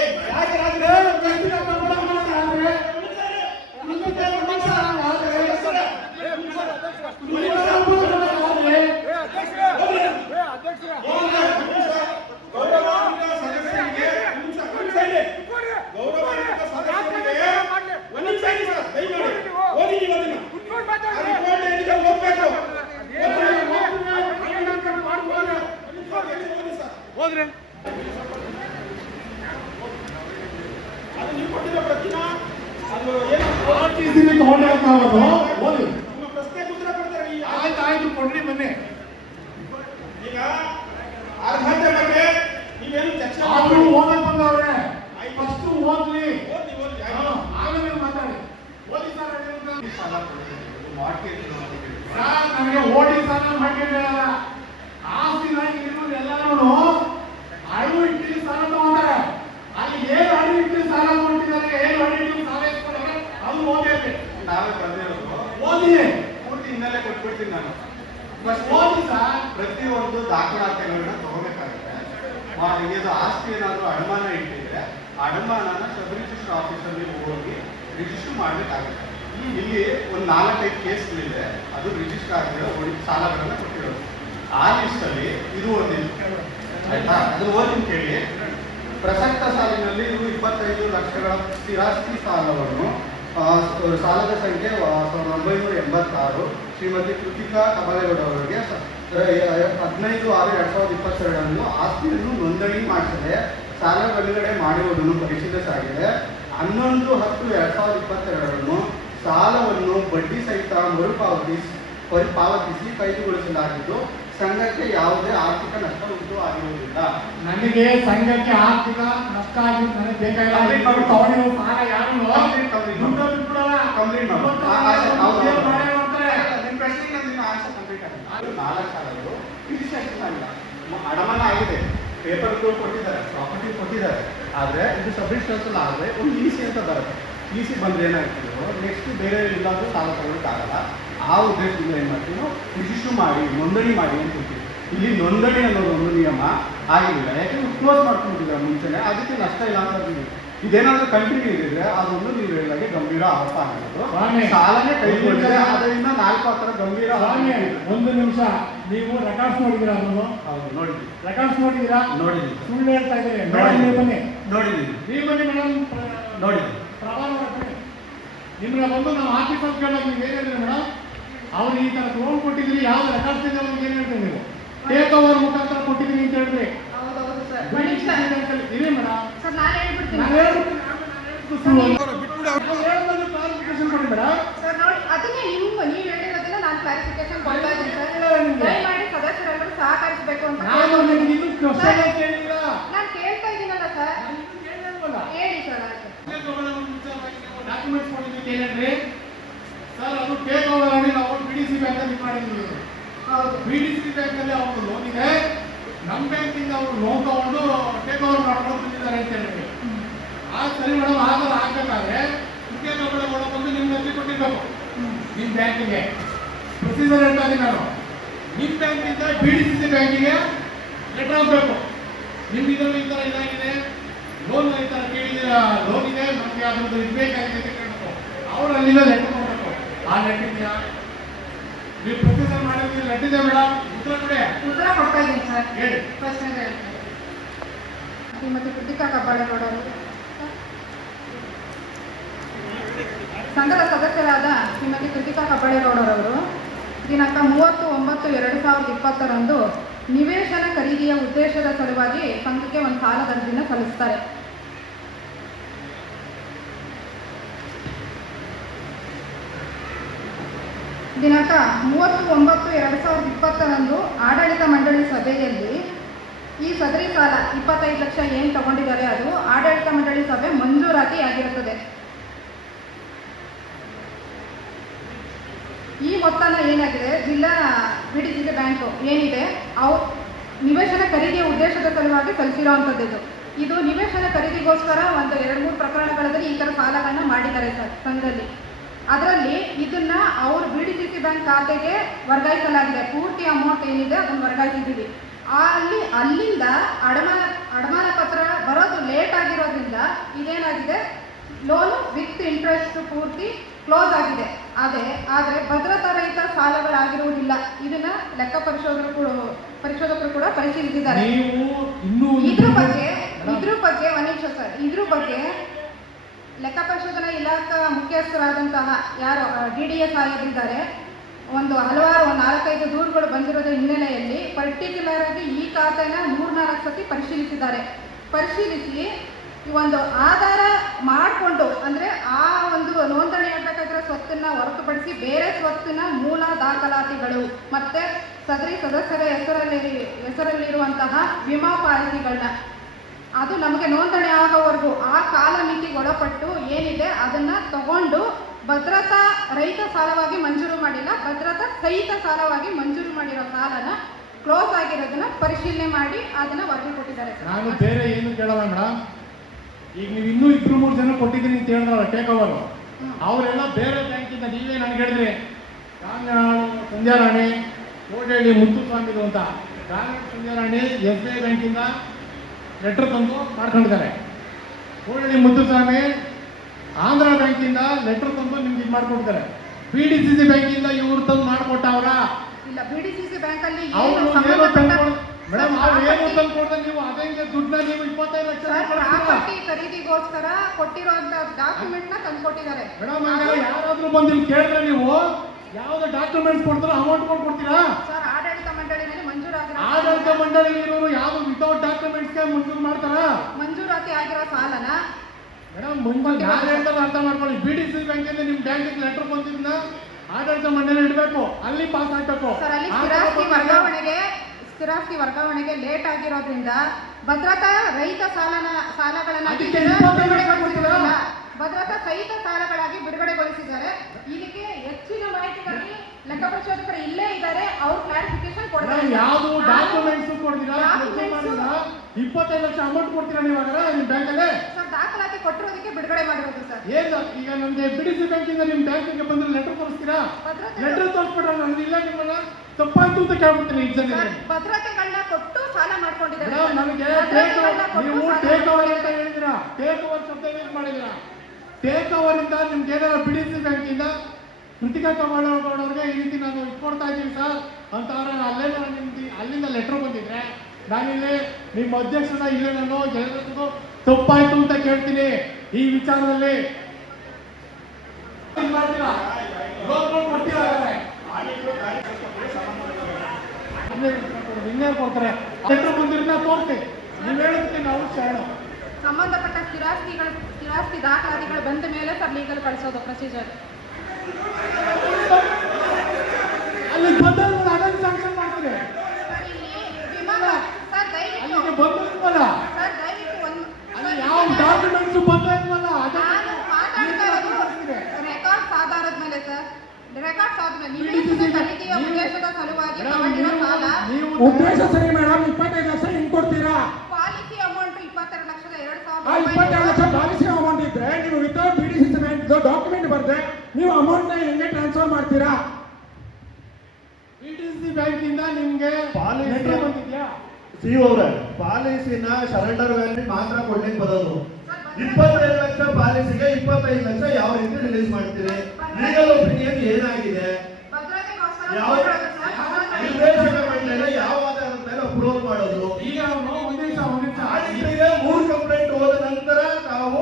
ಆಯ್ತು ಕೊಡ್ರಿ ಬನ್ನಿ. ಈಗ ಅರ್ಹತೆ ಬಗ್ಗೆ ನೀವೇನು ಚರ್ಚೆ ಓದಕ್ ಬಂದವ್ರೆ ಫಸ್ಟ್ ಓದ್ಲಿ ಆಮೇಲೆ ಮಾತಾಡಿ. ಓದಿ ಸರ್ ನನಗೆ ಓಡಿ ಸಾಲ ಮಾಡ್ಕೊಂಡಿಲ್ಲ. ಆಸ್ತಿನ ಇರೋದು ಎಲ್ಲರೂ ಅಳು ಇಟ್ಟು ಸಾಲ ತಗೊಂಡ್ರೆ ಅಲ್ಲಿ ಏನು ಅಳು ಇಟ್ಟು ಸಾಲ ಕೊಟ್ಟಿದ್ದಾರೆ, ಏನು ಅಳು ಇಟ್ಟು ಸಾಲ ಇಟ್ಕೊಂಡ್ರೆ ಅದು ಓದಿರ್ಲಿ. ನಾವೇ ಬಂದಿರೋದು ಓದಿ ಪೂರ್ತಿ ಹಿನ್ನೆಲೆ ಕೊಟ್ಬಿಡ್ತೀನಿ ನಾನು. ಓದಿ ಸರ್. ಪ್ರತಿಯೊಂದು ದಾಖಲಾತಿಗಳನ್ನ ತಗೋಬೇಕಾಗುತ್ತೆ. ಇದು ಆಸ್ತಿ ಏನಾದರೂ ಅಡಮಾನ ಇಟ್ಟಿದ್ರೆ ಅಡಮಾನನ ಸಬ್ ರಿಜಿಸ್ಟರ್ ಆಫೀಸಲ್ಲಿ ಹೋಗಿ ರಿಜಿಸ್ಟರ್ ಮಾಡ್ಬೇಕಾಗುತ್ತೆ. ಇಲ್ಲಿ ಒಂದು 4-5 ಕೇಸ್ಗಳಿದೆ, ಅದು ರಿಜಿಸ್ಟರ್ ಆಗಿರೋ ಸಾಲಗಳನ್ನ ಕೊಟ್ಟಿರೋದು. ಆ ಲಿಸ್ಟಲ್ಲಿ ಇದು ಓದಿಲ್ಲ ಆಯ್ತಾ? ಅದು ಓದಿ ಕೇಳಿ. ಪ್ರಸಕ್ತ ಸಾಲಿನಲ್ಲಿ ಇವು 25 ಲಕ್ಷಗಳ ಸ್ಥಿರಾಸ್ತಿ ಸಾಲವನ್ನು ಸಾಲದ ಸಂಖ್ಯೆ 1986 ಶ್ರೀಮತಿ ಕೃತಿಕಾ ಕಬ್ಬಾಳೇಗೌಡ ಅವರಿಗೆ 15/6/2022 ಆಸ್ತಿಯನ್ನು ನೋಂದಣಿ ಮಾಡಿಸದೆ ಸಾಲ ಬಿಡುಗಡೆ ಮಾಡಿರುವುದನ್ನು ಪರಿಶೀಲಿಸಲಾಗಿದೆ. 11/10/2022 ಸಾಲವನ್ನು ಬಡ್ಡಿ ಸಹಿತ ಪಾವತಿಸಿ ಕೈಗೊಳಿಸಲಾಗಿದ್ದು ಸಂಘಕ್ಕೆ ಯಾವುದೇ ಆರ್ಥಿಕ ನಷ್ಟ ಉಂಟು ಆಗಿರುವುದಿಲ್ಲ. ನನಗೆ ಸಂಘಕ್ಕೆ ಆರ್ಥಿಕ ನಷ್ಟ ಆಗಿದ್ದು ನನಗೆ ಬೇಕಾಗಿಲ್ಲ. ತಗೊಂಡಿರೋ ಸಾಲ ಯಾರು ಅಡಮಾನ ಆಗಿದೆ, ಪೇಪರ್ಗಳು ಕೊಟ್ಟಿದ್ದಾರೆ, ಪ್ರಾಪರ್ಟಿ ಕೊಟ್ಟಿದ್ದಾರೆ. ಆದರೆ ಇದು ಸಬ್ರಿಸ್ಟೆನ್ಷನ್ ಆದರೆ ಒಂದು EC ಅಂತ ಬರುತ್ತೆ. EC ಬಂದ್ರೆ ಏನಾಗ್ತದೋ ನೆಕ್ಸ್ಟ್ ಬೇರೆ ಎಲ್ಲಾದರೂ ಸಾಲ ತಗೊಳ್ಳೋಕ್ಕಾಗಲ್ಲ. ಆ ಉದ್ದೇಶದಿಂದ ಏನು ಮಾಡ್ತೀವಿ ನಾವು ರಿಜಿಸ್ಟರ್ ಮಾಡಿ ನೋಂದಣಿ ಮಾಡಿ ಅಂತ ಹೇಳ್ತೀವಿ. ಇಲ್ಲಿ ನೋಂದಣಿ ಅನ್ನೋದು ಒಂದು ನಿಯಮ ಆಗಿಲ್ಲ, ಯಾಕೆಂದ್ರೆ ಕ್ಲೋಸ್ ಮಾಡ್ಕೊಂಡಿದ್ದಾರೆ ಮುಂಚೆನೆ, ಅದಕ್ಕೆ ನಷ್ಟ ಇಲ್ಲ ಅಂತ ಹೇಳ್ತೀವಿ. ಇದೇನಾದ್ರೂ ಕಂಟಿನ್ಯೂ ಇದ್ರೆ ಅದೊಂದು ನೀವು ಹೇಳಿದಾಗೆ ಗಂಭೀರ ಆರೋಪ ಆಗಿರೋದು. ಸಾಲನೇ ಕೈಗೊಂಡಿದೆ, ಅದರಿಂದ 4 ಥರ ಗಂಭೀರ. ಒಂದು ನಿಮಿಷ, ನೀವು ರೆಕಾರ್ಡ್ಸ್ ನೋಡಿದ್ದೀರಾ? ಅದನ್ನು ಹೌದು ನೋಡಿದ್ವಿ. ರೆಕಾರ್ಡ್ಸ್ ನೋಡಿದ್ದೀರಾ? ನೋಡಿದ್ವಿ. ಸುಳ್ಳು ಹೇಳ್ತಾ ಇದ್ದೀರಿ. ಬನ್ನಿ ನೋಡಿದ್ವಿ. ನೀವು ಬನ್ನಿ ಮೇಡಮ್. ನೋಡಿದ್ವಿ. ಪ್ರಭಾವ ನಿಮ್ಗೆ ಬಂದು ನಾವು ಆಫೀಸಲ್ಲಿ ಕೇಳೋದು ನೀವು ಏನು ಹೇಳಿದ್ರಿ ಮೇಡಮ್? ಅವ್ರು ಈ ಥರ ಲೋನ್ ಕೊಟ್ಟಿದ್ರಿ, ಯಾವ್ದು ರೆಕಾರ್ಡ್ಸ್ ಇದೆ ಅವ್ರಿಗೆ ಏನು ಹೇಳ್ತೀರಿ ನೀವು? ಟೇಕ್ ಓವರ್ ಮುಖಾಂತರ ಕೊಟ್ಟಿದ್ದೀನಿ ಅಂತ ಹೇಳಿದ್ರಿ. ಇರಿ ಮೇಡಮ್, ಸರ್ ನಾನು ಹೇಳ್ಬಿಡ್ತೀನಿ. ಸರ್ ನೋಡಿ, ಅದನ್ನೇ ನೀವು ಹೇಳಿರೋದನ್ನ ನಾನು ಕ್ಲಾರಿಫಿಕೇಶನ್ ಕೊಡ್ತಾ ಇದ್ದೀನಿ ಸರ್. ದಯಮಾಡಿ ಸದಸ್ಯರೆಲ್ಲರೂ ಸಹಕರಿಸಬೇಕು ಅಂತ ನಾನು ಕೇಳ್ತಾ ಇದ್ದೀನಲ್ಲ ಸರ್. ಹೇಳಿ ಸರ್. ಡಾಕ್ಯುಮೆಂಟ್ಸ್ ಕೊಟ್ಟಿದ್ದಕ್ಕೆ ಏನಂದ್ರೆ ಸರ್, ಅದು ಟೇಕ್ ಓವರ್ ಆಗಿ ನಾವು BDC ಬ್ಯಾಂಕ್ ಅಲ್ಲಿ ಮಾಡಿದ್ವಿ. ಹೌದು, BDC ಬ್ಯಾಂಕ್ ಅಲ್ಲಿ ಅವ್ರ ಲೋನ್ ಇದೆ, ನಮ್ಮ ಬ್ಯಾಂಕಿಂದ ಅವರು ಲೋನ್ ತಗೊಂಡು ಟೇಕ್ ಓವರ್ ಮಾಡ್ಕೊಂಡು ಬಂದಿದ್ದಾರೆ ಅಂತ ಹೇಳಿದ್ವಿ. ಸರಿ ಮೇಡಮ್, ಆಧಾರ ಹಾಕಬೇಕಾದ್ರೆ ಉದ್ಯೋಗಗಳು ಬಂದು ನಿಮ್ಗೆ ಅರ್ಜಿ ಕೊಟ್ಟಿರ್ಬೇಕು ನಿಮ್ಮ ಬ್ಯಾಂಕಿಗೆ. ಪ್ರೊಸೀಜರ್ ಹೇಳ್ತಾ ಇದ್ದೀನಿ ನಾನು. ನಿಮ್ಮ ಬ್ಯಾಂಕಿಂದ BDC ಬ್ಯಾಂಕಿಗೆ ಲೆಟರ್ ಹೋಗ್ಬೇಕು. ನಿಮ್ಮ ಇದರಲ್ಲಿ ಈ ಥರ ಇದಾಗಿದೆ, ಲೋನ್ ಈ ಥರ ಕೇಳಿದ್ದೀರಾ, ಲೋನ್ ಇದೆ, ನಮಗೆ ಅದ್ರದ್ದು ಇದು ಬೇಕಾಗಿದೆ ಅಂತ ಕೇಳಬೇಕು. ಅವ್ರು ಅಲ್ಲಿಂದ ಲೆಟರ್ ಕೊಡಬೇಕು. ಆ ಲೆಟರ್ ಇದೆಯಾ? ನೀವು ಪ್ರೊಸೀಜರ್ ಮಾಡಿದ್ರೆ ಲೆಟರ್ ಇದೆ ಮೇಡಮ್, ಉತ್ತರ ಕೊಡಿ. ಉತ್ತರ ಕೊಡ್ತಾ ಇದ್ದೀನಿ ಸರ್. ಹೇಳಿ. ಪ್ರಶ್ನೆ ಶ್ರೀಮತಿ ಕೃತಿಕಾ ಕಬ್ಬಾಳಗೌಡರು, ಸಂಘದ ಸದಸ್ಯರಾದ ಶ್ರೀಮತಿ ಕೃತಿಕಾ ಕಬ್ಬಾಳೇಗೌಡರವರು ದಿನಾಂಕ 30/9/2020 ನಿವೇಶನ ಖರೀದಿಯ ಉದ್ದೇಶದ ಸಲುವಾಗಿ ಸಂಘಕ್ಕೆ ಒಂದು ಸಾಲದ ಅರ್ಜಿನ ಸಲ್ಲಿಸ್ತಾರೆ. ದಿನಾಂಕ 30/9/2020 ಆಡಳಿತ ಮಂಡಳಿ ಸಭೆಯಲ್ಲಿ ಈ ಸದರಿ ಸಾಲ 25 ಲಕ್ಷ ಏನು ತಗೊಂಡಿದ್ದಾರೆ ಅದು ಆಡಳಿತ ಮಂಡಳಿ ಸಭೆ ಮಂಜೂರಾತಿ ಆಗಿರುತ್ತದೆ. ಈ ಮೊತ್ತನ ಏನಾಗಿದೆ ಜಿಲ್ಲಾ BDC ಬ್ಯಾಂಕು ಏನಿದೆ ಅವ್ರು ನಿವೇಶನ ಖರೀದಿಯ ಉದ್ದೇಶದ ಸಲುವಾಗಿ ಸಲ್ಲಿಸಿರುವಂಥದ್ದು. ಇದು ನಿವೇಶನ ಖರೀದಿಗೋಸ್ಕರ ಒಂದು 2-3 ಪ್ರಕರಣಗಳಲ್ಲಿ ಈ ಥರ ಸಾಲಗಳನ್ನ ಮಾಡಿದ್ದಾರೆ ಸರ್ ಸಂಘದಲ್ಲಿ. ಅದರಲ್ಲಿ ಇದನ್ನ ಅವರು BDC ಬ್ಯಾಂಕ್ ಖಾತೆಗೆ ವರ್ಗಾಯಿಸಲಾಗಿದೆ. ಪೂರ್ತಿ ಅಮೌಂಟ್ ಏನಿದೆ ಅದನ್ನು ವರ್ಗಾಯಿಸಿದ್ದೀವಿ. ಅಲ್ಲಿಂದ ಅಡಮಾನ ಪತ್ರ ಬರೋದು ಲೇಟ್ ಆಗಿರೋದ್ರಿಂದ ಇದೇನಾಗಿದೆ, ಲೋನು ವಿತ್ ಇಂಟ್ರೆಸ್ಟ್ ಪೂರ್ತಿ ಕ್ಲೋಸ್ ಆಗಿದೆ. ಆದರೆ ಭದ್ರತಾ ರಹಿತ ಸಾಲಗಳಾಗಿರುವುದಿಲ್ಲ. ಇದನ್ನ ಲೆಕ್ಕ ಪರಿಶೋಧಕರು ಕೂಡ ಪರಿಶೀಲಿಸಿದ್ದಾರೆ. ಇದ್ರ ಬಗ್ಗೆ ಒಂದು ನಿಮಿಷ ಸರ್, ಇದ್ರ ಬಗ್ಗೆ ಲೆಕ್ಕ ಪರಿಶೋಧನಾ ಇಲಾಖಾ ಮುಖ್ಯಸ್ಥರಾದಂತಹ ಯಾರು DDS ಸಾಹೇಬರಿದ್ದಾರೆ, ಹಲವಾರು 4-5 ದೂರುಗಳು ಬಂದಿರೋದ್ರ ಹಿನ್ನೆಲೆಯಲ್ಲಿ ಪರ್ಟಿಕ್ಯುಲರ್ ಆಗಿ ಈ ಖಾತೆನ 3-4 ಸತಿ ಪರಿಶೀಲಿಸಿ ಒಂದು ಆಧಾರ ಮಾಡಿಕೊಂಡು, ಅಂದರೆ ಆ ಒಂದು ನೋಂದಣಿ ಆಗಬೇಕಾಗಿರೋ ಸ್ವತ್ತನ್ನ ಹೊರತುಪಡಿಸಿ ಬೇರೆ ಸ್ವತ್ತಿನ ಮೂಲ ದಾಖಲಾತಿಗಳು ಮತ್ತೆ ಸದರಿ ಸದಸ್ಯರ ಹೆಸರಲ್ಲಿರುವಂತಹ ವಿಮಾ ಪಾಲಿಸಿಗಳನ್ನ ಅದು ನಮಗೆ ನೋಂದಣಿ ಆಗೋವರೆಗೂ ಆ ಕಾಲ ಮಿತಿಗೆ ಒಳಪಟ್ಟು ಏನಿದೆ ಅದನ್ನ ತಗೊಂಡು ಭದ್ರತಾ ರಹಿತ ಸಾಲವಾಗಿ ಮಂಜೂರು ಮಾಡಿಲ್ಲ, ಭದ್ರತಾ ಸಹಿತ ಸಾಲವಾಗಿ ಮಂಜೂರು ಮಾಡಿರೋ ಸಾಲನ ಕ್ಲೋಸ್ ಆಗಿರೋದನ್ನ ಪರಿಶೀಲನೆ ಮಾಡಿ ಅದನ್ನ ವರದಿ ಕೊಟ್ಟಿದ್ದಾರೆ. ನಾನು ಬೇರೆ ಏನು ಕೇಳಲ್ಲ ಮೇಡಮ್, ಈಗ ನೀವು ಇನ್ನೂ 2-3 ಜನ ಕೊಟ್ಟಿದ್ದೀನಿ ಅಂತ ಹೇಳಿದ್ರಲ್ಲ ಟೇಕ್ ಓವರ್, ಅವರೆಲ್ಲ ಬೇರೆ ಬ್ಯಾಂಕಿಂದ ನೀವೇ ನನಗೆ ಹೇಳಿದ್ರಿ ಕಾಂಗ್ನಾಳು ಸಂಧ್ಯಾರಾಣಿ ಕೋಟೆಹಳ್ಳಿ ಮುತ್ತುಸ್ವಾಮಿದು ಅಂತ. ಕಾಂಗ್ನಾಳು ಸಂಧ್ಯಾರಾಣಿ SBI ಬ್ಯಾಂಕಿಂದ ಲೆಟರ್ ತಂದು ಮಾಡ್ಕೊಂಡಿದ್ದಾರೆ. ಕೋಟೆಹಳ್ಳಿ ಮುತ್ತುಸ್ವಾಮಿ ಆಂಧ್ರ ಬ್ಯಾಂಕಿಂದ ಲೆಟರ್ ತಂದು ನಿಮ್ಗೆ ಇದು ಮಾಡ್ಕೊಡ್ತಾರೆ. BDCC ಬ್ಯಾಂಕಿಂದ ಇವ್ರು ತಂದು ಮಾಡ್ಕೊಟ್ಟವ್ರ? ಇಲ್ಲ, BDCC ಬ್ಯಾಂಕ್ ಅಲ್ಲಿ ಮೇಡಮ್ ಅವ್ರು ಏನು ತಂದು ಕೊಡ್ತಾರೆ, ನೀವು ಅದೇ ದುಡ್ಡನ್ನ ನೀವು 25 ಲಕ್ಷ ಪ್ರಾಪರ್ಟಿ ಖರೀದಿಗೋಸ್ಕರ ಕೊಟ್ಟಿರುವಂತ ಡಾಕ್ಯುಮೆಂಟ್ ನ ತಂದ್ಕೊಟ್ಟಿದ್ದಾರೆ. ಮೇಡಮ್ ಯಾರಾದ್ರೂ ಬಂದು ಇಲ್ಲಿ ಕೇಳಿದ್ರೆ ನೀವು ಯಾವ್ದು ಡಾಕ್ಯುಮೆಂಟ್ಸ್ ಕೊಡ್ತಾರೋ ಅಮೌಂಟ್ ಕೊಡ್ತೀರಾ ಸರ್? ಆಡಳಿತ ಮಂಡಳಿನಲ್ಲಿ ಮಂಜೂರಾಗಿರೋ ಆಡಳಿತ ಮಂಡಳಿ ಇರೋರು ಯಾವ್ದು ವಿತೌಟ್ ಡಾಕ್ಯುಮೆಂಟ್ಸ್ಗೆ ಮಂಜೂರು ಮಾಡ್ತಾರಾ? ಮಂಜೂರಾತಿ ಆಗಿರೋ ಸಾಲನ ಮೇಡಮ್ ಮುಂದೆ ನಾನು ಹೇಳ್ದಲ್ಲ ಅರ್ಥ ಮಾಡ್ಕೊಳ್ಳಿ. BDC ಬ್ಯಾಂಕಿಂದ ನಿಮ್ಮ ಬ್ಯಾಂಕಿಗೆ ಲೆಟರ್ ಬಂದಿದ್ನ ಆಡಳಿತ ಮಂಡಳಿ ಇಡಬೇಕು, ಅಲ್ಲಿ ಪಾಸ್ ಆಗ್ಬೇಕು. ಸರ್, ಅಲ್ಲಿ ಸ್ಥಿರಾಸ್ತಿ ವರ್ಗಾವಣೆಗೆ ಲೇಟ್ ಆಗಿರೋದ್ರಿಂದ ಭದ್ರತಾ ರಹಿತ ಸಾಲಗಳನ್ನ ಭದ್ರತಾ ಸಹಿತ ಸಾಲಗಳಾಗಿ ಬಿಡುಗಡೆಗೊಳಿಸಿದ್ದಾರೆ. ಇದಕ್ಕೆ ಹೆಚ್ಚಿನ ಮಾಹಿತಿಗಾಗಿ ಲೆಕ್ಕ ಪರಿಶೋಧಕರು ಇಲ್ಲೇ ಇದ್ದಾರೆ, ಅವ್ರು ಕ್ಲಾರಿಫಿಕೇಶನ್ ಕೊಡ್ತಾರೆ. ಯಾವುದು ಡಾಕ್ಯುಮೆಂಟ್ಸ್ ಕೊಡ್ತೀರಾ? 25 ಲಕ್ಷ ಅಮೌಂಟ್ ಕೊಡ್ತೀರಾ ನೀವಾಗ ನಿಮ್ಮ ಬ್ಯಾಂಕಲ್ಲಿ? ಸರ್, ದಾಖಲಾತಿ ಕೊಟ್ಟಿರೋದಕ್ಕೆ ಬಿಡುಗಡೆ ಮಾಡಿರೋದು ಸರ್. ಏನು ಈಗ ನಮ್ಗೆ BDC ಬ್ಯಾಂಕಿಂದ ನಿಮ್ಮ ಬ್ಯಾಂಕಿಗೆ ಬಂದ್ರೆ ಲೆಟರ್ ತೋರಿಸ್ತೀರಾ? ಲೆಟರ್ ತೋರಿಸ್ಬಿಟ್ರೆ ನಾನು ಇಲ್ಲ ನಿಮ್ಮನ್ನ ತಪ್ಪಾಯ್ತು ಅಂತ ಕೇಳ್ಬಿಡ್ತೀನಿ. ಭದ್ರತೆಗಳನ್ನ ಕೊಟ್ಟು ಸಾಲ ಮಾಡ್ಕೊಂಡಿದ್ದಾರೆ. ನನಗೆ ನೀವು ಟೇಕ್ ಓವರ್ ಅಂತ ಹೇಳಿದಿರಾ, ಟೇಕ್ ಓವರ್ ಶಬ್ದ ಯೂಸ್ ಮಾಡಿದಿರಾ. ಟೇಕ್ ಓವರ್ ಇಂದ ನಿಮ್ಗೆ ಏನಾದ್ರು BDC ಬ್ಯಾಂಕಿಂದ ಕೃತಿಕಾ ತಗೊಳ್ಳೋರಿಗೆ ಈ ರೀತಿ ನಾನು ಇಟ್ಕೊಡ್ತಾ ಇದ್ದೀವಿ ಸರ್ ಅಂತ ಅಲ್ಲಿಂದ ಲೆಟರ್ ಬಂದಿದ್ರೆ ನಾನಿಲ್ಲಿ ನಿಮ್ಮ ಅಧ್ಯಕ್ಷನ ಇಲ್ಲೇ ನಾನು ಎಲ್ಲರಿಗೂ ತಪ್ಪಾಯ್ತು ಅಂತ ಕೇಳ್ತೀನಿ. ಈ ವಿಚಾರದಲ್ಲಿ ಕೊಡ್ತೀರಾ ಇನ್ನೇನು ಕೊಡ್ತಾರೆ? ಲೆಟರ್ ಬಂದಿರೋದನ್ನ ತೋರಿಸಿ, ನೀವು ಹೇಳೋದಕ್ಕೆ ನಾವು ಶರಣ. ಸಂಬಂಧಪಟ್ಟ ಸ್ಥಿರಾಸ್ತಿ ದಾಖಲಾತಿಗಳು ಬಂದ ಮೇಲೆ ಸರ್ ಲೀಗಲ್ ಕಳಿಸೋದು ಪ್ರೊಸೀಜರ್. ಅಲ್ಲಿ ಬಂದಲ್ಲ ಅದನ್ನು ಸ್ಯಾಂಕ್ಷನ್ ಮಾಡ್ತಾರೆ. ಅಲ್ಲಿಗೆ ಬಂದಿಲ್ವಲ್ಲ, ಅಲ್ಲಿ ಯಾವ ಡಾಕ್ಯುಮೆಂಟ್ಸ್ ಬಂದಿಲ್ವಲ್ಲ, ರೆಕಾರ್ಡ್ಸ್ ಆಧಾರದ ಮೇಲೆ ಸರ್, ರೆಕಾರ್ಡ್ಸ್ ಆದ್ಮೇಲೆ ತನಿಖೆಯ ಉದ್ದೇಶದ ಸಲುವಾಗಿ ತಗೊಂಡಿರೋ ಸಾಲ ಉದ್ದೇಶ ಸರಿ ಮೇಡಮ್. 25 ಲಕ್ಷ ಹಿಂಗ್ ಕೊಡ್ತೀರಾ? Policy amount 22,02,000. 22 lakh policy amount ಇದ್ರೆ ನೀವು ವಿತೌಟ್ BDC ಡಾಕ್ಯುಮೆಂಟ್ ಬರ್ದೆ ನೀವು ಅಮೌಂಟ್ ನ ಹೆಂಗೆ ಟ್ರಾನ್ಸ್ಫರ್ ಮಾಡ್ತೀರಾ? BDC ಬ್ಯಾಂಕಿಂದ ನಿಮ್ಗೆ ಪಾಲಿಸಿ ಬಂದಿದ್ಯಾ? ಅವರೇ ಪಾಲಿಸಿನ ಸರೆಂಡರ್ ವ್ಯಾಲ್ಯೂ ಮಾತ್ರ ಕೊಡ್ಲಿಕ್ಕೆ ಬರೋದು. 25 ಲಕ್ಷ ಪಾಲಿಸಿಗೆ 25 ಲಕ್ಷ ಯಾವ ರೀತಿ ರಿಲೀಸ್ ಮಾಡ್ತೀರಿ? ಲೀಗಲ್ ಒಪಿನಿಯನ್ ಏನಾಗಿದೆ? ನಿರ್ದೇಶಕ ಮಂಡಳಿ ಯಾವ ಆಧಾರದ ಮೇಲೆ ಅಪ್ರೂವಲ್ ಮಾಡೋದು? ಈಗ ಆಡಿಟರ್ಗೆ 3 ಕಂಪ್ಲೇಂಟ್ ಹೋದ ನಂತರ ತಾವು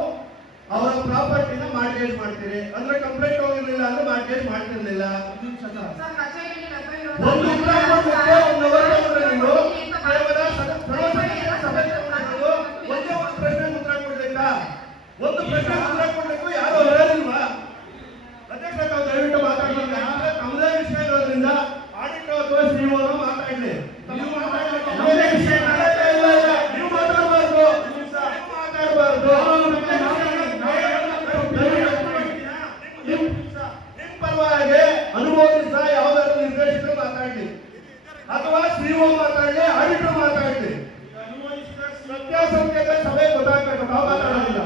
ಅವರ ಪ್ರಾಪರ್ಟಿನ ಮಾರ್ಗೇಜ್ ಮಾಡ್ತೀರಿ. ಅಂದ್ರೆ ಕಂಪ್ಲೇಂಟ್ ಹೋಗಿರ್ಲಿಲ್ಲ ಅಂದ್ರೆ ಮಾರ್ಗೇಜ್ ಮಾಡ್ತಿರ್ಲಿಲ್ಲ. ಒಂದು ಉತ್ತರ ಕೊಡ್ಲಿಕ್ಕೆ 1 ಅವರ್ ತಗೊಂಡ್ರೆ ನೀವು ಕೇವಲ ಒಂದೇ ಒಂದು ಪ್ರಶ್ನೆ ಉತ್ತರ ಕೊಡ್ಬೇಕಾ? ಒಂದು ಪ್ರಶ್ನೆ ಉತ್ತರ ಕೊಡ್ಲಿಕ್ಕೂ ಯಾರು ಹೇಳಿಲ್ವಾ? ಅಧ್ಯಕ್ಷ ತಾವು ದಯವಿಟ್ಟು ಮಾತಾಡ್ಬೇಕು. ತಮ್ಮದೇ ವಿಷಯ ಇರೋದ್ರಿಂದ ಆಡಿಟರ್ ಅಥವಾ CEO ಮಾತಾಡ್ಲಿ. ನೀವು ಮಾತಾಡಬಾರ್ದು, ನಿಮ್ ಪರವಾಗಿ ಅನುಮೋದಿಸ ಯಾವ್ದಾದ್ರು ನಿರ್ದೇಶಕರು ಮಾತಾಡ್ಲಿ ಅಥವಾ CEO ಮಾತಾಡ್ಲಿ, ಆಡಿಟರ್ ಮಾತಾಡ್ಲಿ. ಸತ್ಯಾಸತ್ಯತೆ ಸಭೆ ಗೊತ್ತಾಗ್ಬೇಕು. ನಾವು ಮಾತಾಡೋದಿಲ್ಲ.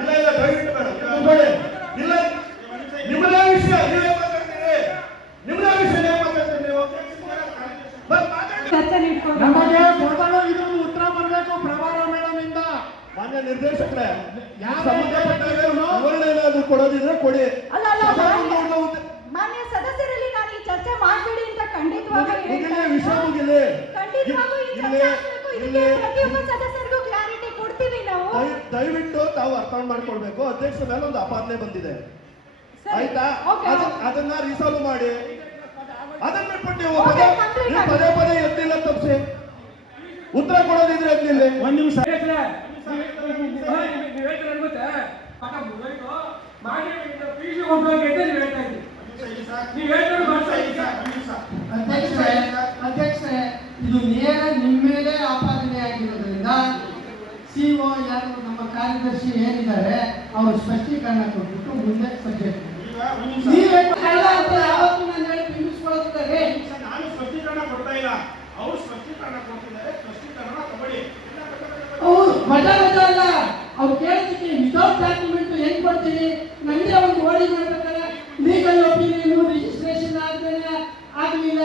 ಇಲ್ಲ ಇಲ್ಲ ದಯವಿಟ್ಟು ಬೇಡ ಇಲ್ಲ, ನಿಮ್ಮದೇ ವಿಷಯ ನೀವೇ ಮಾತಾಡ್ತೀರಿ. ನಿಮ್ಮದೇ ವಿಷಯ ನೀವು ಮಾತಾಡ್ತೀರಿ. ನೀವು ನಮಗೆ ಮೊದಲು ಇದೊಂದು ಉತ್ತರ ಬರಬೇಕು ಪ್ರಭಾರ ಮೇಡಮ್ ಇಂದ. ಮಾನ್ಯ ನಿರ್ದೇಶಕರೇ, ವಿವರಣೆ ಏನಾದ್ರು ಕೊಡೋದಿದ್ರೆ ಕೊಡಿ. ಮಾನ್ಯ ಸದಸ್ಯರಲ್ಲಿ ನಾನು ಈ ಚರ್ಚೆ ಮಾಡಬೇಡಿ ಅಂತ ಖಂಡಿತವಾಗಿ ವಿಷಯ ಮುಗಿಲಿ. ಪ್ರತಿಯೊಬ್ಬ ಸದಸ್ಯರಿಗೂ ಕ್ಲಾರಿಟಿ ಕೊಡ್ತೀವಿ ನಾವು. ದಯವಿಟ್ಟು ತಾವು ಅರ್ಥ ಮಾಡ್ಕೊಳ್ಬೇಕು. ಅಧ್ಯಕ್ಷ ಮೇಲೆ ಒಂದು ಅಪಾದನೆ ಬಂದಿದೆ, ಆಯ್ತಾ? ಅದನ್ನ ರಿಸಾಲ್ವ್ ಮಾಡಿ. ಅದನ್ನ ಬಿಟ್ಬಿಟ್ಟು ನೀವು ಪದೇ ಪದೇ ಎದ್ದಿಲ್ಲ ತಪ್ಪಿಸಿ ಉತ್ತರ ಕೊಡೋದಿದ್ರೆ ಎದ್ದಿಲ್ಲ. ಒಂದ್ ನಿಮಿಷ ಅಧ್ಯಕ್ಷರೇ, ಇದು ನೇರ ನಿಮ್ಮ ಮೇಲೆ ಆಪಾದನೆ ಆಗಿರೋದ್ರಿಂದ CEO ಯಾರು ನಮ್ಮ ಕಾರ್ಯದರ್ಶಿ ಏನಿದ್ದಾರೆ ಅವರು ಸ್ಪಷ್ಟೀಕರಣ ಕೊಟ್ಬಿಟ್ಟು ಮುಂದೆ ಸಬ್ಜೆಕ್ಟ್ ನಾನು ಸ್ಪಷ್ಟೀಕರಣ ಕೊಡ್ತಾ ಇಲ್ಲ, ಅವ್ರು ಸ್ಪಷ್ಟೀಕರಣ ಕೊಡ್ತಿದ್ದಾರೆ. ಸ್ಪಷ್ಟೀಕರಣ ತಗೊಳ್ಳಿ. ಅಲ್ಲ, ಅವ್ರು ಕೇಳೋದಕ್ಕೆ ವಿತೌಟ್ ಡಾಕ್ಯುಮೆಂಟ್ ಹೆಂಗ್ ಕೊಡ್ತೀವಿ? ನಮಗೆ ಒಂದು ಓಡಿ ಮಾಡ್ಬೇಕಾದ್ರೆ ಲೀಗಲ್ ಒಪಿನಿಯನ್ ರಿಜಿಸ್ಟ್ರೇಷನ್ ಆದ್ಮೇಲೆ ಆಗಲಿಲ್ಲ.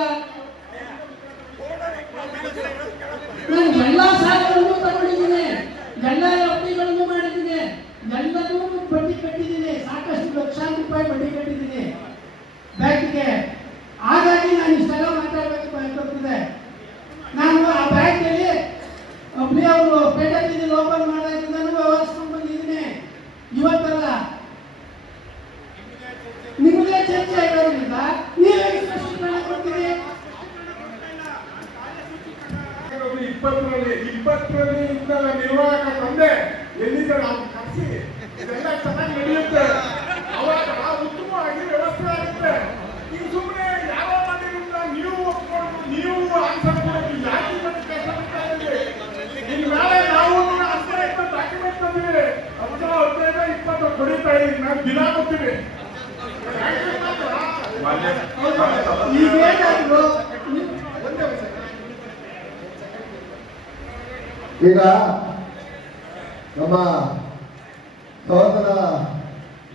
ನಾನು ಎಲ್ಲಾ ಸಾಲಗಳನ್ನು ತಗೊಂಡಿದ್ದೀನಿ, ಎಲ್ಲ ಎಫ್ಡಿಗಳನ್ನು ಮಾಡಿದ್ದೀನಿ, ಎಲ್ಲದೂ ಬಡ್ಡಿ ಕಟ್ಟಿದ್ದೀನಿ, ಸಾಕಷ್ಟು ಲಕ್ಷಾಂತರ ರೂಪಾಯಿ ಬಡ್ಡಿ ಕಟ್ಟಿದ್ದೀನಿ ಬ್ಯಾಂಕ್ಗೆ. ಹಾಗಾಗಿ ನಾನು ಇಷ್ಟೆಲ್ಲ ಮಾತಾಡಬೇಕು ಅನ್ಕೊಳ್ತಿದ್ದೆ. ನಾನು ಆ ಬ್ಯಾಂಕಲ್ಲಿ ಒಬ್ಬನೇ ಅವರು ಪೇಟೆಯಲ್ಲಿ ಓಪನ್ ಮಾಡೋದ್ರಿಂದನೂ ವ್ಯವಹರಿಸ್ಕೊಂಡು ಬಂದಿದ್ದೀನಿ. ಇವತ್ತಲ್ಲ, ನಿಮ್ಮದೇ ಚರ್ಚೆ ಆಗಿರೋದ್ರಿಂದ ನೀವೇ ಸ್ಪಷ್ಟೀಕರಣ ಕೊಡ್ತೀರಿ. 20ರಲ್ಲಿ ನಿರ್ವಾಹಕ ತಂದೆ ಎಲ್ಲಿದ್ದ ನಾವು ಕರೆಸಿ ಇದೆಲ್ಲ ಚೆನ್ನಾಗಿ ನಡೆಯುತ್ತೆ. ಅವಾಗ ಉತ್ತಮವಾಗಿ ವ್ಯವಸ್ಥೆ ಆಗುತ್ತೆ. ಈಗ ಸುಮ್ಮನೆ ಯಾವ ಮನೆಯಿಂದ ನೀವು ಒಪ್ಕೊಂಡು ನೀವು ಆನ್ಸರ್ ಕೊಡೋದು ಯಾಕೆ ಇವತ್ತು ಕಷ್ಟ ಬಿಡ್ತಾ ಇದ್ದೀರಿ? ಇನ್ನು ಮೇಲೆ ನಾವು ಅಂತ ಡಾಕ್ಯುಮೆಂಟ್ ತಂದಿದ್ದೀವಿ. 15-20 ಕೊಡಿತಾ ಇದ್ದೀವಿ. ನಾವು ದಿನ ಕೊಡ್ತೀವಿ. ಈಗೇನಾದ್ರು ಈಗ ನಮ್ಮ ಸಹೋದರ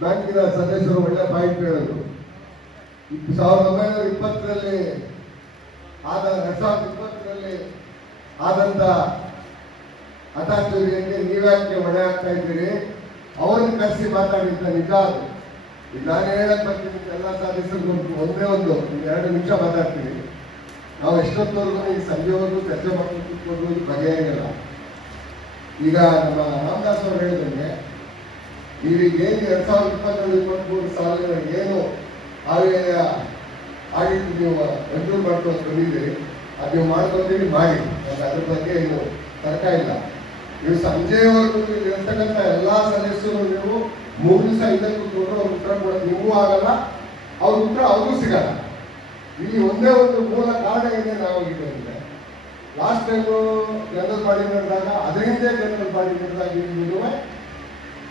ಬ್ಯಾಂಕಿನ ಸದಸ್ಯರು ಒಳ್ಳೆ ಪಾಯಿಂಟ್ ಹೇಳಿದ್ರು. 1920ರಲ್ಲಿ 2020ರಲ್ಲಿ ಆದಂತ ಹಠಾತ್ತುರಿಗೆ ನೀವ್ಯಾಕೆ ಹೊಣೆ ಆಗ್ತಾ ಇದ್ದೀರಿ? ಅವ್ರನ್ನ ಕರೆಸಿ ಮಾತಾಡಿದ್ದ ನಿಜ ಅದು. ಈಗ ನಾನು ಹೇಳಕ್ ಬರ್ತೀನಿ ಎಲ್ಲ ಸದಸ್ಯರು ಒಂದೇ ಒಂದು 2 ನಿಮಿಷ ಮಾತಾಡ್ತೀನಿ. ನಾವು ಎಷ್ಟೊತ್ತವರೆಗೂ ಈ ಸಂಜೆವರೆಗೂ ಚರ್ಚೆ ಮಾಡ್ಕೊಂಡು ಕೂತ್ಕೊಂಡು ಬಗೆಹರಿಯಲ್ಲ. ಈಗ ನಮ್ಮ ರಾಮದಾಸ್ ಅವರು ಹೇಳಿದಂಗೆ ಈಗ ಏನು 2022-23 ಸಾಲಿನ ಏನು ಆಯವ್ಯಯ ಆಡಿಟ್ ನೀವು ಮಂಜೂರು ಮಾಡ್ಕೊಂಡು ಬಂದಿದ್ದೀರಿ, ಅದು ನೀವು ಮಾಡ್ಕೊಂತೀರಿ ಮಾಡಿ, ಅದ್ರ ಬಗ್ಗೆ ಏನು ತರ್ಕ ಇಲ್ಲ. ನೀವು ಸಂಜೆವರೆಗೂ ಇರ್ತಕ್ಕಂಥ ಎಲ್ಲ ಸದಸ್ಯರು ನೀವು 3 ದಿವಸ ಇದಕ್ಕೆ ಕೂತ್ಕೊಂಡು ಅವ್ರ ಉತ್ತರ ಕೊಡೋದು ನಿಮಗೂ ಆಗಲ್ಲ, ಅವ್ರ ಉತ್ತರ ಅವ್ರಿಗೂ ಸಿಗಲ್ಲ. ಇಲ್ಲಿ ಒಂದೇ ಒಂದು ಮೂಲ ಕಾರಣ ಇದೆ. ನಾವು ಇದ್ರೆ ಲಾಸ್ಟ್ ಟೈಮು ಜನರಲ್ ಬಾಡಿ ನಡೆದಾಗ ಅದರಿಂದ ಜನರಲ್ ಬಾಡಿ ನಡೆದಾಗ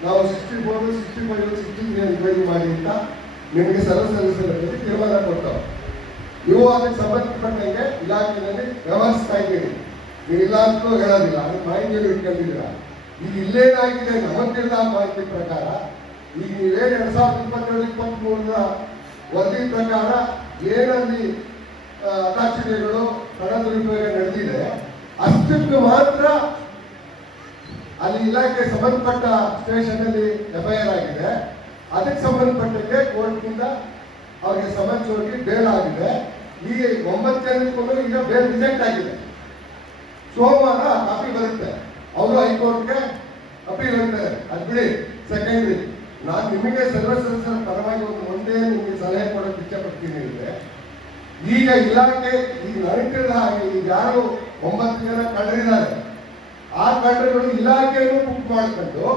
ನಾವು 64, 65, 63 ಎನ್ಕ್ವೈರಿ ಮಾಡಿ ಅಂತ ನಿಮಗೆ ಸರ್ವ ಸದಸ್ಯರಲ್ಲಿ ತೀರ್ಮಾನ ಕೊಡ್ತಾವೆ. ನೀವು ಅದಕ್ಕೆ ಸಂಬಂಧಪಟ್ಟಂಗೆ ಇಲಾಖೆಯಲ್ಲಿ ವ್ಯವಹರಿಸ್ತಾ ಇದ್ದೀರಿ. ನೀವು ಇಲ್ಲ ಅಂತಲೂ ಹೇಳೋದಿಲ್ಲ, ಅದಕ್ಕೆ ಮಾಹಿತಿಯನ್ನು ಇಟ್ಕೊಂಡಿದ್ದೀರಾ. ಈಗ ಇಲ್ಲೇನಾಗಿದೆ ನಮಗೆ ತಿಳಿದ ಮಾಹಿತಿ ಪ್ರಕಾರ ಈಗ ನೀವೇನು 2022-23 ವರದಿ ಪ್ರಕಾರ ಏನಲ್ಲಿ ಅದಾಕ್ಷಿಣ್ಯಗಳು ಹಣ ದುರುಪಯೋಗ ನಡೆದಿದೆ ಅಷ್ಟಕ್ಕೆ ಮಾತ್ರ ಅಲ್ಲಿ ಇಲಾಖೆ ಸಂಬಂಧಪಟ್ಟ ಸ್ಟೇಷನ್ ಅಲ್ಲಿ FIR ಆಗಿದೆ. ಅದಕ್ಕೆ ಸಂಬಂಧಪಟ್ಟಂಗೆ ಕೋರ್ಟ್ನಿಂದ ಅವರಿಗೆ ಸಮನ್ಸ್ ಹೋಗಿ ಬೇಲ್ ಆಗಿದೆ. ಈ 9 ಜನಕ್ಕೂ ಈಗ ಬೇಲ್ ರಿಜೆಕ್ಟ್ ಆಗಿದೆ. ಸೋಮವಾರ ಕಾಪಿ ಬರುತ್ತೆ. ಅವರು ಹೈಕೋರ್ಟ್ಗೆ ಅಪೀಲ್ ಅಂತಾರೆ. ಅದು ಬಿಡಿ, ಸೆಕೆಂಡ್ರಿ. ನಾನು ನಿಮಗೆ ಸರ್ವ ಸದಸ್ಯರ ಪರವಾಗಿ ಒಂದೇ ನಿಮಗೆ ಸಲಹೆ ಕೊಡೋಕೆ ಇಷ್ಟಪಡ್ತೀನಿ ಅಂದ್ರೆ, ಈಗ ಇಲಾಖೆ ಈಗ ನಡೀತಿದ ಹಾಗೆ ಈಗ ಯಾರು 9 ಜನ ಕಳ್ಳರಿದ್ದಾರೆ, ಆ ಕಳ್ಳರುಗಳು ಇಲಾಖೆಯನ್ನು ಬುಕ್ ಮಾಡ್ಕೊಂಡು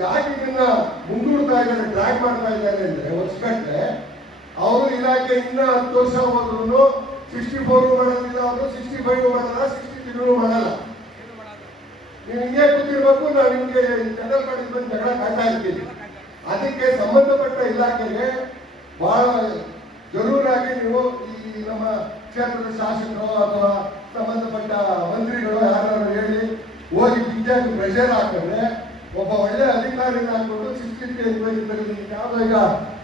ಯಾಕೆ ಇದನ್ನ ಮುಂದೂಡ್ತಾ ಇದ್ದಾರೆ, ಟ್ರ್ಯಾಕ್ ಮಾಡ್ತಾ ಇದ್ದಾರೆ ಅಂದ್ರೆ ವರ್ಷಗಟ್ಟಲೆ ಅವರು ಇಲಾಖೆ ಇನ್ನ 10 ವರ್ಷ ಹೋದ್ರು 64 ಮಾಡೋದಿಲ್ಲ, ಅವರು 65 ಮಾಡಲ್ಲ, 63 ಮಾಡಲ್ಲ. ನೀವು ಹಿಂಗೆ ಕೂತಿರ್ಬೇಕು. ನಾವು ನಿಮ್ಗೆ ಜನರಲ್ ಬಾಡಿ ಬಂದು ಜಗಳ ಕಾಯ್ತಾ ಇರ್ತೀವಿ. ಅದಕ್ಕೆ ಸಂಬಂಧಪಟ್ಟ ಇಲಾಖೆಗೆ ಬಹಳ ಜರೂರಾಗಿ ನೀವು ಈ ನಮ್ಮ ಕ್ಷೇತ್ರದ ಶಾಸಕರು ಅಥವಾ ಸಂಬಂಧಪಟ್ಟ ಮಂತ್ರಿಗಳು ಯಾರು ಹೇಳಿ ಹೋಗಿ ಬಿಜೆಪಿ ಪ್ರೆಷರ್ ಹಾಕಿದ್ರೆ ಒಬ್ಬ ಒಳ್ಳೆ ಅಧಿಕಾರಿನ ಹಾಕೊಂಡು 63 ಎನ್ಕ್ವೈರಿ ತೆಗೆದು ಯಾವ್ದು ಈಗ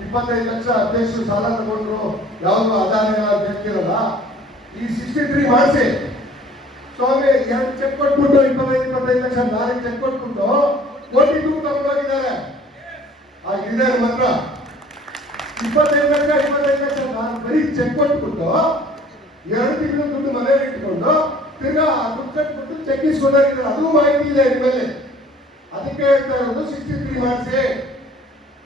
25 ಲಕ್ಷ ಅಧ್ಯಕ್ಷರು ಸಾಲ ತಗೊಂಡ್ರು, ಯಾವುದು ಆದಾಯ ಬೇಕಿರಲ್ಲ, ಈ 63 ಮಾಡಿಸಿ ಸ್ವಾಮಿ 2 ಚೆಕ್ ಕೊಟ್ಬಿಟ್ಟು 25 ಲಕ್ಷ 4 ಚೆಕ್ ಕೊಟ್ಬಿಟ್ಟು ಕೋಟಿ ದೂರು ತಗೊಂಡೋಗಿದ್ದಾರೆ. ಆ ಹಿರಿಯರ ಮಾತ್ರ 25 ಲಕ್ಷ ನಾನು ಬರೀ ಚೆಕ್ ಕೊಟ್ಬಿಟ್ಟು 2 ತಿಂಗಳು ದುಡ್ಡು ಮನೆಯಲ್ಲಿ ಇಟ್ಕೊಂಡು ತಿರ್ಗಾ ದುಡ್ಡು ಕಟ್ಬಿಟ್ಟು ಚೆಕ್ ಇಸ್ಕೊಂಡೋಗಿದ್ದಾರೆ. ಅದು ಮಾಹಿತಿ ಇದೆ ಇನ್ಮೇಲೆ. ಅದಕ್ಕೆ ಹೇಳ್ತಾ ಇರೋದು 63 ಮಾಡಿಸಿ.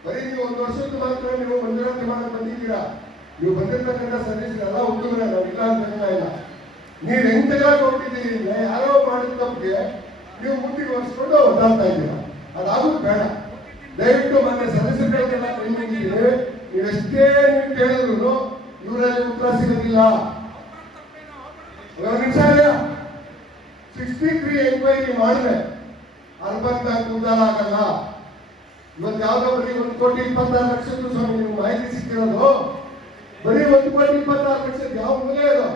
ಬರೀ ನೀವು 1 ವರ್ಷದ ಮಾತ್ರ ನೀವು ಮಂಜೂರಾತಿ ಮಾಡಕ್ ಬಂದಿದ್ದೀರಾ. ನೀವು ಬಂದಿರ್ತಕ್ಕಂಥ ಸದಸ್ಯರೆಲ್ಲ ಉತ್ತಮರೇ, ನಾವು ಇಲ್ಲ ಅಂತ ಇಲ್ಲ. ನೀವು ಹೆಂಗ್ ತೆಗೆದಾಕ್ ಹೋಗ್ತಿದ್ದೀರಿ ಅಂದ್ರೆ ಯಾರೋ ಮಾಡಿದ ತಪ್ಪಿಗೆ ನೀವು ಮುಂದುವರಿಸ್ಕೊಂಡು ಒದ್ದಾಡ್ತಾ ಇದ್ದೀರಾ. ಅದಾಗೋದು ಬೇಡ. ದಯವಿಟ್ಟು ಮೊನ್ನೆ ಸದಸ್ಯರುಗಳಿಗೆಲ್ಲ ಕೈಗೊಂಡಿದ್ದೀರಿ. ನೀವೆಷ್ಟೇ ನೀವು ಕೇಳಿದ್ರು ಇವರಲ್ಲಿ ಉತ್ತರ ಸಿಗೋದಿಲ್ಲ. 1 ನಿಮಿಷ 63 ಎನ್ಕ್ವೈರಿ ಮಾಡಿದ್ರೆ ಅರ್ಬನ್ ಬ್ಯಾಂಕ್ ಉದ್ದಾರ ಆಗಲ್ಲ. ಇವತ್ತು ಯಾವ್ದೋ ಬರೀ 1,26 ಲಕ್ಷದ್ದು ಸ್ವಾಮಿ ನೀವು ಮಾಹಿತಿ ಸಿಕ್ಕಿರೋದು. ಬರೀ 1,26 ಲಕ್ಷದ ಯಾವ ಮೂಲೆ ಇದು?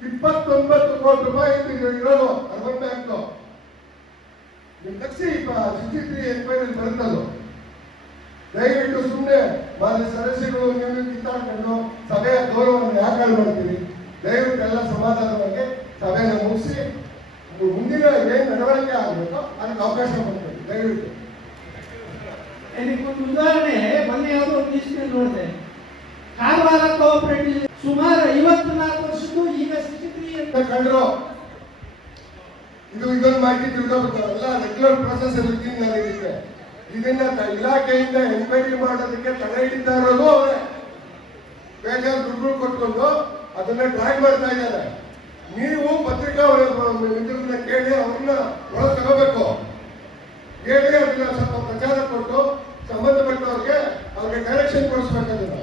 29 ಕೋಟಿ ರೂಪಾಯಿ ಇರೋದು ಅರ್ಬನ್ ಬ್ಯಾಂಕ್. ನೀವು ತಕ್ಷಿ 63 ಎನ್ಕ್ವೈರಿ ಬರುತ್ತದು. ದಯವಿಟ್ಟು ಸುಮ್ಮನೆ ಮಾನ್ಯ ಸದಸ್ಯರು ನೀವು ಕಿತ್ತಾಡ್ಕೊಂಡು ಸಭೆಯ ಗೌರವವನ್ನು ಯಾಕೆ ಮಾಡ್ತೀರಿ? ದಯವಿಟ್ಟು ಎಲ್ಲ ಸಮಾಧಾನವಾಗಿ ಸಭೆಯನ್ನು ಮುಗಿಸಿ ಮುಂದಿನ ಏನ್ ನಡವಳಿಕೆ ಆಗಬೇಕು ಅದಕ್ಕೆ ಅವಕಾಶ ಮಾಡ್ತೀವಿ. ದಯವಿಟ್ಟು ಒಂದು ಉದಾಹರಣೆ ಮೊನ್ನೆ ಯಾವುದೋ ಒಂದು ನ್ಯೂಸ್ನಲ್ಲಿ ನೋಡಿದೆ. ಕಾರವಾರ ಕೋಆಪರೇಟಿವ್ ಸುಮಾರು 54 ವರ್ಷಕ್ಕೂ ಈಗ 63 ಅಂತ ಕಂಡ್ರು. ಇದೊಂದು ಮಾಹಿತಿ ತಿಳ್ಕೋಬೇಕು. ಎಲ್ಲ ರೆಗ್ಯುಲರ್ ಪ್ರೊಸೆಸ್ ಇರುತ್ತೆ. ಇದನ್ನ ಇಲಾಖೆಯಿಂದ ಎನ್ಕ್ವೈರಿ ಮಾಡೋದಕ್ಕೆ ತಡೆ ಹಿಡಿತಾ ಇರೋದು ಅವರೇ. ಬೇಜಾರು ದುಡ್ಡು ಕೊಟ್ಕೊಂಡು ಅದನ್ನ ಟ್ರ್ಯಾಕ್ ಮಾಡ್ತಾ ಇದ್ದಾರೆ. ನೀವು ಪತ್ರಿಕಾ ಮಿತ್ರರನ್ನ ಕೇಳಿ ಅವ್ರನ್ನ ಒಳಗೆ ತಗೋಬೇಕು. ಹೇಳಿ ಅದನ್ನ ಸ್ವಲ್ಪ ಪ್ರಚಾರ ಕೊಟ್ಟು ಸಂಬಂಧಪಟ್ಟವ್ರಿಗೆ ಅವ್ರಿಗೆ ಡೈರೆಕ್ಷನ್ ಕೊಡಿಸ್ಬೇಕಂದ್ರೆ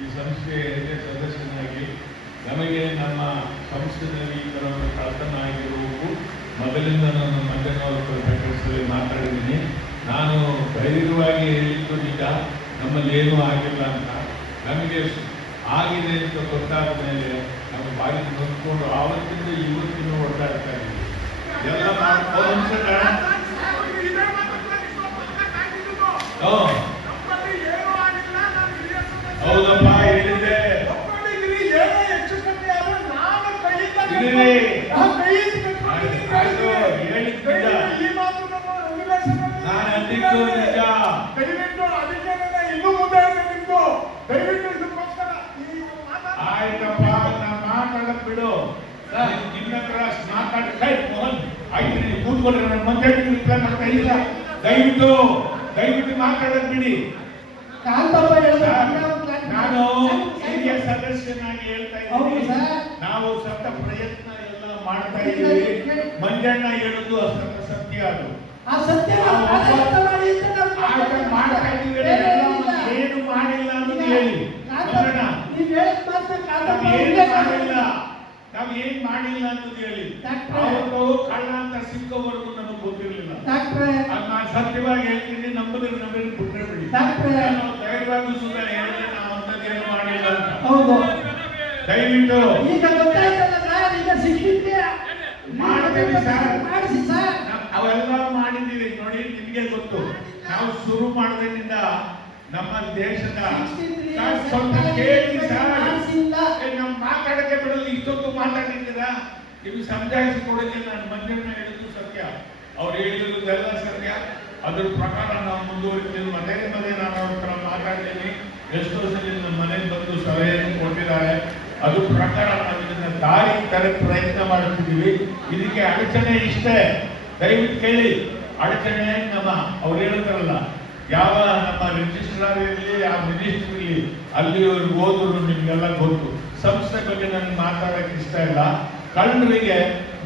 ಈ ಸಂಸ್ಥೆಯ ಹಿರಿಯ ಸದಸ್ಯನಾಗಿ ನಮಗೆ ನಮ್ಮ ಸಂಸ್ಥೆಯಲ್ಲಿ ಈ ಥರ ಒಂದು ಕಳ್ತನ ಆಗಿರುವುದು ಮೊದಲಿಂದ ನಾನು ಮಂಜನವರ ಪ್ರಕಟಿಸಲು ಮಾತಾಡಿದ್ದೀನಿ. ನಾನು ಧೈರ್ಯವಾಗಿ ಹೇಳಿದ್ದು ನಿಜ, ನಮ್ಮಲ್ಲಿ ಏನೂ ಆಗಿಲ್ಲ ಅಂತ. ನಮಗೆ ಆಗಿದೆ ಅಂತ ಗೊತ್ತಾದ ಮೇಲೆ ನಾವು ಬಾಯಿ ನೋಡ್ಕೊಂಡು ಆವತ್ತಿಂದ ಇವತ್ತಿನ ಓಡಾಡ್ತಾ ಇದ್ದೀವಿ. ಎಲ್ಲ ಹೌದಪ್ಪ ಹೇಳಿದ್ದೆ. ನಾನು ಅಂದಿದ್ದು ನಿಜ. ಆಯ್ತಪ್ಪ, ನಾನು ಮಾತಾಡಕ್ ಬಿಡು. ನಿನ್ನ ಹತ್ರ ಮಾತಾಡ ಮೋಹನ್ ಆಯ್ತು, ನೀವು ಕೂತ್ಕೊಂಡ್ರೆ ನನ್ನ ಮಂಜ ರಿಪ್ಲೈ ಮಾಡ್ತಾ ಇಲ್ಲ. ದಯವಿಟ್ಟು ಮಾತಾಡಕ್ ಬಿಡಿ. ನಾನು ಹಿರಿಯ ಸದಸ್ಯನಾಗಿ ಹೇಳ್ತಾ ಇದ್ದೀನಿ, ನಾವು ಸತ್ತ ಪ್ರಯತ್ನ ಎಲ್ಲ ಮಾಡ್ತಾ ಇದ್ದೀವಿ. ಮಂಜಣ್ಣ ಹೇಳುದು ಅಸತ್ತ ಸತ್ಯ. ಅದು ಮಾಡ್ತಾ ಇದ್ದೀವಿ. ಏನು ಮಾಡಿಲ್ಲ ಅಂತ ಹೇಳಿ ನಾವ್ ಏನ್ ಮಾಡಿಲ್ಲ ಅಂತ ಹೇಳಿ ಅವರು ಕಳ್ಳ ಅಂತ ಸಿಕ್ಕವರೆಗೂ ನಮಗೆ ಗೊತ್ತಿರಲಿಲ್ಲ. ನಾನು ಸತ್ಯವಾಗಿ ಹೇಳ್ತೀನಿ, ನಮ್ಮಲ್ಲಿ ನಮಗೆ ಬಿಟ್ಟರೆ ಬಿಡಿ. ನಾನು ಧೈರ್ಯವಾಗಿ ಸುಮ್ಮನೆ ಹೇಳಿದ್ರೆ ನಾವು ಅಂತದ್ದೇನು ಮಾಡಿಲ್ಲ ಅಂತ. ದಯವಿಟ್ಟು ಮಾಡ್ತೇವೆ ಸರ್, ಅವೆಲ್ಲ ಮಾಡಿದ್ದೀವಿ ನೋಡಿ, ನಿಮ್ಗೆ ಗೊತ್ತು. ನಾವು ಶುರು ಮಾಡಿದ್ರಿಂದ ನಮ್ಮ ದೇಶದ ಸ್ವಲ್ಪ ಕೇಳಿ ಸರ್, ನಮ್ಮ ಮಾತಾಡಕ್ಕೆ ಬಿಡಲು ಇಷ್ಟೊತ್ತು ಮಾತಾಡಿದ್ದೀರಾ. ನಿಮ್ಗೆ ಸಮಜಾಯಿಸಿ ಕೊಡೋಕೆ ನಾನು ಮಂಜಣ್ಣ ಹೇಳಿದ್ದು ಸತ್ಯ, ಅವ್ರು ಹೇಳಿರೋದೆಲ್ಲ ಸತ್ಯ. ಅದ್ರ ಪ್ರಕಾರ ನಾವು ಮುಂದುವರಿತೀವಿ. ಮನೆ ನಾನು ಅವ್ರ ಹತ್ರ ಮಾತಾಡ್ತೀನಿ. ಎಷ್ಟೋ ಸಲ ನಮ್ಮ ಮನೆಗೆ ಬಂದು ಸಲಹೆಯನ್ನು ಕೊಟ್ಟಿದ್ದಾರೆ. ಅದ್ರ ಪ್ರಕಾರ ನಾವು ಇದನ್ನ ದಾರಿ ತರಕ್ಕೆ ಪ್ರಯತ್ನ ಮಾಡುತ್ತಿದ್ದೀವಿ. ಇದಕ್ಕೆ ಅಡಚಣೆ ಇಷ್ಟೇ, ದಯವಿಟ್ಟು ಕೇಳಿ. ಅಡಚಣೆ ನಮ್ಮ ಅವ್ರು ಹೇಳಿದ್ರಲ್ಲ, ಯಾವ ನಮ್ಮ ರಿಜಿಸ್ಟ್ರಾರ್ ಇರಲಿ, ಯಾವ ಮಿನಿಸ್ಟರ್ ಇರಲಿ, ಅಲ್ಲಿವರೆಗೂ ಹೋದ್ರು ನಿಮ್ಗೆಲ್ಲ ಗೊತ್ತು. ಸಂಸ್ಥೆ ಬಗ್ಗೆ ನನಗೆ ಮಾತಾಡಕ್ಕೆ ಇಷ್ಟ ಇಲ್ಲ. ಕಳ್ಳರಿಗೆ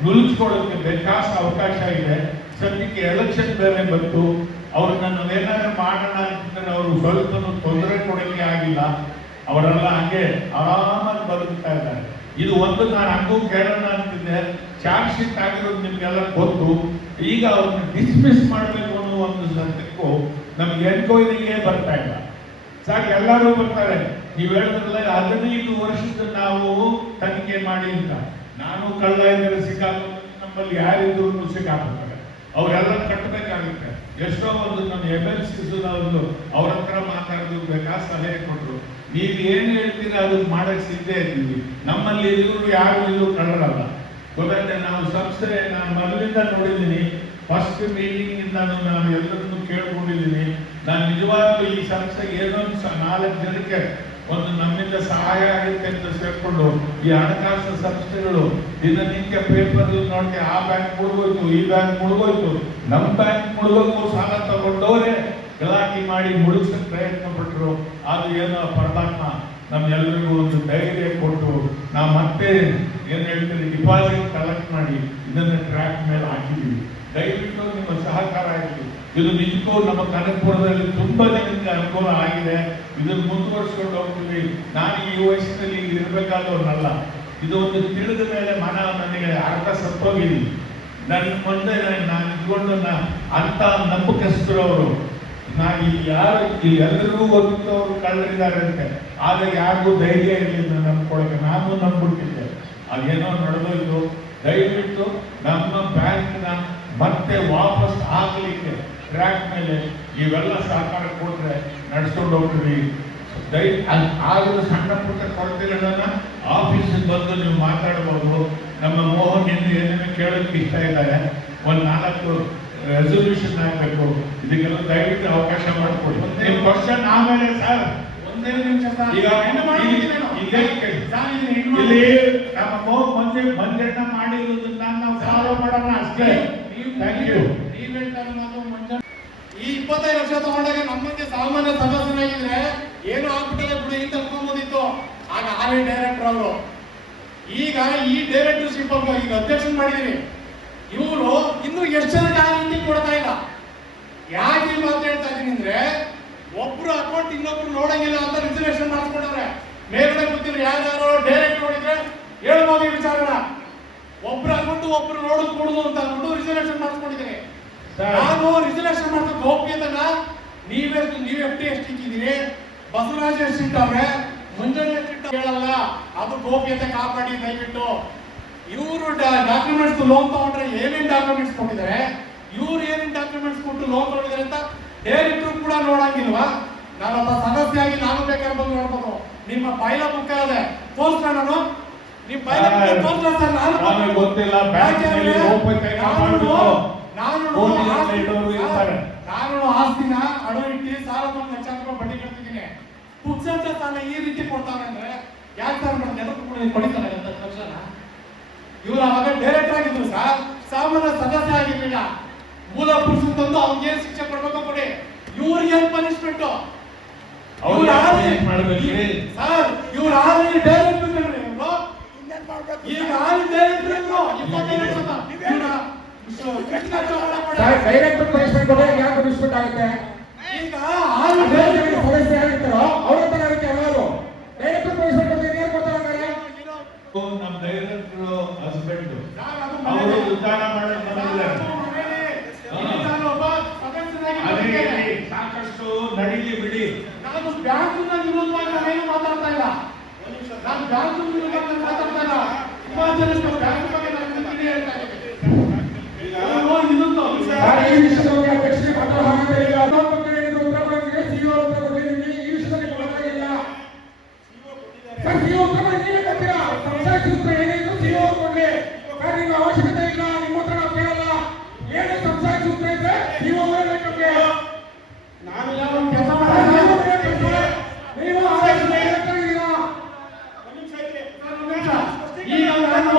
ನುಲಿಸ್ಕೊಡೋಕೆ ಬೇಕಾದ ಅವಕಾಶ ಇದೆ. ಸದ್ಯಕ್ಕೆ ಎಲೆಕ್ಷನ್ ಬೇರೆ ಬಂತು. ಅವ್ರನ್ನ ನಾವೇನಾದ್ರೂ ಮಾಡೋಣ ಅಂತಂದ್ರೆ ಅವರು ಸ್ವಲ್ಪ ತೊಂದರೆ ಕೊಡೋಕೆ ಆಗಿಲ್ಲ. ಅವರೆಲ್ಲ ಹಂಗೆ ಆರಾಮಾಗಿ ಬದುಕ್ತಾ ಇದ್ದಾರೆ. ಇದು ಒಂದು ನಾನು ಹಂಗೂ ಕೇಳೋಣ ಅಂತಿದ್ದೆ. ಚಾರ್ಜ್ ಶೀಟ್ ಆಗಿರೋದು ನಿಮ್ಗೆಲ್ಲ ಗೊತ್ತು. ಈಗ ಅವ್ರನ್ನ ಡಿಸ್ಮಿಸ್ ಮಾಡಬೇಕು ಅನ್ನೋ ಒಂದು ಸತ್ಯಕ್ಕೂ ನಮ್ಗೆ ಎನ್ಕ್ವೈರಿಗೆ ಬರ್ತಾ ಇಲ್ಲ. ಸಾಕು, ಎಲ್ಲರೂ ಬರ್ತಾರೆ. ನೀವು ಹೇಳಿದ್ರಲ್ಲ 15 ವರ್ಷದ ನಾವು ತನಿಖೆ ಮಾಡಿ ಅಂತ. ನಾನು ಕಳ್ಳ ಇದ್ದರೆ ಸಿಕ್ಕಾಕೊಂಡು ನಮ್ಮಲ್ಲಿ ಯಾರಿದ್ರು ಸಿಕ್ಕಾಕ್ತಾರೆ. ಅವರೆಲ್ಲ ಕಟ್ಟಬೇಕಾಗುತ್ತೆ. ಎಷ್ಟೋ ಒಂದು ನಮ್ಮ MLCs ಒಂದು ಅವ್ರ ಹತ್ರ ಮಾತಾಡೋದು ಬೇಕಾದ ಸಲಹೆ ಕೊಟ್ಟರು. ನೀವು ಏನು ಹೇಳ್ತೀರ ಅದು ಮಾಡಕ್ಕೆ ಸಿದ್ಧೇ ಇದ್ದೀವಿ. ನಮ್ಮಲ್ಲಿ ಇವರು ಯಾರು ಇದು ಕಳ್ಳರಲ್ಲ, ಗೊತ್ತಾಯ್ತು. ನಾವು ಸಂಸ್ಥೆ ನಾನು ಮೊದಲಿಂದ ನೋಡಿದ್ದೀನಿ. ಫಸ್ಟ್ ಮೀಟಿಂಗ್ ಇಂದಾನು ನಾನು ಎಲ್ಲರನ್ನು ಕೇಳ್ಕೊಂಡಿದ್ದೀನಿ. ನಾನು ನಿಜವಾಗ್ಲೂ ಈ ಸಂಸ್ಥೆಗೆ ಏನೋ 4 ಜನಕ್ಕೆ ಒಂದು ನಮ್ಮಿಂದ ಸಹಾಯ ಆಗುತ್ತೆ ಅಂತ ಸೇರ್ಕೊಂಡು ಈ ಹಣಕಾಸು ಸಂಸ್ಥೆಗಳು ದಿನನಿತ್ಯ ಪೇಪರ್ ನೋಡಿದೆ, ಆ ಬ್ಯಾಂಕ್ ಮುಳುಗೋಯ್ತು, ಈ ಬ್ಯಾಂಕ್ ಮುಳುಗೋಯ್ತು, ನಮ್ಮ ಬ್ಯಾಂಕ್ ಮುಳುಗೋಕ್ಕೂ ಸಾಲ ತಗೊಂಡವರೇ ಗಲಾಟೆ ಮಾಡಿ ಮುಳುಗಿಸಕ್ಕೆ ಪ್ರಯತ್ನ ಪಟ್ಟರು. ಅದು ಏನೋ ಪರಮಾತ್ಮ ನಮ್ಮೆಲ್ಲರಿಗೂ ಒಂದು ಧೈರ್ಯ ಕೊಟ್ಟು ನಾವು ಮತ್ತೆ ಏನು ಹೇಳ್ತೀವಿ ಡಿಪಾಸಿಟ್ ಕಲೆಕ್ಟ್ ಮಾಡಿ ಇದನ್ನು ಟ್ರ್ಯಾಕ್ ಮೇಲೆ ಹಾಕಿದ್ದೀವಿ. ದಯವಿಟ್ಟು ನಿಮ್ಮ ಸಹಕಾರ ಆಗಿದೆ. ಇದು ನಿಜಕ್ಕೂ ನಮ್ಮ ಕನಕಪುರದಲ್ಲಿ ತುಂಬಾ ಜನಕ್ಕೆ ಅನುಕೂಲ ಆಗಿದೆ. ಇದನ್ನು ಮುಂದುವರಿಸ್ಕೊಂಡು ಹೋಗ್ತೀವಿ. ನಾನು ಈ ವಯಸ್ಸಿನಲ್ಲಿ ಇರಬೇಕಾದವ್ರನ್ನಲ್ಲ. ಇದು ಒಂದು ತಿಳಿದ ಮೇಲೆ ನನಗೆ ಅರ್ಥ ಸತ್ತೋಗಿದ್ದೀನಿ. ನನ್ನ ಮುಂದೆ ನಾನು ಇಟ್ಕೊಂಡು ಅಂತ ನಂಬಿಕೆಸ್ತರವರು ನಾನು ಯಾರು ಎಲ್ಲರಿಗೂ ಗೊತ್ತಿತ್ತು ಅವರು ಕಳ್ಳರಿದ್ದಾರೆ ಅಂತೆ. ಆಗ ಯಾರಿಗೂ ಧೈರ್ಯ ಇರಲಿಲ್ಲ ನಂಬ್ಕೊಳಕ್ಕೆ. ನಾನು ನಂಬಿಟ್ಟಿದ್ದೆ. ಅದೇನೋ ನಡೆದೋಯ್ತು. ದಯವಿಟ್ಟು ನಮ್ಮ ಬ್ಯಾಂಕ್ನ ಮತ್ತೆ ವಾಪಸ್ ಹಾಕಲಿಕ್ಕೆ ಟ್ರ್ಯಾಕ್ ಮೇಲೆ ಇವೆಲ್ಲ ಸಹಕಾರ ಕೊಟ್ಟರೆ ನಡ್ಸ್ಕೊಂಡು ಹೋಗ್ತೀವಿ. ಆದರೂ ಸಣ್ಣ ಪುಟ್ಟ ಕೊರತೆಗಳನ್ನ ಆಫೀಸಿಗೆ ಬಂದು ನೀವು ಮಾತಾಡಬಹುದು. ನಮ್ಮ ಮೋಹನ್ ಇನ್ನು ಏನೇನು ಕೇಳೋಕ್ಕೆ ಇಷ್ಟ ಇದ್ದಾರೆ. ಒಂದು 4 ರೆಸಲ್ಯೂಷನ್ ಆಗಬೇಕು. ಇದಕ್ಕೆಲ್ಲ ದಯವಿಟ್ಟು ಅವಕಾಶ ಮಾಡಿಕೊಡಿ. ನಿಮ್ಮ ಕ್ವಶನ್ ಆಮೇಲೆ ಸರ್ ಒಂದೇ ನಿಮಿಷ ಇಲ್ಲಿ ನಮ್ಮ ಮಂಜಣ್ಣ ಮಾಡಿರೋದನ್ನ ನಾವು ಫಾಲೋ ಮಾಡೋಣ ಅಷ್ಟೇ. Thank you. ಈ 25 ಲಕ್ಷ ತಗೊಂಡಾಗ ನಮ್ಮಂಗೆ ಸಾಮಾನ್ಯ ಸದಸ್ಯನಾಗಿದ್ರೆ ಏನು ಆಗ್ಬಿಟ್ಟದೆ ಬಿಡು ಅಂತ ಅನ್ಕೊಂಬೋದಿತ್ತು. ಆಗ ಆರ್ಐ ಡೈರೆಕ್ಟರ್ ಅವರು. ಈಗ ಈ ಡೈರೆಕ್ಟರ್ಶಿಪ್ ಈಗ ಅಧ್ಯಕ್ಷನ್ ಮಾಡಿದೀನಿ. ಇವರು ಇನ್ನು ಎಷ್ಟು ಜನ ಗ್ಯಾರಂಟಿ ಕೊಡ್ತಾ ಇಲ್ಲ. ಯಾಕೆ ಈ ಮಾತು ಹೇಳ್ತಾ ಇದ್ದೀನಿ ಅಂದ್ರೆ, ಒಬ್ರು ಅಕೌಂಟ್ ಇನ್ನೊಬ್ರು ನೋಡಂಗಿಲ್ಲ ಅಂತ ರಿಸರ್ವೇಶನ್ ಮಾಡಿಸ್ಕೊಂಡ್ರೆ ಮೇಲ್ಗಡೆ ಗೊತ್ತಿಲ್ಲ ಯಾರು ಡೈರೆಕ್ಟ್ ನೋಡಿದ್ರೆ ಹೇಳ್ಬೋದು ಈ ವಿಚಾರನ. ಒಬ್ರು ಅಕೌಂಟ್ ಒಬ್ರು ನೋಡೋದು ಕೊಡುದು ಅಂತ ಅಂದ್ಬಿಟ್ಟು ರಿಸರ್ವೇಶನ್ ಮಾಡಿಸ್ಕೊಂಡಿದ್ದೀನಿ. ನಾನು ರಿಸರ್ವೇಶನ್ ಮಾಡಿದ ಗೋಪ್ಯತನ ನೀವೇ FD ಎಷ್ಟು ಇಟ್ಟಿದ್ದೀರಿ, ಬಸವರಾಜ್ ಎಷ್ಟು ಇಟ್ಟವ್ರೆ, ಮುಂಜಾನೆ ಎಷ್ಟು ಇಟ್ಟ ಹೇಳಲ್ಲ. ಅದು ಗೋಪ್ಯತೆ ಕಾಪಾಡಿ ದಯವಿಟ್ಟು. ಇವರು ಡಾಕ್ಯುಮೆಂಟ್ಸ್ ಲೋನ್ ತಗೊಂಡ್ರೆ ಏನೇನ್ ಡಾಕ್ಯುಮೆಂಟ್ಸ್ ಕೊಟ್ಟಿದ್ದಾರೆ, ಇವ್ರು ಏನೇನ್ ಡಾಕ್ಯುಮೆಂಟ್ಸ್ ಕೊಟ್ಟು ಲೋನ್ ತಗೊಂಡಿದ್ದಾರೆ ಅಂತ ಡೈರೆಕ್ಟ್ರು ಕೂಡ ನೋಡಂಗಿಲ್ವಾ? ನಾನೊಬ್ಬ ಸದಸ್ಯಾಗಿ ನಾನು ಬೇಕಾದ್ರೆ ಬಂದು ನೋಡ್ಬೋದು. ನಿಮ್ಮ ಪೈಲ ಬುಕ್ ಇದೆ ತೋರಿಸ್ತಾ ನಾನು ನಿಮ್ ಪೈಲ ತೋರಿಸ್ತಾ ಸರ್. ನಾನು ಗೊತ್ತಿಲ್ಲ ನಾನು ಆಸ್ತಿನ ಅಡು ಇಟ್ಟು ಸಾಲ ತಂದು ಲಕ್ಷಾಂತರ ಬಡ್ಡಿ ಕಟ್ತಿದ್ದೀನಿ. ಪುಕ್ಸಂತ ಸಾಲ ಈ ರೀತಿ ಕೊಡ್ತಾನೆ ಅಂದ್ರೆ ಯಾಕೆ ಸರ್ ನೆನಪು ಕೊಡಿತಾರೆ ಅಂತ ತಕ್ಷಣ. ಇವ್ರು ಅವಾಗ ಡೈರೆಕ್ಟರ್ ಆಗಿದ್ರು ಸರ್, ಸಾಮಾನ್ಯ ಸದಸ್ಯ ಆಗಿರ್ಲಿಲ್ಲ. ಮೂಲ ಪುರುಷ ತಂದು ಅವ್ನಿಗೆ ಏನ್ ಶಿಕ್ಷೆ ಕೊಡ್ಬೇಕು ಕೊಡಿ, ಇವ್ರಿಗೆ ಏನ್ ಪನಿಷ್ಮೆಂಟ್ ಸರ್. ಇವ್ರು ಆಲ್ರೆಡಿ ಡೈರೆಕ್ಟರ್ ಈಗ ಡೈರೆಕ್ಟ್ ಪನಿಷ್ಮೆಂಟ್ ಕೊಟ್ಟರೆ ಯಾಕೆ ಪನಿಷ್ಮೆಂಟ್ ಆಗುತ್ತೆ? ಈಗ ಸದಸ್ಯ ಆಗಿರ್ತಾರೋ ಅವ್ರ ಹತ್ರ ಆಗುತ್ತೆ ಎಲ್ಲರೂ. ಡೈರೆಕ್ಟ್ ಪನಿಷ್ಮೆಂಟ್ ಕೊಟ್ಟರೆ ಯಾರು ಕೊಡ್ತಾರೆ? ನಮ್ಮ ಡೈರೆಕ್ಟರ್ ಹಸ್ಬೆಂಡ್ ಅವರು ಉದ್ಧಾರ ಮಾಡಲು ಬಂದಿದ್ದಾರೆ. ಸಾಕಷ್ಟು ನಡೀಲಿ ಬಿಡಿ. ನಾನು ಬ್ಯಾಂಕಿನ ವಿರೋಧವಾಗಿ ನಾನೇನು ಮಾತಾಡ್ತಾ ಇಲ್ಲ. ನಾನು ಬ್ಯಾಂಕಿನ ವಿರೋಧವಾಗಿ ಮಾತಾಡ್ತಾ ಇಲ್ಲ. ಇಮಾಜಿನೇಷನ್ ಬ್ಯಾಂಕ್ ಬಗ್ಗೆ ನಾನು ತಿಳಿ ಹೇಳ್ತಾ ಇದ್ದೀನಿ. ಈ ವಿಷಯದ ಬಗ್ಗೆ ಅಧ್ಯಕ್ಷರಿಗೆ ಪತ್ರ ಹಾಕಿದ್ರೆ ಈಗ ಉತ್ತರ ಕೊಡೋದಕ್ಕೆ ಸಿಇಒ ಉತ್ತರ ಕೊಟ್ಟಿದ್ದೀನಿ. ಈ ವಿಷಯದಲ್ಲಿ ಕೊಡಲಾಗಿಲ್ಲ ಸರ್. ಸಿಇಒ ಉತ್ತರ ನೀವೇ ಕೊಡ್ತೀರಾ? ಸಂಸ್ಥೆ ಸೂತ್ರ ಏನಿದ್ರು ಸಿಇಒ ಕೊಡ್ಲಿ ಸರ್. ನಿಮ್ಗೆ ಅವಶ್ಯಕತೆ ಇಲ್ಲ, ನಿಮ್ಮ ಹತ್ರ ನಾವು ಕೇಳಲ್ಲ. ಏನು ಸಂಸ್ಥೆ ಸೂತ್ರ ಇದ್ರೆ ಸಿಇಒ ನಮಗೆ ನಾನು ಯಾವ ಕೆಲಸ ನೀವು ಈಗ ನಾನು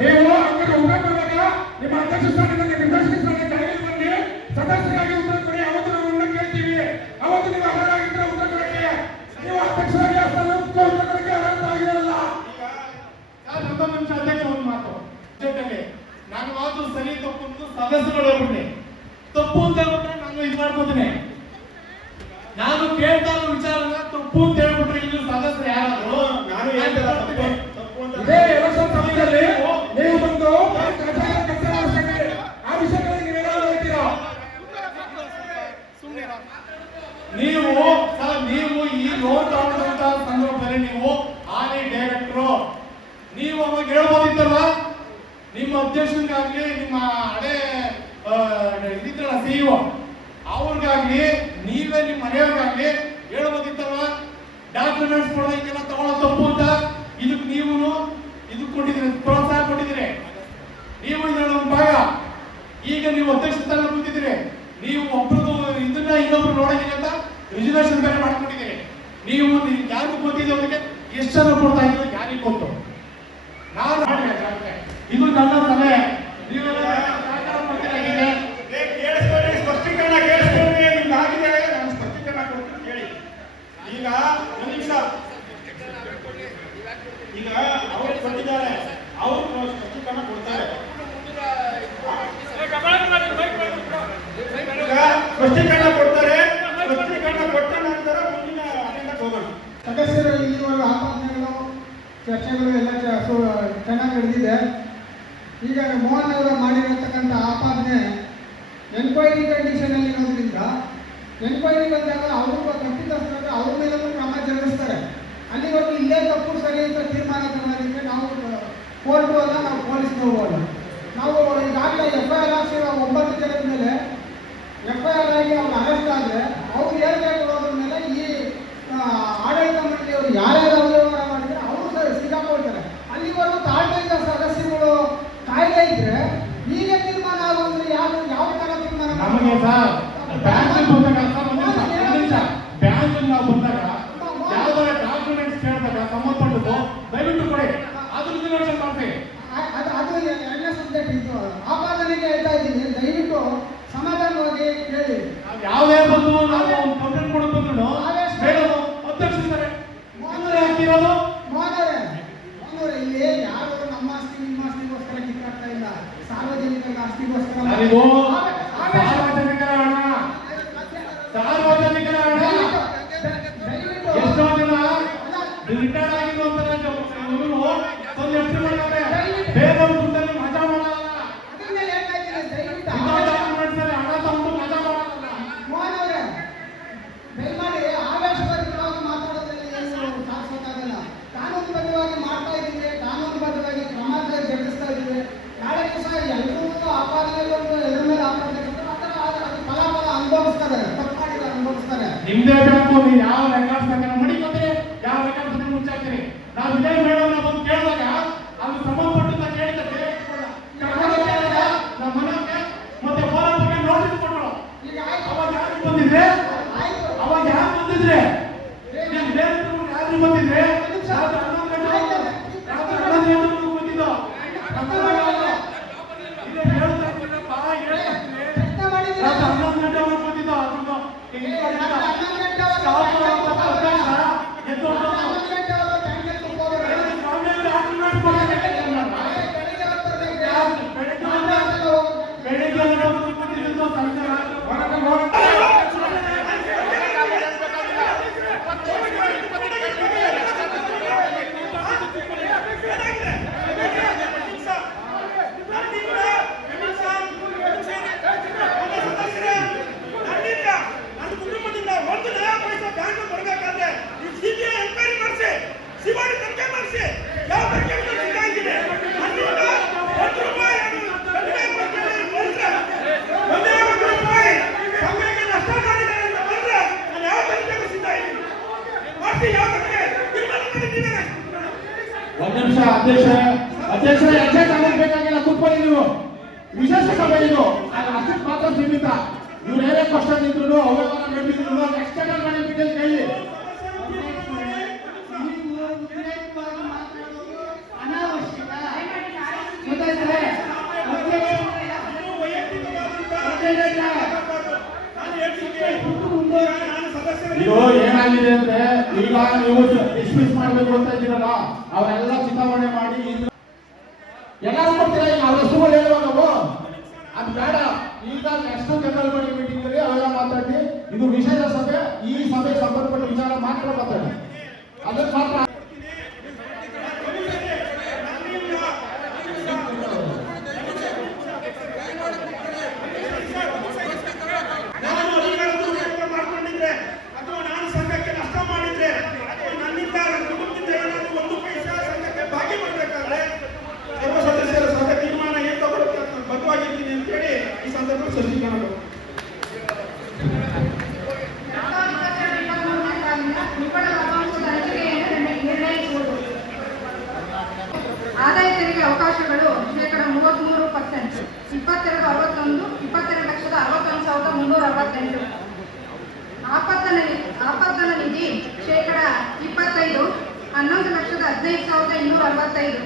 ನೀವು ಅಂಗಡಿ ಉತ್ತರ ಕೊಡುವಾಗ ನಿಮ್ಮ ಅಧ್ಯಕ್ಷ ಸ್ಥಾನದಲ್ಲಿ ನಿರ್ದೇಶಕ ಸ್ಥಾನಕ್ಕೆ ಕೆಳಗೆ ಬನ್ನಿ, ಸದಸ್ಯರಾಗಿ ಉತ್ತರ ಕೊಡಿ. ಅವತ್ತು ನಾವು ಕೇಳ್ತೀವಿ. ಅವತ್ತು ನೀವು ಅರ್ಹರಾಗಿದ್ದರೆ ಉತ್ತರ ಕೊಡಕ್ಕೆ, ನೀವು ಅಧ್ಯಕ್ಷರಾಗಿ ಉತ್ತರ ಕೊಡಕ್ಕೆ ಅರ್ಹರಾಗಿರಲ್ಲ. ನಮ್ಮ ನಿಮಿಷ ಅಧ್ಯಕ್ಷ ಒಂದು ಮಾತು ಜೊತೆಗೆ ನಾನು ಮಾತು ಸರಿ ತಪ್ಪು ಅಂತ ಸದಸ್ಯರು ಹೇಳ್ಬಿಟ್ಟೆ. ತಪ್ಪು ಅಂತ ಹೇಳ್ಬಿಟ್ರೆ ನಾನು ಇದು ಮಾಡ್ಕೋತೀನಿ. ನಾನು ಕೇಳ್ತಾ ಇರೋ ವಿಚಾರನ ತಪ್ಪು ಅಂತ ಹೇಳ್ಬಿಟ್ರೆ ಇಲ್ಲಿ ಸದಸ್ಯರು ಯಾರಾದ್ರು ನಾನು ಹೇಳ್ತಿಲ್ಲ ತಪ್ಪು ಅಂತ. ಇದೇ ಎಲೆಕ್ಷನ್ ಸಮಯದಲ್ಲಿ ನೀವು ಬಂದು ಆ ವಿಷಯಗಳಲ್ಲಿ ನೀವೇನಾದ್ರು ಹೇಳ್ತೀರಾ? ನೀವು ಸರ್, ನೀವು ಈ ಲೋನ್ ತಗೊಂಡಂತ ಸಂದರ್ಭದಲ್ಲಿ ನೀವು ಆನೆ ಡೈರೆಕ್ಟ್ರು, ನೀವು ಅವಾಗ ಹೇಳ್ಬೋದಿತ್ತಲ್ವಾ? ನಿಮ್ಮ ಅಧ್ಯಕ್ಷರಿಗಾಗ್ಲಿ ನಿಮ್ಮ ಹಳೆ ಇದ್ರಲ್ಲ ಸಿಇಒ ಅವ್ರಿಗಾಗ್ಲಿ ನೀವೇ ನಿಮ್ಮ ಮನೆಯವ್ರಿಗಾಗ್ಲಿ ಹೇಳ್ಬೋದಿತ್ತಲ್ವಾ? ಡಾಕ್ಯುಮೆಂಟ್ಸ್ ಕೊಡೋದಕ್ಕೆಲ್ಲ ತಗೊಳ್ಳೋ ತಪ್ಪು ಅಂತ. ಇದಕ್ಕೆ ನೀವು ಇದು ಕೊಟ್ಟಿದ್ದೀರಿ, ಪ್ರೋತ್ಸಾಹ ಕೊಟ್ಟಿದ್ದೀರಿ. ನೀವು ಇದರ ಒಂದು ಭಾಗ. ಈಗ ನೀವು ಅಧ್ಯಕ್ಷ ಸ್ಥಾನ ಕೂತಿದ್ದೀರಿ. ನೀವು ಒಬ್ರದ್ದು ಇದನ್ನ ಇನ್ನೊಬ್ರು ನೋಡಂಗಿಲ್ಲ ಅಂತ ರಿಸರ್ವೇಶನ್ ಬೇರೆ ಮಾಡ್ಕೊಂಡಿದ್ದೀರಿ. ನೀವು ಯಾರಿಗೂ ಗೊತ್ತಿದೆ ಅವರಿಗೆ ಎಷ್ಟು ಜನ ಕೊಡ್ತಾ ಇದ್ರು ಯಾರಿಗೆ ಗೊತ್ತು. ನಾನು ಇದು ನನ್ನ ಸಲಹೆ. ನೀವೆಲ್ಲ ಸಹಕಾರ ಮಾಡ್ತೀರಾಗಿದೆ. ಕೇಳಿಸ್ಕೊಳ್ಳಿ, ಸ್ಪಷ್ಟೀಕರಣ ಕೇಳಿಸ್ಕೊಳ್ಳಿ. ನಿಮ್ಗೆ ಆಗಿದೆ, ನಾನು ಸ್ಪಷ್ಟೀಕರಣ ಕೊಡ್ತೀನಿ ಕೇಳಿ. ಈಗ ಒಂದು ನಿಮಿಷ, ಈಗ ಅವ್ರು ಕೊಟ್ಟಿದ್ದಾರೆ, ಅವರು ಸ್ಪಷ್ಟೀಕರಣ ಕೊಡ್ತಾರೆ. ಈಗ ಸ್ಪಷ್ಟೀಕರಣ ಕೊಡ್ತಾರೆ. ಸ್ಪಷ್ಟೀಕರಣ ಕೊಟ್ಟ ನಂತರ ಮುಂದಿನ ಅಜೆಂಡಾಕ್ಕೆ ಹೋಗೋಣ. ಸದಸ್ಯರು ಇಲ್ಲಿವರೆಗೂ ಆಪಾದನೆಗಳು ಚರ್ಚೆಗಳು ಎಲ್ಲ ಚೆನ್ನಾಗಿ ನಡೆದಿದೆ. ಈಗ ಮೋಹನ್ ಅವರು ಮಾಡಿರತಕ್ಕಂಥ ಆಪಾದನೆ ಎನ್ಕ್ವೈರಿ ಕಂಡೀಷನಲ್ಲಿ ಇರೋದ್ರಿಂದ ಎನ್ಕ್ವೈರಿ ಬಂದಾಗ ಅವರು ತಪ್ಪಿತಸ್ಥರಾದ್ರೆ ಅವ್ರ ಮೇಲೂ ಕ್ರಮ ಜರುಗಿಸ್ತಾರೆ. ಅಲ್ಲಿವರೆಗೂ ಇಲ್ಲೇ ತಪ್ಪು ಸರಿ ಅಂತ ತೀರ್ಮಾನ ತಗೊಳ್ಳೋದಕ್ಕೆ ನಾವು ಕೋರ್ಟು ಅಲ್ಲ, ನಾವು ಪೊಲೀಸ್ನವರು ಅಲ್ಲ. ನಾವು ಈಗಾಗಲೇ FIR ಹಾಕ್ಸಿರೋ 9 ಜನದ ಮೇಲೆ FIR ಆಗಿ ಅವ್ರು ಅರೆಸ್ಟ್ ಆದರೆ ಅವ್ರು ಹೇಳ್ಬೇಕು ಅನ್ನೋದ್ರ ಮೇಲೆ ಈ ಆಡಳಿತ ಮಂಡಳಿಯವರು ಯಾರ್ಯಾರು ಅವ್ಯವಹಾರ ಮಾಡಿದ್ರೆ ಅವರು ಸಿಕ್ಕಾಕೊಳ್ತಾರೆ. ಅಲ್ಲಿವರೆಗೂ ತಾಳ್ಮೆಯಿಂದ ಸದಸ್ಯರುಗಳು ಕಾಯ್ದೆ ಇದ್ರೆ ಈಗ ತೀರ್ಮಾನ ಆಗೋದ್ರೆ ಯಾವ ತರ ತೀರ್ಮಾನ ನಮಗೆ ಸರ್ ಬ್ಯಾಂಕ್ ನಾವು ಬಂದಾಗ ಯಾವ್ದಾರ ಡಾಕ್ಯುಮೆಂಟ್ಸ್ ಕೇಳಿದಾಗ ಸಂಬಂಧಪಟ್ಟದ್ದು ದಯವಿಟ್ಟು ಕೊಡಿ, ಅದ್ರ ರಿಸರ್ವೇಶನ್ ಮಾಡ್ತೀವಿ. ಅದು ಎರಡನೇ ಸಬ್ಜೆಕ್ಟ್ ಇತ್ತು. ಆಪಾದನೆಗೆ ಹೇಳ್ತಾ ಇದ್ದೀನಿ, ದಯವಿಟ್ಟು ಸಮಾಧಾನವಾಗಿ ಕೇಳಿ. ಯಾವುದೇ ಬಂದು ನಾವು ಕಂಪ್ಲೇಂಟ್ ನಾನಿದು ಸಾರ್ವಜನಿಕರ ಹಣ ಎಷ್ಟೋ ಜನ ರಿಟೈರ್ಡ್ ಆಗಿರುವಂತಹ ಒಂದು ಎಫ್ಡಿ ಮಾಡ್ತಾರೆ, ಬೇರೆಯವ್ರ ದುಡ್ಡಲ್ಲಿ ಮಜಾ ಮಾಡಲ್ಲ, ಹಣ ತಗೊಂಡು ಮಜಾ ಮಾಡಲ್ಲ. ದಯಮಾಡಿ ಆವೇಶಭರಿತವಾಗಿ ಮಾತಾಡೋದ್ರಲ್ಲಿ ಏನು ಸಾಧಿಸೋಕ್ಕಾಗಲ್ಲ. ಕಾನೂನುಬದ್ಧವಾಗಿ ಮಾಡ್ತಾ ಇದ್ದೀವಿ, ಕಾನೂನುಬದ್ಧವಾಗಿ ಕ್ರಮ ಜರುಗಿಸ್ತಾ ಇದ್ದೀವಿ. ನಾಳೆ ದಿವಸ ಎಲ್ಲರೂ ಆಪಾದನೆಗಳನ್ನು ಎಲ್ಲರ ಮೇಲೆ ಅದು ಫಲಾಫಲ ಅನುಭವಿಸ್ತಾರೆ, ತಪ್ಪು ಮಾಡಿದ್ರೆ ಅನುಭವಿಸ್ತಾರೆ. ನಿಮ್ದೇ ಬೇಕು, ನೀವು ಯಾವ ರೆಕಾರ್ಡ್ಸ್ ಮಡಿಕೊತೀರಿ, ಯಾವ ರೆಕಾರ್ಡ್ಸ್ ಮುಚ್ಚಾಕ್ತೀರಿ. ನಾವು ಇದೇ ಮೇಡಮ್ ಬಂದು ಕೇಳಿದಾಗ ಅದು ಸಂಬಂಧಪಟ್ಟ ಕೇಳಿದ್ರೆ ನಮ್ಮ ಮನೆಗೆ ಮತ್ತೆ ಫೋನ್ ಬಗ್ಗೆ ನೋಟಿಸ್ ಕೊಟ್ಟರು. ಅವಾಗ ಯಾರು ಬಂದಿದ್ರೆ ನೀವು ಬೇರೆ ಯಾರು ಬಂದಿದ್ರೆ ಒಂದು ನಿಮಿಷ ಅಧ್ಯಕ್ಷ ಎಕ್ಸಾಕ್ಟ್ ಆಗಬೇಕಾಗಿಲ್ಲ, ಕೂತ್ಕೊಳ್ಳಿ ನೀವು. ವಿಶೇಷ ಸಭೆ ಇದು, ಅಷ್ಟಕ್ಕೆ ಮಾತ್ರ ಸೀಮಿತ. ಇವ್ರು ಏನೇ ಕ್ವಶನ್ ಇದ್ರು ಅವ್ಯವಹಾರ ನಡೆದಿದ್ರು ಎಕ್ಸ್ಟರ್ನಲ್ ಮಾಡಿ ಡೀಟೇಲ್ಸ್ ಹೇಳಿ. ಇದು ಏನಾಗಿದೆ ಅಂದ್ರೆ ಈಗ ನೀವು ಡಿಸ್ಮಿಸ್ ಮಾಡಬೇಕು ಅಂತ ಇದ್ದೀರಲ್ಲ, ಅವರೆಲ್ಲ ಚಿಂತಾವಣೆ ಮಾಡಿ ಎಲ್ಲರೂ ಕೊಡ್ತೀರಾ. ಈಗ ಅವ್ರ ಹೆಸರುಗಳು ಹೇಳುವ ನಾವು ಅದು ಬೇಡ. ಈಗ ನೆಕ್ಸ್ಟ್ ಜನರಲ್ ಬಾಡಿ ಮೀಟಿಂಗ್ ಅಲ್ಲಿ ಅವೆಲ್ಲ ಮಾತಾಡಿ, ಇದು ವಿಶೇಷ ಸಭೆ, ಈ ಸಭೆ ಸಂಬಂಧಪಟ್ಟ ವಿಚಾರ ಮಾತ್ರ ಮಾತಾಡಿ, ಅದಕ್ಕೆ ಮಾತ್ರ. ಆದಾಯ ತೆರಿಗೆ ಅವಕಾಶಗಳು 33%, 22,61,22,61,368. ಆಪತ್ತನ ನಿಧಿ 25%, 11,15,265.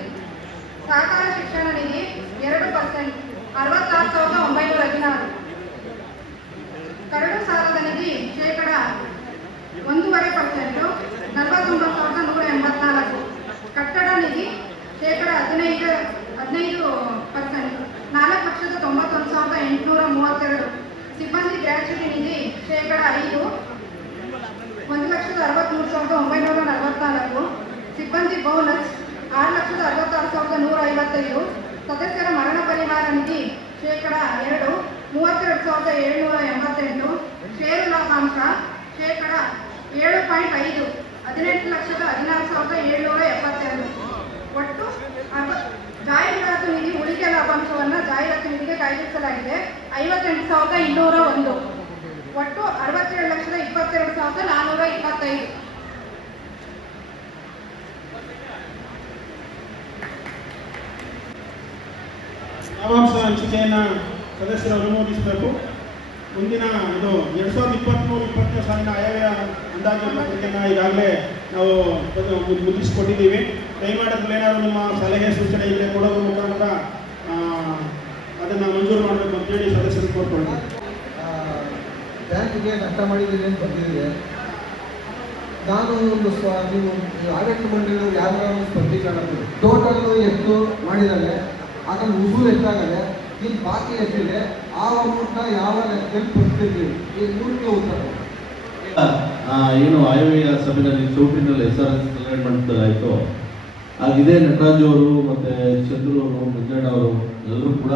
ಸಹಕಾರ ಶಿಕ್ಷಣ ನಿಧಿ 2%, 66,916. ಕರಡು ಸಾಲದ ನಿಧಿ 1.5%, 49,184. ಕಟ್ಟಡ ನಿಧಿ 15%, 4,91,832. ಸಿಬ್ಬಂದಿ ಗ್ರ್ಯಾಚ್ಯುಟಿ ನಿಧಿ 5%, 1,63,944. ಸಿಬ್ಬಂದಿ ಬೋನಸ್ 6,66,155. ಸದಸ್ಯರ ಮರಣ ಪರಿಹಾರ ನಿಧಿ 2%, 32,788. ಷೇರು ಲಾಭಾಂಶ 7.5%, 18,16,772. ಒಟ್ಟು ಜಾಹೀರಾತು ನಿಧಿ ಉಳಿಕೆ ಲಾಭಾಂಶವನ್ನು ಜಾಹೀರಾತು ನಿಧಿಗೆ ಕಾಯ್ದಿರಿಸಲಾಗಿದೆ 58,201. ಒಟ್ಟು 67,22,425. ಲಾಭಾಂಶ ಹಂಚಿಕೆಯನ್ನು ಸದಸ್ಯರು ಅನುಮೋದಿಸಬೇಕು. ಮುಂದಿನ ಇದು 2023-2024 ಸಾಲಿನ ಆಯವ್ಯಯ ಅಂದಾಜು ಪತ್ರಿಕೆಯನ್ನು ಈಗಾಗಲೇ ನಾವು ಮುದ್ರಿಸಿಕೊಟ್ಟಿದ್ದೀವಿ. ದಯಮಾಡಿ ಏನಾದರೂ ನಿಮ್ಮ ಸಲಹೆ ಸೂಚನೆ ಇಲ್ಲೇ ಕೊಡೋದ್ರ ಮುಖಾಂತರ ಅದನ್ನು ಮಂಜೂರು ಮಾಡಬೇಕು ಅಂತೇಳಿ ಸದಸ್ಯರು ಕೋರ್ಕೊಳ್ತೀವಿ. ಬ್ಯಾಂಕಿಗೆ ನಷ್ಟ ಮಾಡಿದ್ದೀರಿ ಅಂತ ಬಂದಿದೆ. ನಾನು ಒಂದು ನೀವು ಆಡಳಿತ ಮಂಡಳಿಯವರು ಯಾರು ಸ್ಪಷ್ಟೀಕರಣ ಟೋಟಲ್ ಎಷ್ಟು ಮಾಡಿದ್ದಾರೆ, ಅದನ್ನು ಉಸೂರು ಎಷ್ಟಾಗದೆ ಇಲ್ಲಿ ಬಾಕಿ ಎಷ್ಟಿದೆ ಆ ಅಮೌಂಟ್ನ ಯಾವ ಲೆಕ್ಕದಲ್ಲಿ ಕೊಡ್ತಿದ್ವಿ ಈ ಮೂರಕ್ಕೆ ಉತ್ತರ. ಏನು ಆಯವ್ಯಯ ಸಭೆಯಲ್ಲಿ ಚೌಟಿನಲ್ಲಿ SRS ಅಲೈನ್ಮೆಂಟ್ ಆಯಿತು. ಇದೇ ನಟರಾಜ್ ಅವರು ಮತ್ತೆ ಚಂದ್ರು ಅವರು ಮುದ್ದಣ್ಣ ಅವರು ಎಲ್ಲರೂ ಕೂಡ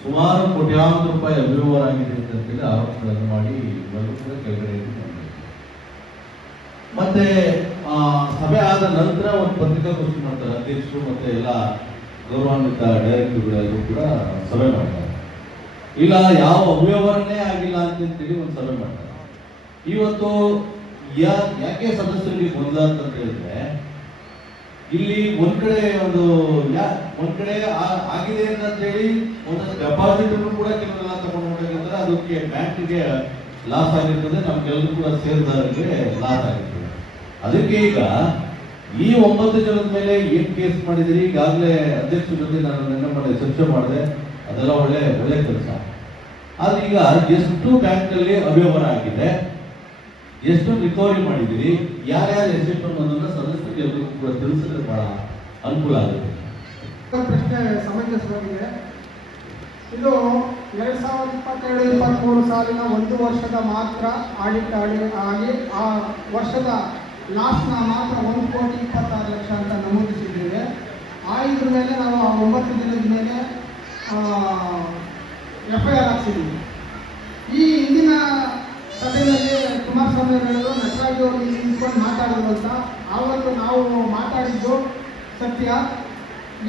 ಸುಮಾರು ಕೋಟ್ಯಾಂತರ ರೂಪಾಯಿ ಅವ್ಯವಹಾರ ಆಗಿದೆ ಅಂತೇಳಿ ಆರೋಪಗಳನ್ನು ಮಾಡಿ ಎಲ್ಲರೂ ಕೂಡ ಕೆಳಗಡೆ ಮತ್ತೆ ಸಭೆ ಆದ ನಂತರ ಒಂದು ಪತ್ರಿಕಾಗೋಷ್ಠಿ ಮಾಡ್ತಾರೆ. ಅಧ್ಯಕ್ಷರು ಮತ್ತೆ ಎಲ್ಲ ಗೌರವಾನ್ವಿತ ಡೈರೆಕ್ಟರ್ಗಳೆಲ್ಲರೂ ಕೂಡ ಸಭೆ ಮಾಡ್ತಾರೆ. ಇಲ್ಲ ಯಾವ ಅವ್ಯವಹಾರನೇ ಆಗಿಲ್ಲ ಅಂತೇಳಿ ಒಂದು ಸಭೆ ಮಾಡ್ತಾರೆ. ಇವತ್ತು ಯಾಕೆ ಸದಸ್ಯರಿಗೆ ಗೊಂದಲ ಅಂತ ಹೇಳಿದ್ರೆ, ಇಲ್ಲಿ ಒಂದ್ ಕಡೆ ಆಗಿದೆ ಅಂತೇಳಿ ಒಂದಷ್ಟು ಡೆಪಾಸಿಟ್ ಕೂಡ ಕೆಲವರೆಲ್ಲ ತಗೊಂಡು ಹೋಗಿರ್ತಾರೆ. ಅದಕ್ಕೆ ಬ್ಯಾಂಕ್ಗೆ ಲಾಸ್ ಆಗಿರ್ತದೆ, ನಮ್ಗೆಲ್ಲರೂ ಕೂಡ ಷೇರುದಾರರಿಗೆ ಲಾಸ್ ಆಗಿರ್ತದೆ. ಅದಕ್ಕೆ ಈಗ ಈ 9 ಜನದ ಮೇಲೆ ಏನ್ ಕೇಸ್ ಮಾಡಿದಿರಿ, ಈಗಾಗಲೇ ಅಧ್ಯಕ್ಷರ ಜೊತೆ ನಾನು ನಿನ್ನೆ ಮಾಡಿ ಚರ್ಚೆ ಮಾಡಿದೆ. ಅದೆಲ್ಲ ಒಳ್ಳೆ ಕೆಲಸ. ಆದ್ರೆ ಈಗ ಎಷ್ಟು ಬ್ಯಾಂಕ್ನಲ್ಲಿ ಅವ್ಯವಹಾರ ಆಗಿದೆ, ಎಷ್ಟು ರಿಕವರಿ ಮಾಡಿದಿರಿ, ಯಾರ್ಯಾರು ಎಸೆಟ್ ಅನ್ನೋದನ್ನ ಸದಸ್ಯರಿಗೆ ಎಲ್ಲರಿಗೂ ಕೂಡ ತಿಳಿಸಿದ್ರೆ ಬಹಳ ಅನುಕೂಲ ಆಗುತ್ತೆ. ಪ್ರಶ್ನೆ ಸಮಂಜಸವಾಗಿದೆ. ಇದು 2022-23 ಸಾಲಿನ 1 ವರ್ಷದ ಮಾತ್ರ ಆಡಿಟ್ ಆಗಿ ಆ ವರ್ಷದ ಲಾಸ್ಟ್ನ ಮಾತ್ರ 1,26,00,000 ಅಂತ ನಮೂದಿಸಿದ್ದೇವೆ. ಇದ್ರ ಮೇಲೆ ನಾವು ಆ 9 ದಿನದ ಮೇಲೆ FIR ಹಾಕ್ಸಿದ್ದೀವಿ. ಈ ಹಿಂದಿನ ಸಭೆಯಲ್ಲಿ ಕುಮಾರಸ್ವಾಮಿ ಅವರು ನಟರಾಜ್ ಅವರು ನಿಂತ್ಕೊಂಡು ಮಾತಾಡಿದ್ರು ಅಂತ ಆವತ್ತು ನಾವು ಮಾತಾಡಿದ್ದು ಸತ್ಯ.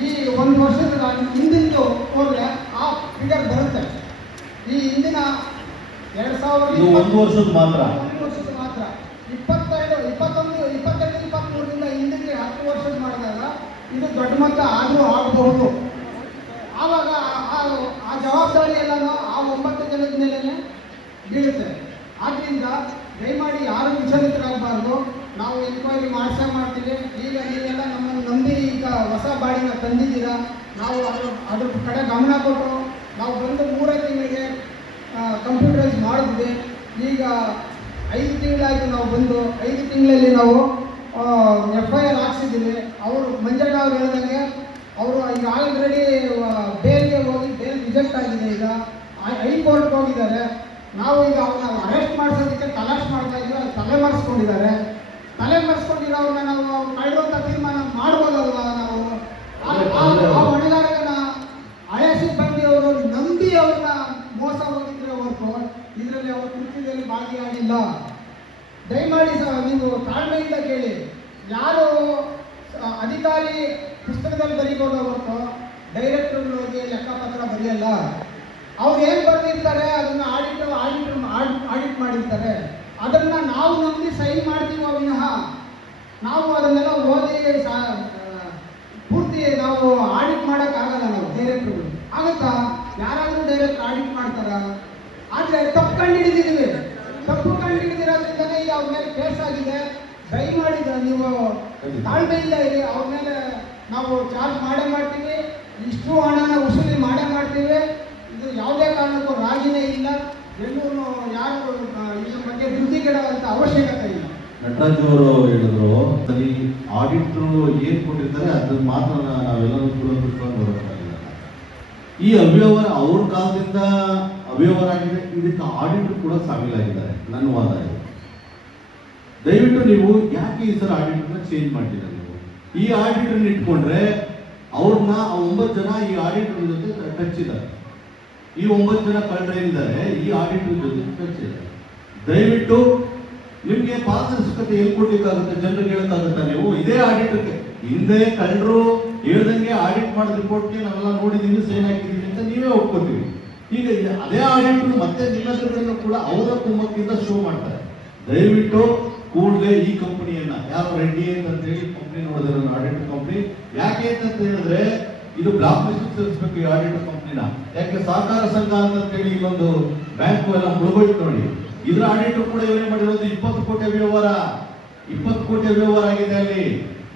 ಈ 1 ವರ್ಷದ ಹಿಂದಿಂದು ಹೋದ್ರೆ ಆ ಫಿಗರ್ ಬರುತ್ತೆ. ಈ ಹಿಂದಿನ 1 ವರ್ಷದ ಮಾತ್ರ 22-23ರಿಂದ ಹಿಂದಿಗೆ 10 ವರ್ಷದ ಮಾಡಿದಾಗ ಇದು ದೊಡ್ಡ ಮೊತ್ತ ಆದರೂ ಆಗಬಹುದು. ಆವಾಗ ಆ ಜವಾಬ್ದಾರಿ ಎಲ್ಲನೂ ಆ 9 ಜನದ ಮೇಲೆ ಬೀಳುತ್ತೆ. ಆದ್ದರಿಂದ ದಯಮಾಡಿ ಯಾರು ವಿಚಲಿತರಾಗಬಾರ್ದು. ನಾವು ಎನ್ಕ್ವೈರಿ ಮಾಡ್ತೀವಿ. ಈಗ ನೀವೆಲ್ಲ ನಮ್ಮನ್ನು ನಂಬಿ ಈಗ ಹೊಸ ಬಾಡಿನ ತಂದಿದ್ದೀರಾ. ನಾವು ಅದ್ರ ಕಡೆ ಗಮನ ಕೊಟ್ಟು ನಾವು ಬಂದು 3 ತಿಂಗಳಿಗೆ ಕಂಪ್ಯೂಟರೈಸ್ ಮಾಡಿದ್ವಿ. ಈಗ 5 ತಿಂಗಳಾಯಿತು ನಾವು ಬಂದು. 5 ತಿಂಗಳಲ್ಲಿ ನಾವು FIR ಹಾಕ್ಸಿದ್ದೀವಿ. ಅವರು ಮಂಜಣ್ಣ ಅವ್ರು ಹೇಳಿದಂಗೆ ಅವರು ಈಗ ಆಲ್ರೆಡಿ ಬೇಲ್ಗೆ ಹೋಗಿ ಬೇಲ್ ರಿಜೆಕ್ಟ್ ಆಗಿದೆ. ಈಗ ಹೈಕೋರ್ಟ್ಗೆ ಹೋಗಿದ್ದಾರೆ. ನಾವು ಈಗ ಅವ್ರನ್ನ ಅರೆಸ್ಟ್ ಮಾಡಿಸೋದಕ್ಕೆ ತಲಾಶ್ ಮಾಡ್ತಾ ಇದ್ದೀವಿ. ಅದು ತಲೆಮರೆಸ್ಕೊಂಡಿರೋರನ್ನ ನಾವು ಕಳೆಯುವಂಥ ತೀರ್ಮಾನ ಮಾಡ್ಬೋದಲ್ವಾ? ನಾವು ಆ ಹೊಣೆಗಾರನ ಹಳೆ ಸಿಬ್ಬಂದಿ ಅವರು ನಂಬಿ ಅವ್ರನ್ನ ಮೋಸ ಹೋಗಿದ್ರೆ ಹೊರತು ಇದರಲ್ಲಿ ಅವರು ಕೃತ್ಯದಲ್ಲಿ ಭಾಗಿಯಾಗಿಲ್ಲ. ದಯಮಾಡಿ ನೀವು ತಾಳ್ಮೆಯಿಂದ ಕೇಳಿ. ಯಾರು ಅಧಿಕಾರಿ ಪುಸ್ತಕದಲ್ಲಿ ಬರೀಬೋದು ಹೊರತು ಡೈರೆಕ್ಟರ್ಗಳು ಹೋಗಿ ಲೆಕ್ಕಪತ್ರ ಬರೆಯಲ್ಲ. ಅವ್ರು ಏನು ಬರೆದಿರ್ತಾರೆ ಅದನ್ನು ಆಡಿಟ್ ಮಾಡಿರ್ತಾರೆ. ಅದನ್ನು ನಾವು ನಂಬಿ ಸೈನ್ ಮಾಡ್ತೀವಿ ವಿನಃ ನಾವು ಅದನ್ನೆಲ್ಲ ಓದಿ ಪೂರ್ತಿ ನಾವು ಆಡಿಟ್ ಮಾಡೋಕ್ಕಾಗಲ್ಲ. ನಾವು ಡೈರೆಕ್ಟ್ರುಗಳು ಆಗುತ್ತಾ? ಯಾರಾದರೂ ಡೈರೆಕ್ಟ್ ಆಡಿಟ್ ಮಾಡ್ತಾರ? ಆದರೆ ತಪ್ಪು ಕಂಡುಹಿಡಿದಿದ್ದೀವಿ. ತಪ್ಪು ಕಂಡುಹಿಡಿದಿರೋದ್ರಿಂದಲೇ ಈಗ ಅವ್ರ ಮೇಲೆ ಕೇಸ್ ಆಗಿದೆ. ದಯಮಾಡಿ ನೀವು ತಾಳ್ಮೆಯಿಂದ ಇದೆ. ಅವ್ರ ಮೇಲೆ ನಾವು ಚಾರ್ಜ್ ಮಾಡ್ತೀವಿ. ಇಷ್ಟು ಹಣನ ವಸೂಲಿ ಮಾಡ್ತೀವಿ. ಇದು ಯಾವುದೇ ಕಾರಣಕ್ಕೂ ರಾಜಿನೇ ಇಲ್ಲ. ಎಲ್ಲೂ ಯಾರು ಇದ್ರ ಬಗ್ಗೆ ಧೃತಿಗೆಡುವಂಥ ಅವಶ್ಯಕತೆ ಇಲ್ಲ. ನಟರಾಜ್ ಅವರು ಹೇಳಿದ್ರು, ಆಡಿಟ್ರು ಏನ್ ಕೊಟ್ಟಿರ್ತಾರೆ ಅದನ್ನ ಮಾತ್ರ ನಾವೆಲ್ಲರೂ ಕೂಡ ಬರಬೇಕಾಗಿಲ್ಲ. ಈ ಅವ್ಯವಹಾರ ಅವ್ರ ಕಾಲದಿಂದ ಅವ್ಯವಹಾರ ಆಗಿದೆ. ಇದಕ್ಕೆ ಆಡಿಟ್ರು ಕೂಡ ಸಾಮಿಲಾಗಿದ್ದಾರೆ. ನನ್ನ ವಾದ ಇದೆ. ದಯವಿಟ್ಟು ನೀವು ಯಾಕೆ ಈ ಸಲ ಆಡಿಟ್ರನ್ನ ಚೇಂಜ್ ಮಾಡ್ತೀರ? ನೀವು ಈ ಆಡಿಟ್ರನ್ನ ಇಟ್ಕೊಂಡ್ರೆ ಅವ್ರನ್ನ 9 ಜನ ಈ ಆಡಿಟರ್ ಜೊತೆ ಟಚ್ ಇದ್ದಾರೆ. ಈ 9 ಜನ ಕಳ್ಳರೇನಿದ್ದಾರೆ ಈ ಆಡಿಟರ್ ಜೊತೆ ಟಚ್ ಇದ್ದಾರೆ. ದಯವಿಟ್ಟು ನಿಮ್ಗೆ ಪಾರದರ್ಶಕತೆ ಎಲ್ಲಿ ಕೊಡ್ಲಿಕ್ಕಾಗುತ್ತೆ? ಜನರಿಗೆ ಹೇಳಕ್ಕಾಗುತ್ತಾ? ನೀವು ಇದೇ ಆಡಿಟರ್ಗೆ ಹಿಂದೆ ಕಳ್ಳರು ಹೇಳ್ದಂಗೆ ಆಡಿಟ್ ಮಾಡಿದ ರಿಪೋರ್ಟ್ಗೆ ನಾವೆಲ್ಲ ನೋಡಿದೀವಿ, ಸೈನ್ ಹಾಕಿದೀವಿ ಅಂತ ನೀವೇ ಒಪ್ಕೋತೀವಿ. ಈಗ ಅದೇ ಆಡಿಟರ್ ಮತ್ತೆ ನಿಮ್ಮೆಲ್ಲರನ್ನು ಕೂಡ ಅವರ ಕುಮ್ಮಕ್ಕಿಂದ ಶೋ ಮಾಡ್ತಾರೆ. ದಯವಿಟ್ಟು ಕೂಡಲೇ ಈ ಕಂಪನಿಯನ್ನ ಯಾರು ರೆಡ್ಡಿ ಅಂತ ಹೇಳಿ ಕಂಪನಿ ನೋಡಿದ್ರೆ ಆಡಿಟರ್ ಕಂಪನಿ ಯಾಕೆ ಅಂತ ಹೇಳಿದ್ರೆ ಇದು ಬ್ಲಾಕ್ ಲಿಸ್ಟ್ ಸೇರಿಸಬೇಕು ಈ ಆಡಿಟರ್ ಕಂಪನಿನ. ಯಾಕೆ ಸಹಕಾರ ಸಂಘ ಅಂತ ಹೇಳಿ ಇಲ್ಲೊಂದು ಬ್ಯಾಂಕ್ ಎಲ್ಲ ಮುಳುಗೋಯ್ತು ನೋಡಿ. ಇದ್ರ ಆಡಿಟರ್ ಕೂಡ ಇವರೇ ಮಾಡಿರೋದು 20 ಕೋಟಿ ವ್ಯವಹಾರ ಆಗಿದೆ ಅಲ್ಲಿ.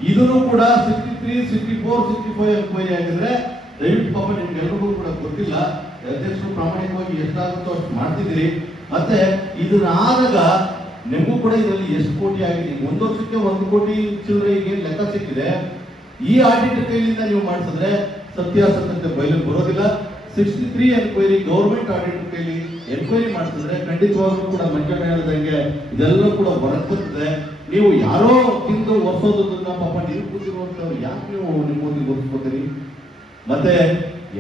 ಇದನ್ನು ಕೂಡ 63, 64, 65 ಎಂಕ್ವೈರಿ ಆಗಿದ್ರೆ ದಯವಿಟ್ಟು ಪಾಪ ನಿಮ್ಗೆಲ್ಲರಿಗೂ ಕೂಡ ಗೊತ್ತಿಲ್ಲ. ಅಧ್ಯಕ್ಷರು ಪ್ರಾಮಾಣಿಕವಾಗಿ ಎಷ್ಟಾಗುತ್ತೋ ಅಷ್ಟು ಮಾಡ್ತಿದ್ದೀರಿ. ಮತ್ತೆ ಇದನ್ನ ಆದಾಗ ನಿಮಗೂ ಕೂಡ ಇದರಲ್ಲಿ ಎಷ್ಟು ಕೋಟಿ ಆಗಿದೆ? 1 ವರ್ಷಕ್ಕೆ 1 ಕೋಟಿ ಚಿಲ್ಲರೆಗೆ ಲೆಕ್ಕ ಸಿಕ್ಕಿದೆ. ಈ ಆಡಿಟರ್ ಕೈಲಿಂದ ನೀವು ಮಾಡಿಸಿದ್ರೆ ಸತ್ಯಾಸತ್ಯತೆ ಬಯಲಿಗೆ ಬರೋದಿಲ್ಲ. 63 ಎನ್ಕ್ವೈರಿ ಗೌರ್ಮೆಂಟ್ ಆಡಿಟ್ ಕೈಲಿ ಎನ್ಕ್ವೈರಿ ಮಾಡಿಸಿದ್ರೆ ಖಂಡಿತವಾಗ್ಲೂ ಕೂಡ ಮಂಜಣ್ಣ ಹೇಳ್ದಂಗೆ ಇದೆಲ್ಲ ಕೂಡ ಹೊರತುತ್ತದೆ. ನೀವು ಯಾರೋ ತಿಂದು ಒರೆಸೋದನ್ನ ಪಾಪ ನೀವು ಕೂತಿರುವಂತವ್ರು ಯಾಕೆ ನೀವು ನಿಮ್ಮ ಒರೆಸ್ಕೋತೀರಿ? ಮತ್ತೆ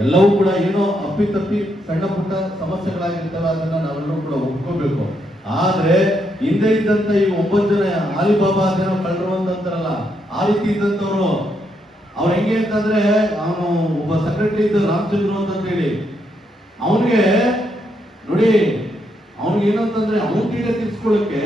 ಎಲ್ಲವೂ ಕೂಡ ಏನೋ ಅಪ್ಪಿತಪ್ಪಿ ಸಣ್ಣ ಪುಟ್ಟ ಸಮಸ್ಯೆಗಳಾಗಿರ್ತವೆ, ಅದನ್ನ ನಾವೆಲ್ಲರೂ ಕೂಡ ಒಪ್ಕೋಬೇಕು. ಆದ್ರೆ ಹಿಂದೆ ಇದ್ದಂತ ಈ 9 ಜನ ಆಲಿಬಾಬಾ ಜನ ಕಳ್ರುವಂತಾರಲ್ಲ, ಆ ರೀತಿ ಇದ್ದಂತವ್ರು ಅವ್ರು ಹೆಂಗೆ ಅಂತಂದ್ರೆ, ಅವನು ಒಬ್ಬ ಸೆಕ್ರೆಟರಿ ಇದ್ದ ರಾಮಚಂದ್ರ ಅಂತ ಹೇಳಿ, ಅವನಿಗೆ ನೋಡಿ ಅವ್ನಿಗೆ ಏನಂತಂದ್ರೆ ಅವನ ತೀಟೆ ತೀರ್ಸ್ಕೊಳ್ಳಕ್ಕೆ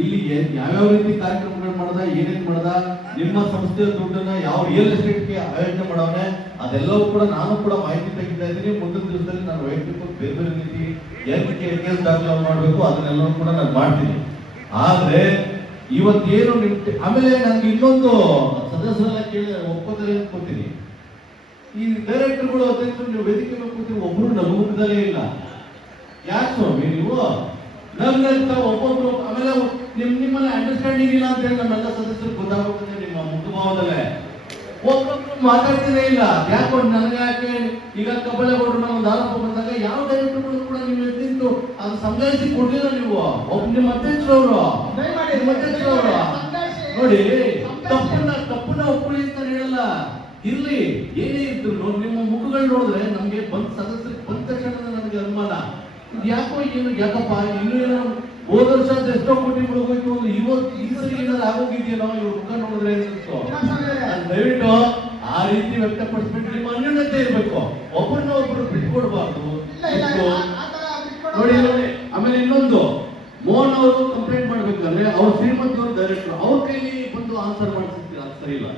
ಇಲ್ಲಿ ಯಾವ್ಯಾವ ರೀತಿ ಕಾರ್ಯಕ್ರಮಗಳು ಮಾಡದ, ಏನೇನ್ ಮಾಡದ, ನಿಮ್ಮ ಸಂಸ್ಥೆಯ ದುಡ್ಡನ್ನ ಯಾವ ರಿಯಲ್ ಎಸ್ಟೇಟ್ಗೆ ಆಯೋಜನೆ ಮಾಡವನೆ, ಅದೆಲ್ಲವೂ ಕೂಡ ನಾನು ಕೂಡ ಮಾಹಿತಿ ತೆಗಿತಾ ಇದ್ದೀನಿ. ಮುಂದಿನ ದಿವಸದಲ್ಲಿ ನಾನು ವೈಯಕ್ತಿಕ ಬೇರೆ ಬೇರೆ ರೀತಿ ಕೇಸ್ ದಾಖಲೆ ಮಾಡಬೇಕು, ಅದನ್ನೆಲ್ಲವೂ ಕೂಡ ನಾನು ಮಾಡ್ತೀನಿ. ಆದ್ರೆ ಇವತ್ತೇನು ಆಮೇಲೆ ನನ್ಗೆ ಇನ್ನೊಂದು ಸದಸ್ಯರೆಲ್ಲ ಕೇಳಿ ಒಪ್ಕೋತಾರೆ ಅನ್ಕೋತೀನಿ, ಈ ಡೈರೆಕ್ಟರ್ಗಳು ಅಧ್ಯಕ್ಷರು ನೀವು ವೇದಿಕೆ ಮೇಲೆ ಕೂತೀವಿ, ಒಬ್ರು ನಗುವುದಲ್ಲೇ ಇಲ್ಲ. ಯಾಕೆ ಸ್ವಾಮಿ ನೀವು ನಗ್ನಗ್ತಾ ಒಬ್ಬೊಬ್ರು, ಆಮೇಲೆ ನಿಮ್ಮಲ್ಲಿ ಅಂಡರ್ಸ್ಟ್ಯಾಂಡಿಂಗ್ ಇಲ್ಲ ಅಂತ ಹೇಳಿ ನಮ್ಮೆಲ್ಲ ಸದಸ್ಯರು ಗೊತ್ತಾಗುತ್ತೆ ನಿಮ್ಮ ಮುಖಭಾವದಲ್ಲೇ. ಒಬ್ಬೊಬ್ರು ಮಾತಾಡ್ತಿರೇ ಇಲ್ಲ. ಯಾಕೋ ನನಗೆ ಯಾಕೆ ಈಗ ಕಬ್ಬಳಗೌಡರು ನಾವು ಒಂದು ಆರೋಪ ಬಂದಾಗ ಯಾವ ಡೈರೆಕ್ಟರ್ಗಳು ಕೂಡ ನೀವು ಎದ್ದಿದ್ದು ಅದು ಸಂಗ್ರಹಿಸಿ ಕೊಡ್ಲಿಲ್ಲ. ನೀವು ಒಬ್ಬ ನಿಮ್ಮ ಅಧ್ಯಕ್ಷರವರು ನೋಡಿ ತಪ್ಪನ್ನ ಒಪ್ಪಳಿ ಅಂತ ಹೇಳಲ್ಲ. ಇರ್ಲಿ ಏನೇ ಇದ್ರು ನಿಮ್ಮ ಮುಖಗಳು ನೋಡಿದ್ರೆ ನಮ್ಗೆ ಸದಸ್ಯರಿಗೆ ಬಂದ ತಕ್ಷಣ ನನಗೆ ಅನುಮಾನ, ಯಾಕೋ ಏನು ಯಾಕಪ್ಪ ಇನ್ನು ಏನೋ ಹೋದ ವರ್ಷ ಎಷ್ಟೋ ಕೋಟಿ ಹೋಗೋಯ್ತು, ಇವತ್ತು ಈ ಸರಿ ಏನಾದ್ರು ಆಗೋಗಿದೆಯೋ ಇವ್ರ ಮುಖ ನೋಡಿದ್ರೆ ದಯವಿಟ್ಟು ಆ ರೀತಿ ವ್ಯಕ್ತಪಡಿಸ್ಬಿಟ್ಟು ನಿಮ್ಮ ಅನ್ಯೋನ್ಯತೆ ಇರ್ಬೇಕು, ಒಬ್ಬರನ್ನ ಒಬ್ಬರು ಬಿಟ್ಕೊಡ್ಬಾರ್ದು. ನೋಡಿ ನೋಡಿ ಆಮೇಲೆ ಇನ್ನೊಂದು, ಮೋಹನ್ ಅವರು ಕಂಪ್ಲೇಂಟ್ ಮಾಡ್ಬೇಕಾದ್ರೆ ಅವ್ರ ಶ್ರೀಮಂತವ್ರು ಡೈರೆಕ್ಟರ್ ಅವ್ರ ಕೈಲಿ ಬಂದು ಆನ್ಸರ್ ಮಾಡಿಸ್ತೀರ, ಅದು ಸರಿ ಇಲ್ಲ,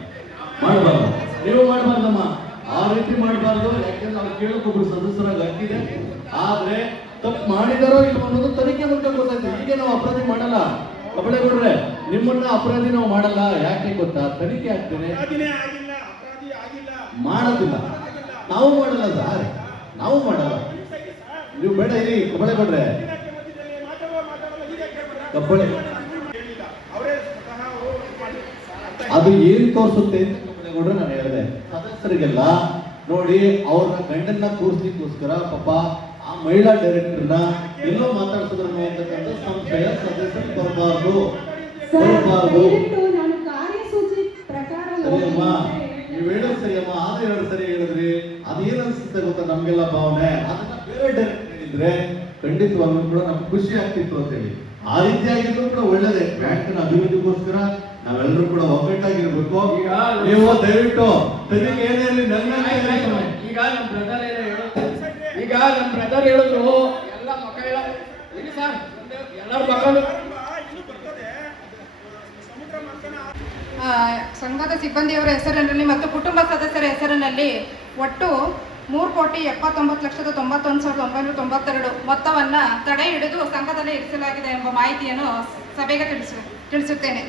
ಮಾಡಬಾರ್ದು. ನೀವು ಮಾಡಬಾರ್ದಮ್ಮ, ಆ ರೀತಿ ಮಾಡಬಾರ್ದು. ಯಾಕೆಂದ್ರೆ ಅವ್ರು ಕೇಳೋಕೊಬ್ರು ಸದಸ್ಯರಾಗಿ ಹಾಕಿದೆ, ಆದ್ರೆ ತಪ್ಪು ಮಾಡಿದಾರೋ ಇಲ್ಲ ಅನ್ನೋದು ತನಿಖೆ ಮೂಲಕ ಗೊತ್ತಾಯ್ತು. ಈಗ ನಾವು ಅಪರಾಧಿ ಮಾಡಲ್ಲ ಕಬಳೆಗೌಡ್ರೆ, ನಿಮ್ಮನ್ನ ಅಪರಾಧಿ ನಾವು ಮಾಡಲ್ಲ. ಯಾಕೆ ಗೊತ್ತಾ, ತನಿಖೆ ಆಗ್ತೇನೆ ಮಾಡೋದಿಲ್ಲ, ನಾವು ಮಾಡಲ್ಲ ಸರ್, ನಾವು ಮಾಡಲ್ಲ. ನೀವು ಬೇಡ ಇರಿ ಕಬಳೆಗೌಡ್ರೆ, ಕಬ್ಬಳೆ ಅದು ಏನ್ ತೋರಿಸುತ್ತೆ ಅಂತ ಕಬಳೆಗೌಡ್ರೆ ನಾನು ಹೇಳಿದೆ ಸದಸ್ಯರಿಗೆಲ್ಲ. ನೋಡಿ ಅವ್ರನ್ನ ಗಂಡನ್ನ ಕೂರಿಸ್ಲಿಕ್ಕೋಸ್ಕರ ಪಾಪ ಆ ಮಹಿಳಾ ಡೈರೆಕ್ಟರ್ನ ಎಲ್ಲೋ ಮಾತಾಡ್ಸಿದ್ರು ಅಂತಕ್ಕಂಥ ಸಂಶಯ ಸದಸ್ಯರಿಗೆ ಬರಬಾರ್ದು. ಸರಿಯಮ್ಮ, ನೀವು ಹೇಳೋದು ಸರಿಯಮ್ಮ, ಆದ್ರೆ 2 ಸರಿ ಹೇಳಿದ್ರಿ. ಅದೇನ್ ಅನ್ಸುತ್ತೆ ಗೊತ್ತಾ ನಮ್ಗೆಲ್ಲ ಭಾವನೆ, ಅದನ್ನ ಬೇರೆ ಡೈರೆಕ್ಟರ್ ಹೇಳಿದ್ರೆ ಖಂಡಿತವಾಗ್ಲೂ ಕೂಡ ನಮ್ಗೆ ಖುಷಿ ಆಗ್ತಿತ್ತು ಅಂತ ಹೇಳಿ. ಆ ರೀತಿಯಾಗಿದ್ರು ಕೂಡ ಒಳ್ಳೇದೇ. ಬ್ಯಾಂಕಿನ ಅಭಿವೃದ್ಧಿಗೋಸ್ಕರ ನಾವೆಲ್ಲರೂ ಕೂಡ ಒಗ್ಗಟ್ಟಾಗಿರ್ಬೇಕು. ನೀವು ದಯವಿಟ್ಟು ತನಿಖೆ ಏನೇ ಇರಲಿ ಈಗ ನಮ್ಮ ಬ್ರದರ್ ಹೇಳಿದ್ರು ಎಲ್ಲ ಮಕ್ಕಳ ಎಲ್ಲರ ಮಕ್ಕಳು ಸಂಘದ ಸಿಬ್ಬಂದಿಯವರ ಹೆಸರಿನಲ್ಲಿ ಮತ್ತು ಕುಟುಂಬ ಸದಸ್ಯರ ಹೆಸರಿನಲ್ಲಿ ಒಟ್ಟು 3,79,91,992 ಮೊತ್ತವನ್ನು ತಡೆ ಹಿಡಿದು ಸಂಘದಲ್ಲಿ ಇರಿಸಲಾಗಿದೆ ಎಂಬ ಮಾಹಿತಿಯನ್ನು ಸಭೆಗೆ ತಿಳಿಸುತ್ತೇನೆ.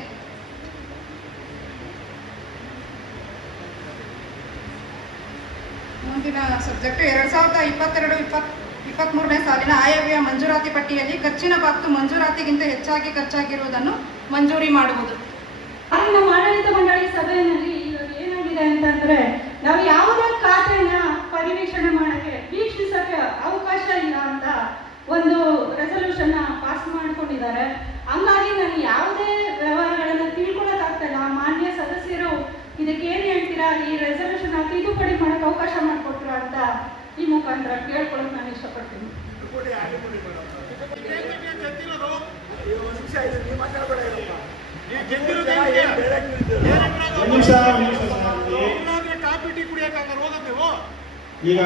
ಮುಂದಿನ ಸಬ್ಜೆಕ್ಟ್ 2022-23ನೇ ಸಾಲಿನ ಆಯವ್ಯಯ ಮಂಜೂರಾತಿ ಪಟ್ಟಿಯಲ್ಲಿ ಖರ್ಚಿನ ಬಾಬ್ತು ಮಂಜೂರಾತಿಗಿಂತ ಹೆಚ್ಚಾಗಿ ಖರ್ಚಾಗಿರುವುದನ್ನು ಮಂಜೂರಿ ಮಾಡುವುದು. ನಮ್ಮ ಆಡಳಿತ ಮಂಡಳಿ ಸಭೆಯಲ್ಲಿ ಏನಾಗಿದೆ ಅಂತಂದ್ರೆ, ನಾವು ಯಾವುದೇ ಖಾತೆನ ಪರಿವೀಕ್ಷಣೆ ಮಾಡಕ್ಕೆ ವೀಕ್ಷಿಸಕ್ಕೆ ಅವಕಾಶ ಇಲ್ಲ ಅಂತ ಒಂದು ರೆಸಲ್ಯೂಷನ್ ಪಾಸ್ ಮಾಡ್ಕೊಂಡಿದ್ದಾರೆ. ಹಂಗಾಗಿ ನಾನು ಯಾವುದೇ ವ್ಯವಹಾರಗಳನ್ನ ತಿಳ್ಕೊಳ್ಳೋಕ್ಕಾಗ್ತಲ್ಲ. ಮಾನ್ಯ ಸದಸ್ಯರು ಇದಕ್ಕೆ ಏನ್ ಹೇಳ್ತೀರಾ, ಈ ರೆಸಲ್ಯೂಷನ್ ತಿದ್ದುಪಡಿ ಮಾಡಕ್ಕೆ ಅವಕಾಶ ಮಾಡಿಕೊಟ್ರು ಅಂತ ಈ ಮುಖಾಂತರ ಕೇಳ್ಕೊಳ್ಳೋಕೆ ನಾನು ಇಷ್ಟಪಡ್ತೀನಿ. ಈಗ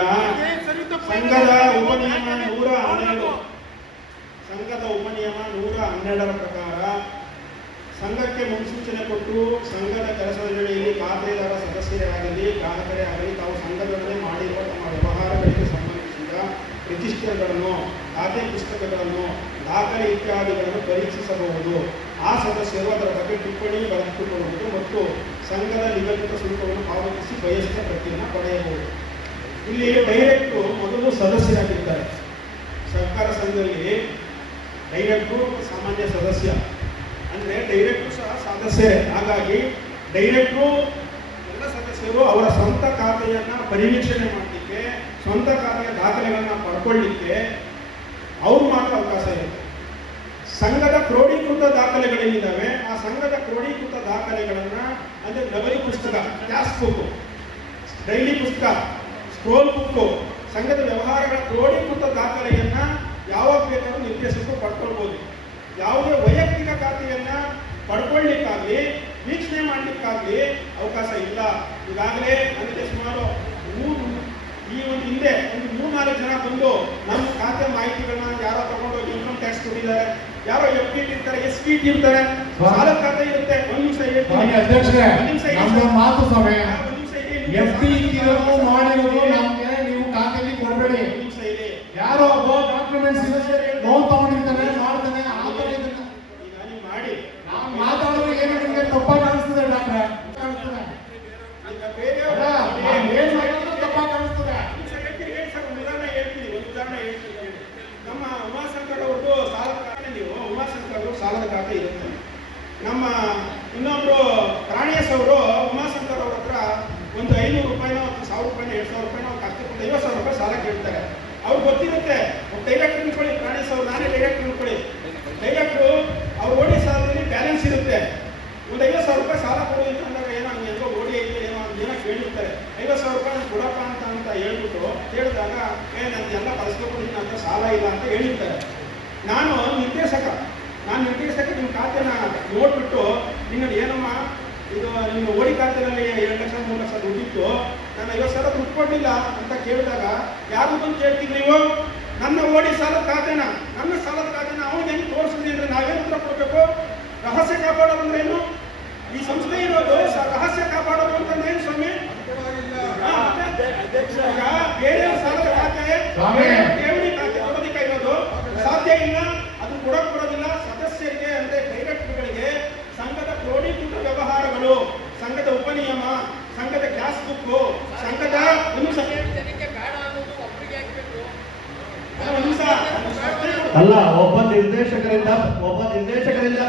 ಸಂಘದ ಉಪನಿಯಮ 112ರ ಪ್ರಕಾರ ಸಂಘಕ್ಕೆ ಮುನ್ಸೂಚನೆ ಕೊಟ್ಟು ಸಂಘದ ಕೆಲಸದ ವೇಳೆಯಲ್ಲಿ ಖಾತೆದಾರ ಸದಸ್ಯರಾಗಲಿ ಗ್ರಾಹಕರೇ ಆಗಲಿ ತಾವು ಸಂಘದೊಡನೆ ಮಾಡಿರುವ ತಮ್ಮ ವ್ಯವಹಾರಗಳಿಗೆ ಸಂಬಂಧಿಸಿದ ರಿಜಿಸ್ಟರ್ಗಳನ್ನು, ಖಾತೆ ಪುಸ್ತಕಗಳನ್ನು, ದಾಖಲೆ ಇತ್ಯಾದಿಗಳನ್ನು ಪರೀಕ್ಷಿಸಬಹುದು. ಆ ಸದಸ್ಯರು ಅದರ ಬಗ್ಗೆ ಟಿಪ್ಪಣಿ ಬರೆದುಕೊಳ್ಳಬಹುದು ಮತ್ತು ಸಂಘದ ನಿಗದಿತ ಶುಲ್ಕವನ್ನು ಪಾವತಿಸಿ ಬಯಸಿದ ಪ್ರತಿಯನ್ನು ಪಡೆಯಬಹುದು. ಇಲ್ಲಿ ಡೈರೆಕ್ಟ್ರು ಮೊದಲು ಸದಸ್ಯರಾಗಿರ್ತಾರೆ. ಸರ್ಕಾರ ಸಂಘದಲ್ಲಿ ಡೈರೆಕ್ಟ್ರು ಸಾಮಾನ್ಯ ಸದಸ್ಯ ಅಂದರೆ ಡೈರೆಕ್ಟ್ರು ಸಹ ಸದಸ್ಯರೇ. ಹಾಗಾಗಿ ಡೈರೆಕ್ಟ್ರು ಎಲ್ಲ ಸದಸ್ಯರು ಅವರ ಸ್ವಂತ ಖಾತೆಯನ್ನು ಪರಿವೀಕ್ಷಣೆ ಮಾಡಲಿಕ್ಕೆ ಸ್ವಂತ ಖಾತೆಯ ದಾಖಲೆಗಳನ್ನ ಪಡ್ಕೊಳ್ಳಿಕ್ಕೆ ಅವ್ರು ಮಾತ್ರ ಅವಕಾಶ ಇರುತ್ತೆ. ಸಂಘದ ಕ್ರೋಢೀಕೃತ ದಾಖಲೆಗಳೇನಿದ್ದಾವೆ ಆ ಸಂಘದ ಕ್ರೋಢೀಕೃತ ದಾಖಲೆಗಳನ್ನ ಅಂದ್ರೆ ನವಲಿ ಪುಸ್ತಕ, ಕ್ಲಾಸ್ ಬುಕ್, ಡೈಲಿ ಪುಸ್ತಕ, ಸ್ಕ್ರೋಲ್ ಬುಕ್, ಸಂಘದ ವ್ಯವಹಾರಗಳ ಕ್ರೋಢೀಕೃತ ದಾಖಲೆಯನ್ನ ಯಾವಾಗ ಬೇಕಾದ್ರೂ ನಿರ್ದೇಶಕರು ಪಡ್ಕೊಳ್ಬೋದು. ಯಾವುದೇ ವೈಯಕ್ತಿಕ ಖಾತೆಯನ್ನ ಪಡ್ಕೊಳ್ಳಿಕ್ಕಾಗ್ಲಿ ವೀಕ್ಷಣೆ ಮಾಡ್ಲಿಕ್ಕಾಗ್ಲಿ ಅವಕಾಶ ಇಲ್ಲ. ಈಗಾಗಲೇ ನನಗೆ ಸುಮಾರು ಈ ಒಂದು ಹಿಂದೆ ಒಂದು 3-4 ಜನ ಬಂದು ನಮ್ಮ ಖಾತೆ ಮಾಹಿತಿಗಳನ್ನ ಯಾರೋ ತಗೊಂಡೋಗಿ ಇನ್ಕಮ್ ಟ್ಯಾಕ್ಸ್ ಕೊಟ್ಟಿದ್ದಾರೆ, ಯಾರೋ FD ಇರ್ತಾರೆ, SPT ಇರ್ತಾರೆ, ಸಾಲದ ಖಾತೆ ಇರುತ್ತೆ. ಒಂದು ನಿಮಿಷ ಮಾತು ಸಮಯ FD ಮಾಡಿರೋದು ನಮ್ಗೆ ನೀವು ಖಾತೆಯಲ್ಲಿ ಕೊಡಬೇಡಿ. ಯಾರೋ ಒಬ್ಬ ಡಾಕ್ಯುಮೆಂಟ್ಸ್ ಲೋನ್ ತಗೊಂಡಿರ್ತಾನೆ ಮಾಡ್ತಾನೆ ಆ ಥರ ಇದನ್ನ ಈಗ ನೀವು ಮಾಡಿ ನಾವು ಮಾತಾಡೋದು ಏನು ನಿಮಗೆ ತಪ್ಪಾಗಿ ಕಾಣಿಸ್ತದೆ ಡಾಕ್ಟ್ರೆ, ಕಾಣಿಸ್ತದೆ ಈಗ ಬೇರೆ ಏನ್ ಮಾಡೋದು ತಪ್ಪಾಗಿ ಕಾಣಿಸ್ತದೆ. ಒಂದು ಉದಾಹರಣೆ ಹೇಳ್ತೀನಿ. ನಮ್ಮ ಉಮಾಶಂಕರ್ ಅವ್ರದ್ದು ಸಾಲದ ಖಾತೆ, ನೀವು ಉಮಾಶಂಕರ್ ಅವರು ಸಾಲದ ಖಾತೆ ಇರುತ್ತೆ. ನಮ್ಮ ಇನ್ನೊಬ್ರು ಪ್ರಾಣೇಶ್ ಅವರು ಉಮಾಶಂಕರ್ ಅವ್ರ ಹತ್ರ ಒಂದು 500 ರೂಪಾಯಿನೋ 1000 ರೂಪಾಯಿನೋ 2000 ರೂಪಾಯಿನೋ ಕಷ್ಟಪಟ್ಟು 50,000 ರೂಪಾಯಿ ಸಾಲ ಕೇಳ್ತಾರೆ. ಅವ್ರು ಗೊತ್ತಿರುತ್ತೆ, ಡೈರೆಕ್ಟರ್ ನಿಂತ್ಕೊಳ್ಳಿ, ಪ್ರಾಣೇಶ್ ಅವ್ರು ನಾನೇ ಡೈರೆಕ್ಟರ್ ನಿಂತ್ಕೊಳ್ಳಿ. ಡೈರೆಕ್ಟ್ರು ಅವ್ರು ಓಡಿ ಸಾಲದಲ್ಲಿ ಬ್ಯಾಲೆನ್ಸ್ ಇರುತ್ತೆ. ಒಂದು 50,000 ರೂಪಾಯಿ ಸಾಲ ಕೊಡಿ ಅಂತ ಅಂದಾಗ ಏನೋ ಹಂಗೆ ಎಲ್ಲೋ ಓಡಿ ಐತೆ ಏನೋ ಕೇಳಿರ್ತಾರೆ. 50,000 ರೂಪಾಯಿ ನಾನು ಕೊಡಪ್ಪ ಅಂತ ಹೇಳ್ಬಿಟ್ಟು ಹೇಳಿದಾಗ ನನಗೆಲ್ಲ ಕಳಿಸ್ಕೊಟ್ಟು ಅಂತ ಸಾಲ ಇಲ್ಲ ಅಂತ ಹೇಳಿರ್ತಾರೆ. ನಾನು ನಿರ್ದೇಶಕ ನಿಮ್ಮ ಖಾತೆನ ನೋಡ್ಬಿಟ್ಟು ನಿನ್ನದು ಏನಮ್ಮ ಇದು ನಿಮ್ಮ ಓಡಿ ಖಾತೆಯಲ್ಲಿ 2 ಲಕ್ಷ 3 ಲಕ್ಷ ದುಡ್ಡಿತ್ತು, ನಾನು 50,000 ದುಡ್ಡು ಕೊಡಲಿಲ್ಲ ಅಂತ ಕೇಳಿದಾಗ ಯಾರು ಬಂದು ಕೇಳ್ತೀವಿ ನೀವು? ನನ್ನ ಓಡಿ ಸಾಲದ ಖಾತೆನ ಅವನಿಗೆ ಹೆಂಗೆ ತೋರಿಸಿದ್ರಿ ಅಂದ್ರೆ ನಾವೇನು ಉತ್ತರ ಕೊಡಬೇಕು? ರಹಸ್ಯ ಕಾಪಾಡೋದು ಅಂದ್ರೆ ಏನು? ಈ ಸಂಸ್ಥೆ ಇರೋದು ರಹಸ್ಯ ಕಾಪಾಡೋದು ಅಂತ ಏನು ಸ್ವಾಮಿ? ಬೇರೆ ಸಾಲದ ಖಾತೆ ಠೇವಣಿ ಖಾತೆ ಕೊಡೋದಕ್ಕೆ ಇರೋದು ಸಾಧ್ಯ ಇಲ್ಲ, ಅದು ಕೊಡೋದಿಲ್ಲ. ಸದಸ್ಯರಿಗೆ ಅಂದ್ರೆ ಡೈರೆಕ್ಟರ್ಗಳಿಗೆ ಸಂಘದ ಕ್ರೋಢೀಕೃತ ವ್ಯವಹಾರಗಳು, ಸಂಘದ ಉಪನಿಯಮ, ಸಂಘದ ಕ್ಲಾಸ್ ಬುಕ್, ಸಂಘದ ಅಲ್ಲ, ಒಬ್ಬ ನಿರ್ದೇಶಕರಿಂದ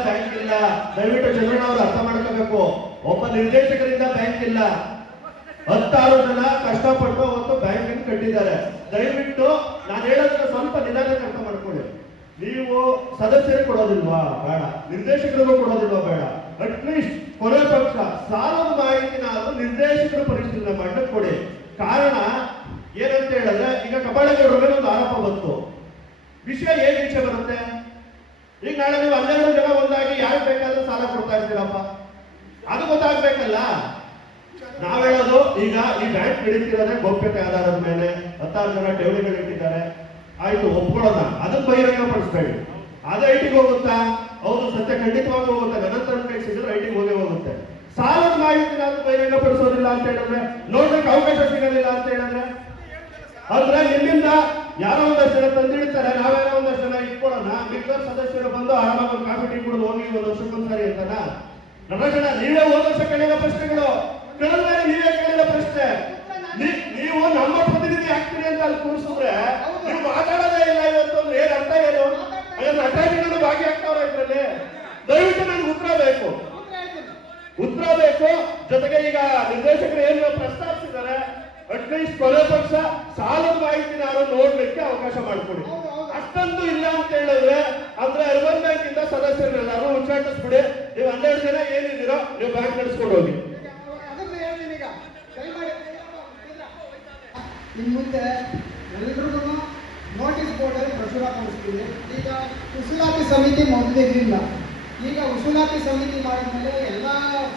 ಬ್ಯಾಂಕ್ ಇಲ್ಲ. ದಯವಿಟ್ಟು ಚಂದ್ರಣ್ಣ ಅವರು ಅರ್ಥ ಮಾಡ್ಕೋಬೇಕು. ಒಬ್ಬ ನಿರ್ದೇಶಕರಿಂದ ಬ್ಯಾಂಕ್ ಇಲ್ಲ. 16 ಜನ ಕಷ್ಟಪಟ್ಟು ಅವತ್ತು ಬ್ಯಾಂಕ್ ಅನ್ನು ಕಟ್ಟಿದ್ದಾರೆ. ದಯವಿಟ್ಟು ನಾನು ಹೇಳೋದನ್ನ ಸ್ವಲ್ಪ ನಿಧಾನಕ್ಕೆ ಅರ್ಥ ಮಾಡ್ಕೊಳ್ಳಿ. ನೀವು ಸದಸ್ಯರಿಗೆ ಕೊಡೋದಿಲ್ವಾ? ಬೇಡ. ನಿರ್ದೇಶಕರಿಗೂ ಕೊಡೋದಿಲ್ವಾ? ಬೇಡ. ಅಟ್ಲೀಸ್ಟ್ ಕೊನೆ ಪಕ್ಷ ಸಾಲದ ಮಾಹಿತಿನ ನಿರ್ದೇಶಕರು ಪರಿಶೀಲನೆ ಮಾಡಕ್ಕೆ ಕೊಡಿ. ಕಾರಣ ಏನಂತ ಹೇಳಿದ್ರೆ, ಈಗ ಕಬಾಳಗೌಡರ ಮೇಲೆ ಒಂದು ಆರೋಪ ಬಂತು. ವಿಷಯ ಏನ್ ವಿಷಯ ಬರುತ್ತೆ? ಈಗ ನಾಳೆ ನೀವು 12 ಜನ ಒಂದಾಗಿ ಯಾರು ಬೇಕಾದ್ರೂ ಸಾಲ ಕೊಡ್ತಾ ಇರ್ತೀರಪ್ಪ, ಅದು ಗೊತ್ತಾಗ್ಬೇಕಲ್ಲ. ನಾವ್ ಹೇಳೋದು, ಈಗ ಈ ಬ್ಯಾಂಕ್ ನಡೀತಿರೋದೇ ಗೌಪ್ಯತೆ ಆಧಾರದ ಮೇಲೆ 16 ಜನ ಠೇವಣಿಗಳು ಇಟ್ಟಿದ್ದಾರೆ, ಆಯ್ತು ಒಪ್ಕೊಳ್ಳೋಣ, ಅದನ್ನ ಬಹಿರಂಗ ಪಡಿಸ್ಬೇಡಿ. ಅದು ಐಟಿಗೆ ಹೋಗುತ್ತಾ? ಹೌದು, ಸತ್ಯ ಖಂಡಿತವಾಗಿ ಹೋಗುತ್ತೆ. ನನ್ನ ಕಳಿಸಿದ್ರೆ ಐಟಿಗೆ ಹೋಗುತ್ತೆ. ಸಾಲದ ಮಾಹಿತಿನ ಅದು ಬಹಿರಂಗ ಪಡಿಸೋದಿಲ್ಲ ಅಂತ ಹೇಳಿದ್ರೆ, ನೋಡ್ಲಿಕ್ಕೆ ಅವಕಾಶ ಸಿಗೋದಿಲ್ಲ ಅಂತ ಹೇಳಿದ್ರೆ, ಅಂದ್ರೆ ನಿಮ್ಮಿಂದ ಯಾರೋ ಒಂದಷ್ಟು ಜನ ತಂದಿಡ್ತಾರೆ, ನಾವೇನೋ ಒಂದಷ್ಟು ಜನ ಇಟ್ಕೊಳ್ಳೋಣ, ಮಿಕ್ಕ ಸದಸ್ಯರು ಬಂದು ಆರಾಮಾಗಿ ಒಂದು ಕಾಫಿ ಟೀ ಕುಡಿದು ಹೋಗಿ 1 ವರ್ಷಕ್ಕೊಂದ್ಸರಿ ಅಂತನಾ? ನನ್ನ ಜನ ನೀವೇ 1 ವರ್ಷ ಕೇಳಿದ ಪ್ರಶ್ನೆಗಳು, ಕೇಳಿದ್ರೆ ನೀವೇ ಕೇಳಿದ ಪ್ರಶ್ನೆ. ನೀವು ನಮ್ಮ ಪ್ರತಿನಿಧಿ ಆಗ್ತೀರಿ ಅಂತ ಅಲ್ಲಿ ಕೂರಿಸಿದ್ರೆ ನೀವು ಮಾತಾಡೋದೇ ಇಲ್ಲ ಇವತ್ತು ಅಂದ್ರೆ ಏನ್ ಅರ್ಥ? ಏನು ಅಟ್ಯಾಚಿಗಳು ಭಾಗಿಯಾಗ್ತಾವ್ರ ಇದ್ರಲ್ಲಿ? ದಯವಿಟ್ಟು ನನಗೆ ಉತ್ತರ ಬೇಕು. ಜೊತೆಗೆ ಈಗ ನಿರ್ದೇಶಕರು ಏನು ಪ್ರಸ್ತಾಪಿಸಿದ್ದಾರೆ, ಅಟ್ಲೀಸ್ಟ್ ಕೊನೆ ಪಕ್ಷ ಸಾಲದ ಮಾಹಿತಿನ ನೋಡ್ಲಿಕ್ಕೆ ಅವಕಾಶ ಮಾಡಿಕೊಡಿ. ಅಷ್ಟೊಂದು ಇಲ್ಲ ಅಂತ ಹೇಳಿದ್ರೆ ಅಂದ್ರೆ ಅರ್ಬನ್ ಬ್ಯಾಂಕ್ ಇಂದ ಸದಸ್ಯರೆಲ್ಲರೂ ಉಚ್ಚಾಟಿಸ್ಬಿಡಿ. ನೀವು 12 ಜನ ಏನಿದ್ದೀರೋ ನೀವು ಬ್ಯಾಂಕ್ ನಡೆಸ್ಕೊಂಡು ಹೋಗಿ. ಇನ್ನು ಮುಂದೆ ಎಲ್ರಿಗೂ ನೋಟಿಸ್ ಬೋರ್ಡಲ್ಲಿ ಪ್ರಚುರ ಪಡಿಸ್ತೀವಿ. ಈಗ ಉಸುಲಾತಿ ಸಮಿತಿ ಮೊದಲಿರಲಿಲ್ಲ, ಈಗ ಉಸುಲಾತಿ ಸಮಿತಿ ಮಾಡಿದ್ಮೇಲೆ ಎಲ್ಲ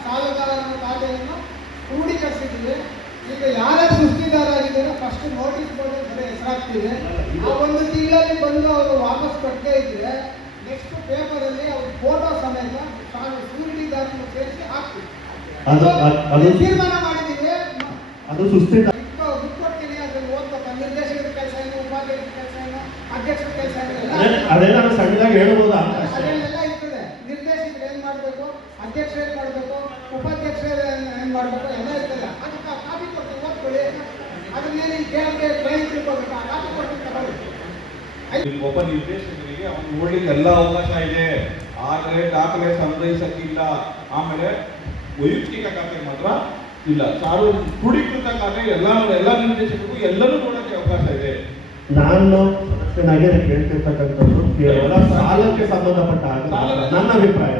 ಸಾಲಗಾರರ ಖಾತೆಯನ್ನು ಕ್ರೋಢೀಕರಿಸಿದ್ದೀವಿ. ಈಗ ಯಾರ್ಯಾರು ಸುಸ್ತಿದಾರಾಗಿದ್ದಾರೋ ಫಸ್ಟ್ ನೋಟಿಸ್ ಬೋರ್ಡಲ್ಲಿ ಹೆಸರಾಗ್ತಿದೆ. ಆ 1 ತಿಂಗಳಲ್ಲಿ ಬಂದು ಅವರು ವಾಪಸ್ ಕಟ್ಟದೇ ಇದ್ರೆ ನೆಕ್ಸ್ಟ್ ಪೇಪರಲ್ಲಿ ಅವ್ರ ಫೋಟೋ ಸಮೇತ ಸೂರಿಟಿ ದಾಖಲೆ ಸೇರಿಸಿ ಹಾಕ್ತೀವಿ. ತೀರ್ಮಾನ ಮಾಡಿದ್ದೀವಿ. ಅದು ಸುಸ್ತಿ ಕೊಡ್ತೀನಿ, ಅದ್ರಲ್ಲಿ ಓದ್ಬೇಕು. ನಿರ್ದೇಶಕರ ಕೆಲಸ ಏನು, ಉಪಾಧ್ಯಕ್ಷರ ಕೆಲಸ ಏನು, ಅಧ್ಯಕ್ಷರ ಕೆಲಸ ಏನು, ಅದೇನಾದ್ರು ಸಣ್ಣದಾಗಿ ಹೇಳ್ಬೋದಾ? ಅದನ್ನೆಲ್ಲ ಇರ್ತದೆ. ನಿರ್ದೇಶಕರು ಏನ್ ಮಾಡಬೇಕು, ಅಧ್ಯಕ್ಷರು ಏನ್ ಮಾಡಬೇಕು, ಉಪಾಧ್ಯಕ್ಷರು ಏನ್ ಮಾಡಬೇಕು ಎಲ್ಲ ಇರ್ತದೆ. ಅದಕ್ಕೆ ಕಾಪಿ ಕೊಡ್ತೀವಿ, ಓದ್ಕೊಳ್ಳಿ. ಅದನ್ನೇನು ಕೇಳಕ್ಕೆ ಟ್ರೈನ್ ತಿಳ್ಕೊಬೇಕು, ಆ ಕಾಪಿ ಕೊಡ್ತೀವಿ, ತಗೊಳ್ಳಿ. ಒಬ್ಬ ನಿರ್ದೇಶಕರಿಗೆ ಅವ್ನು ನೋಡ್ಲಿಕ್ಕೆ ಎಲ್ಲ ಅವಕಾಶ ಇದೆ, ಆದರೆ ದಾಖಲೆ ಸಂಗ್ರಹಿಸಕ್ಕಿಲ್ಲ. ಆಮೇಲೆ ವೈಯಕ್ತಿಕ ಖಾತೆ ಮಾತ್ರ ಇಲ್ಲ ಕ್ರೋಢೀಕೃತ ಖಾತೆ ಎಲ್ಲ ನಿರ್ದೇಶಕರಿಗೂ ಎಲ್ಲರೂ ನೋಡಕ್ಕೆ ಅವಕಾಶ ಇದೆ. ನಾನು ಸದಸ್ಯನಾಗಿ ಕೇಳ್ತಿರ್ತಕ್ಕಂಥದ್ದು ಕೇವಲ ಸಾಲಕ್ಕೆ ಸಂಬಂಧಪಟ್ಟ ನನ್ನ ಅಭಿಪ್ರಾಯ.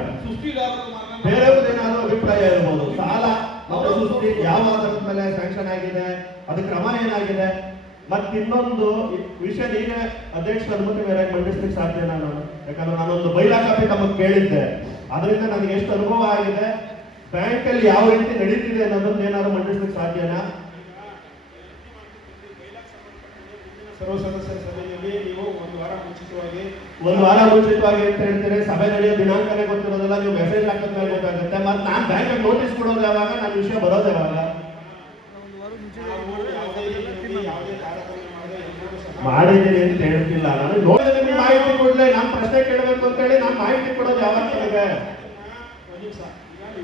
ಬೇರೆಯವ್ರದ್ದೇನಾದ್ರೂ ಅಭಿಪ್ರಾಯ ಇರ್ಬೋದು. ಸಾಲ ಮತ್ತು ಸುಸ್ತಿ ಯಾವ ಆಧಾರದ ಮೇಲೆ ಸ್ಯಾಂಕ್ಷನ್ ಆಗಿದೆ, ಅದು ಕ್ರಮ ಏನಾಗಿದೆ, ಮತ್ತಿನ್ನೊಂದು ವಿಷಯ ನೀವೇ ಅಧ್ಯಕ್ಷರ ಅನುಮತಿ ಮೇರೆಗೆ ಮಂಡಿಸ್ಲಿಕ್ಕೆ ಸಾಧ್ಯನಾ ನಾನು? ಯಾಕಂದ್ರೆ ನಾನೊಂದು ಬೈಲಾ ಕಾಪಿ ತಮಗೆ ಕೇಳಿದ್ದೆ, ಅದರಿಂದ ನನಗೆ ಎಷ್ಟು ಅನುಭವ ಆಗಿದೆ, ಬ್ಯಾಂಕ್ ಅಲ್ಲಿ ಯಾವ ರೀತಿ ನಡೀತಿದೆ ಅನ್ನೋದನ್ನ ಏನಾದ್ರು ಮಂಡಿಸ್ಲಿಕ್ಕೆ ಸಾಧ್ಯನಾ? ಸರ್ವ ಸದಸ್ಯರ ಸಭೆಯಲ್ಲಿ ನೀವು ಒಂದು ವಾರ ಮುಂಚಿತವಾಗಿ ಅಂತ ಹೇಳ್ತೀರಿ. ಸಭೆ ನಡೆಯೋ ದಿನಾಂಕನೇ ಗೊತ್ತಿರೋದಿಲ್ಲ, ನೀವು ಮೆಸೇಜ್ ಹಾಕಿದ ಮೇಲೆ ಗೊತ್ತಾಗುತ್ತೆ. ಮತ್ತೆ ನಾನು ಬ್ಯಾಂಕ್ ನೋಟಿಸ್ ಕೊಡೋದು ಯಾವಾಗ, ನನ್ನ ವಿಷಯ ಬರೋದು ಯಾವಾಗ? ಮಾಡಿದ್ದೀನಿ ಅಂತ ಹೇಳ್ತಿಲ್ಲ ನಾನು. ನೋಡಿದ್ರೆ ನಿಮ್ಗೆ ಮಾಹಿತಿ ಕೊಡ್ಲೆ, ನಾನು ಪ್ರಶ್ನೆ ಕೇಳಬೇಕು ಅಂತ ಹೇಳಿ ನಾನು ಮಾಹಿತಿ ಕೊಡೋದು ಯಾವಾಗ ನಿಮಗೆ?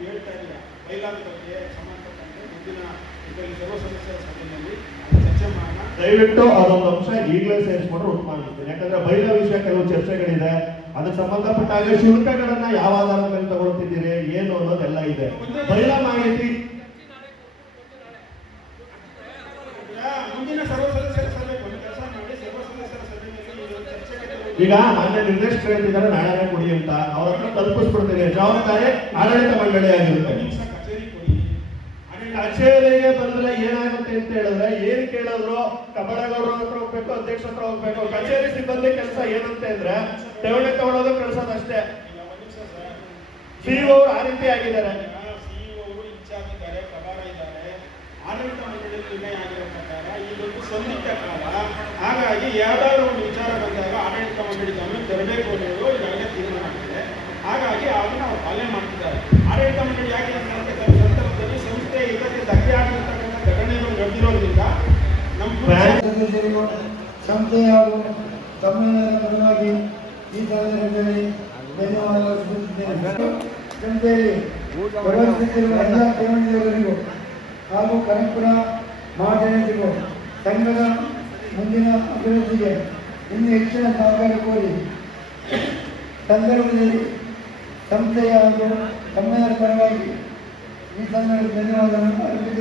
ಹೇಳ್ತಾ ಇದ್ದೀರಾ ಬೈಲಾದ ಬಗ್ಗೆ ಸಂಬಂಧಪಟ್ಟಂತೆ ಮುಂದಿನ ಇದರಲ್ಲಿ ಸರ್ವ ಸದಸ್ಯರ ಸಭೆಯಲ್ಲಿ ಚರ್ಚೆ ಮಾಡೋಣ. ದಯವಿಟ್ಟು ಅದೊಂದು ಅಂಶ ಈಗಲೇ ಸೇರಿಸ್ಕೊಂಡ್ರೆ ಉತ್ತಮ ಅನಿಸುತ್ತೆ. ಯಾಕಂದ್ರೆ ಬೈಲ ವಿಷಯ ಕೆಲವು ಚರ್ಚೆಗಳಿದೆ, ಅದಕ್ಕೆ ಸಂಬಂಧಪಟ್ಟ ಹಾಗೆ ಶುಲ್ಕಗಳನ್ನ ಯಾವ ಆಧಾರದ ಮೇಲೆ ತಗೊಳ್ತಿದ್ದೀರಿ ಏನು ಅನ್ನೋದೆಲ್ಲ ಇದೆ. ಬೈಲ ಮಾಹಿತಿ ಮುಂದಿನ ಸರ್ವ ಸದಸ್ಯರ ಸಭೆ ಕೆಲಸ ಮಾಡಿ ಸರ್ವ ಸದಸ್ಯರ ಸಭೆಯಲ್ಲಿ ಚರ್ಚೆಗೆ ಈಗ ಮಾನ್ಯ ನಿರ್ದೇಶಕರು ಹೇಳ್ತಿದ್ದಾರೆ ನಾಳೆನೇ ಕೊಡಿ ಅಂತ, ಅವ್ರ ಹತ್ರ ತಲುಪಿಸ್ಬಿಡ್ತೀನಿ. ಜವಾಬ್ದಾರಿ ಆಡಳಿತ ಮಂಡಳಿ ಆಗಿರುತ್ತೆ. ಕಚೇರಿಗೆ ಬಂದ್ರೆ ಏನಾಗುತ್ತೆ ಅಂತ ಹೇಳಿದ್ರೆ, ಏನ್ ಕೇಳಿದ್ರು ಕಬಳಗೌಡರ ಹತ್ರ ಹೋಗ್ಬೇಕು, ಅಧ್ಯಕ್ಷ ಹತ್ರ ಹೋಗ್ಬೇಕು. ಕಚೇರಿ ಸಿಬ್ಬಂದಿ ಕೆಲಸ ಏನಂತೆ ಅಂದ್ರೆ ಠೇವಣಿ ತಗೊಳ್ಳೋದು ಕಳಿಸೋದು ಅಷ್ಟೇ. ಸಿಇಒ ಅವರು ಆ ರೀತಿ ಆಗಿದ್ದಾರೆ. ಸಿಇಒ ಅವರು ಇನ್ಚಾರ್ಜ್ ಇದ್ದಾರೆ, ಪ್ರಭಾರ ಇದ್ದಾರೆ. ಆಡಳಿತ ಮಂಡಳಿ ನಿರ್ಣಯ ಆಗಿರೋ ಪ್ರಕಾರ ಇದೊಂದು ಸಂದಿಗ್ಧ ಕಾಲ. ಹಾಗಾಗಿ ಯಾವ್ದಾದ್ರು ಒಂದು ವಿಚಾರ ಬಂದಾಗ ಆಡಳಿತ ಮಂಡಳಿ ಗಮನಕ್ಕೆ ತರಬೇಕು ಅನ್ನೋದು ಈಗಾಗಲೇ ತೀರ್ಮಾನ ಆಗಿದೆ. ಹಾಗಾಗಿ ಅದನ್ನ ಅವ್ರು ಪಾಲನೆ ಮಾಡ್ತಿದ್ದಾರೆ. ಆಡಳಿತ ಮಂಡಳಿ ಯಾಕೆ ಸಂದರ್ಭದಲ್ಲಿ ಸಂಸ್ಥೆ ಇದಕ್ಕೆ ಧಕ್ಕೆ ಆಗಿರ್ತಕ್ಕಂಥ ಘಟನೆಗಳು ನಡೆದಿರೋದ್ರಿಂದ ನಮ್ಮ ಸಂಸ್ಥೆ ಹಾಗೂ ಸಮ್ಮೇಳನದ ಪರವಾಗಿ ಈ ಸಂದರ್ಭದಲ್ಲಿ ಧನ್ಯವಾದಗಳು ಸಲ್ಲಿಸುತ್ತೇನೆ. ಸಂಸ್ಥೆಯಲ್ಲಿ ಪ್ರವೇಶಿಸಿರುವ ಎಲ್ಲ ಠೇವಣಿದಾರರಿಗೂ ಹಾಗೂ ಕನಕಪುರ ಮಹಾಜನತೆಗೂ ಸಂಘದ ಮುಂದಿನ ಅಭಿವೃದ್ಧಿಗೆ ಇನ್ನೂ ಹೆಚ್ಚಿನ ಸಹಕಾರ ಕೋರಿ ಸಂದರ್ಭದಲ್ಲಿ ಸಂಸ್ಥೆಯ ಹಾಗೂ ಸಮ್ಮೇಳನದ ಪರವಾಗಿ ಈ ಸಂದರ್ಭದಲ್ಲಿ ಧನ್ಯವಾದಗಳನ್ನು ಅರ್ಪಿಸುತ್ತೇನೆ.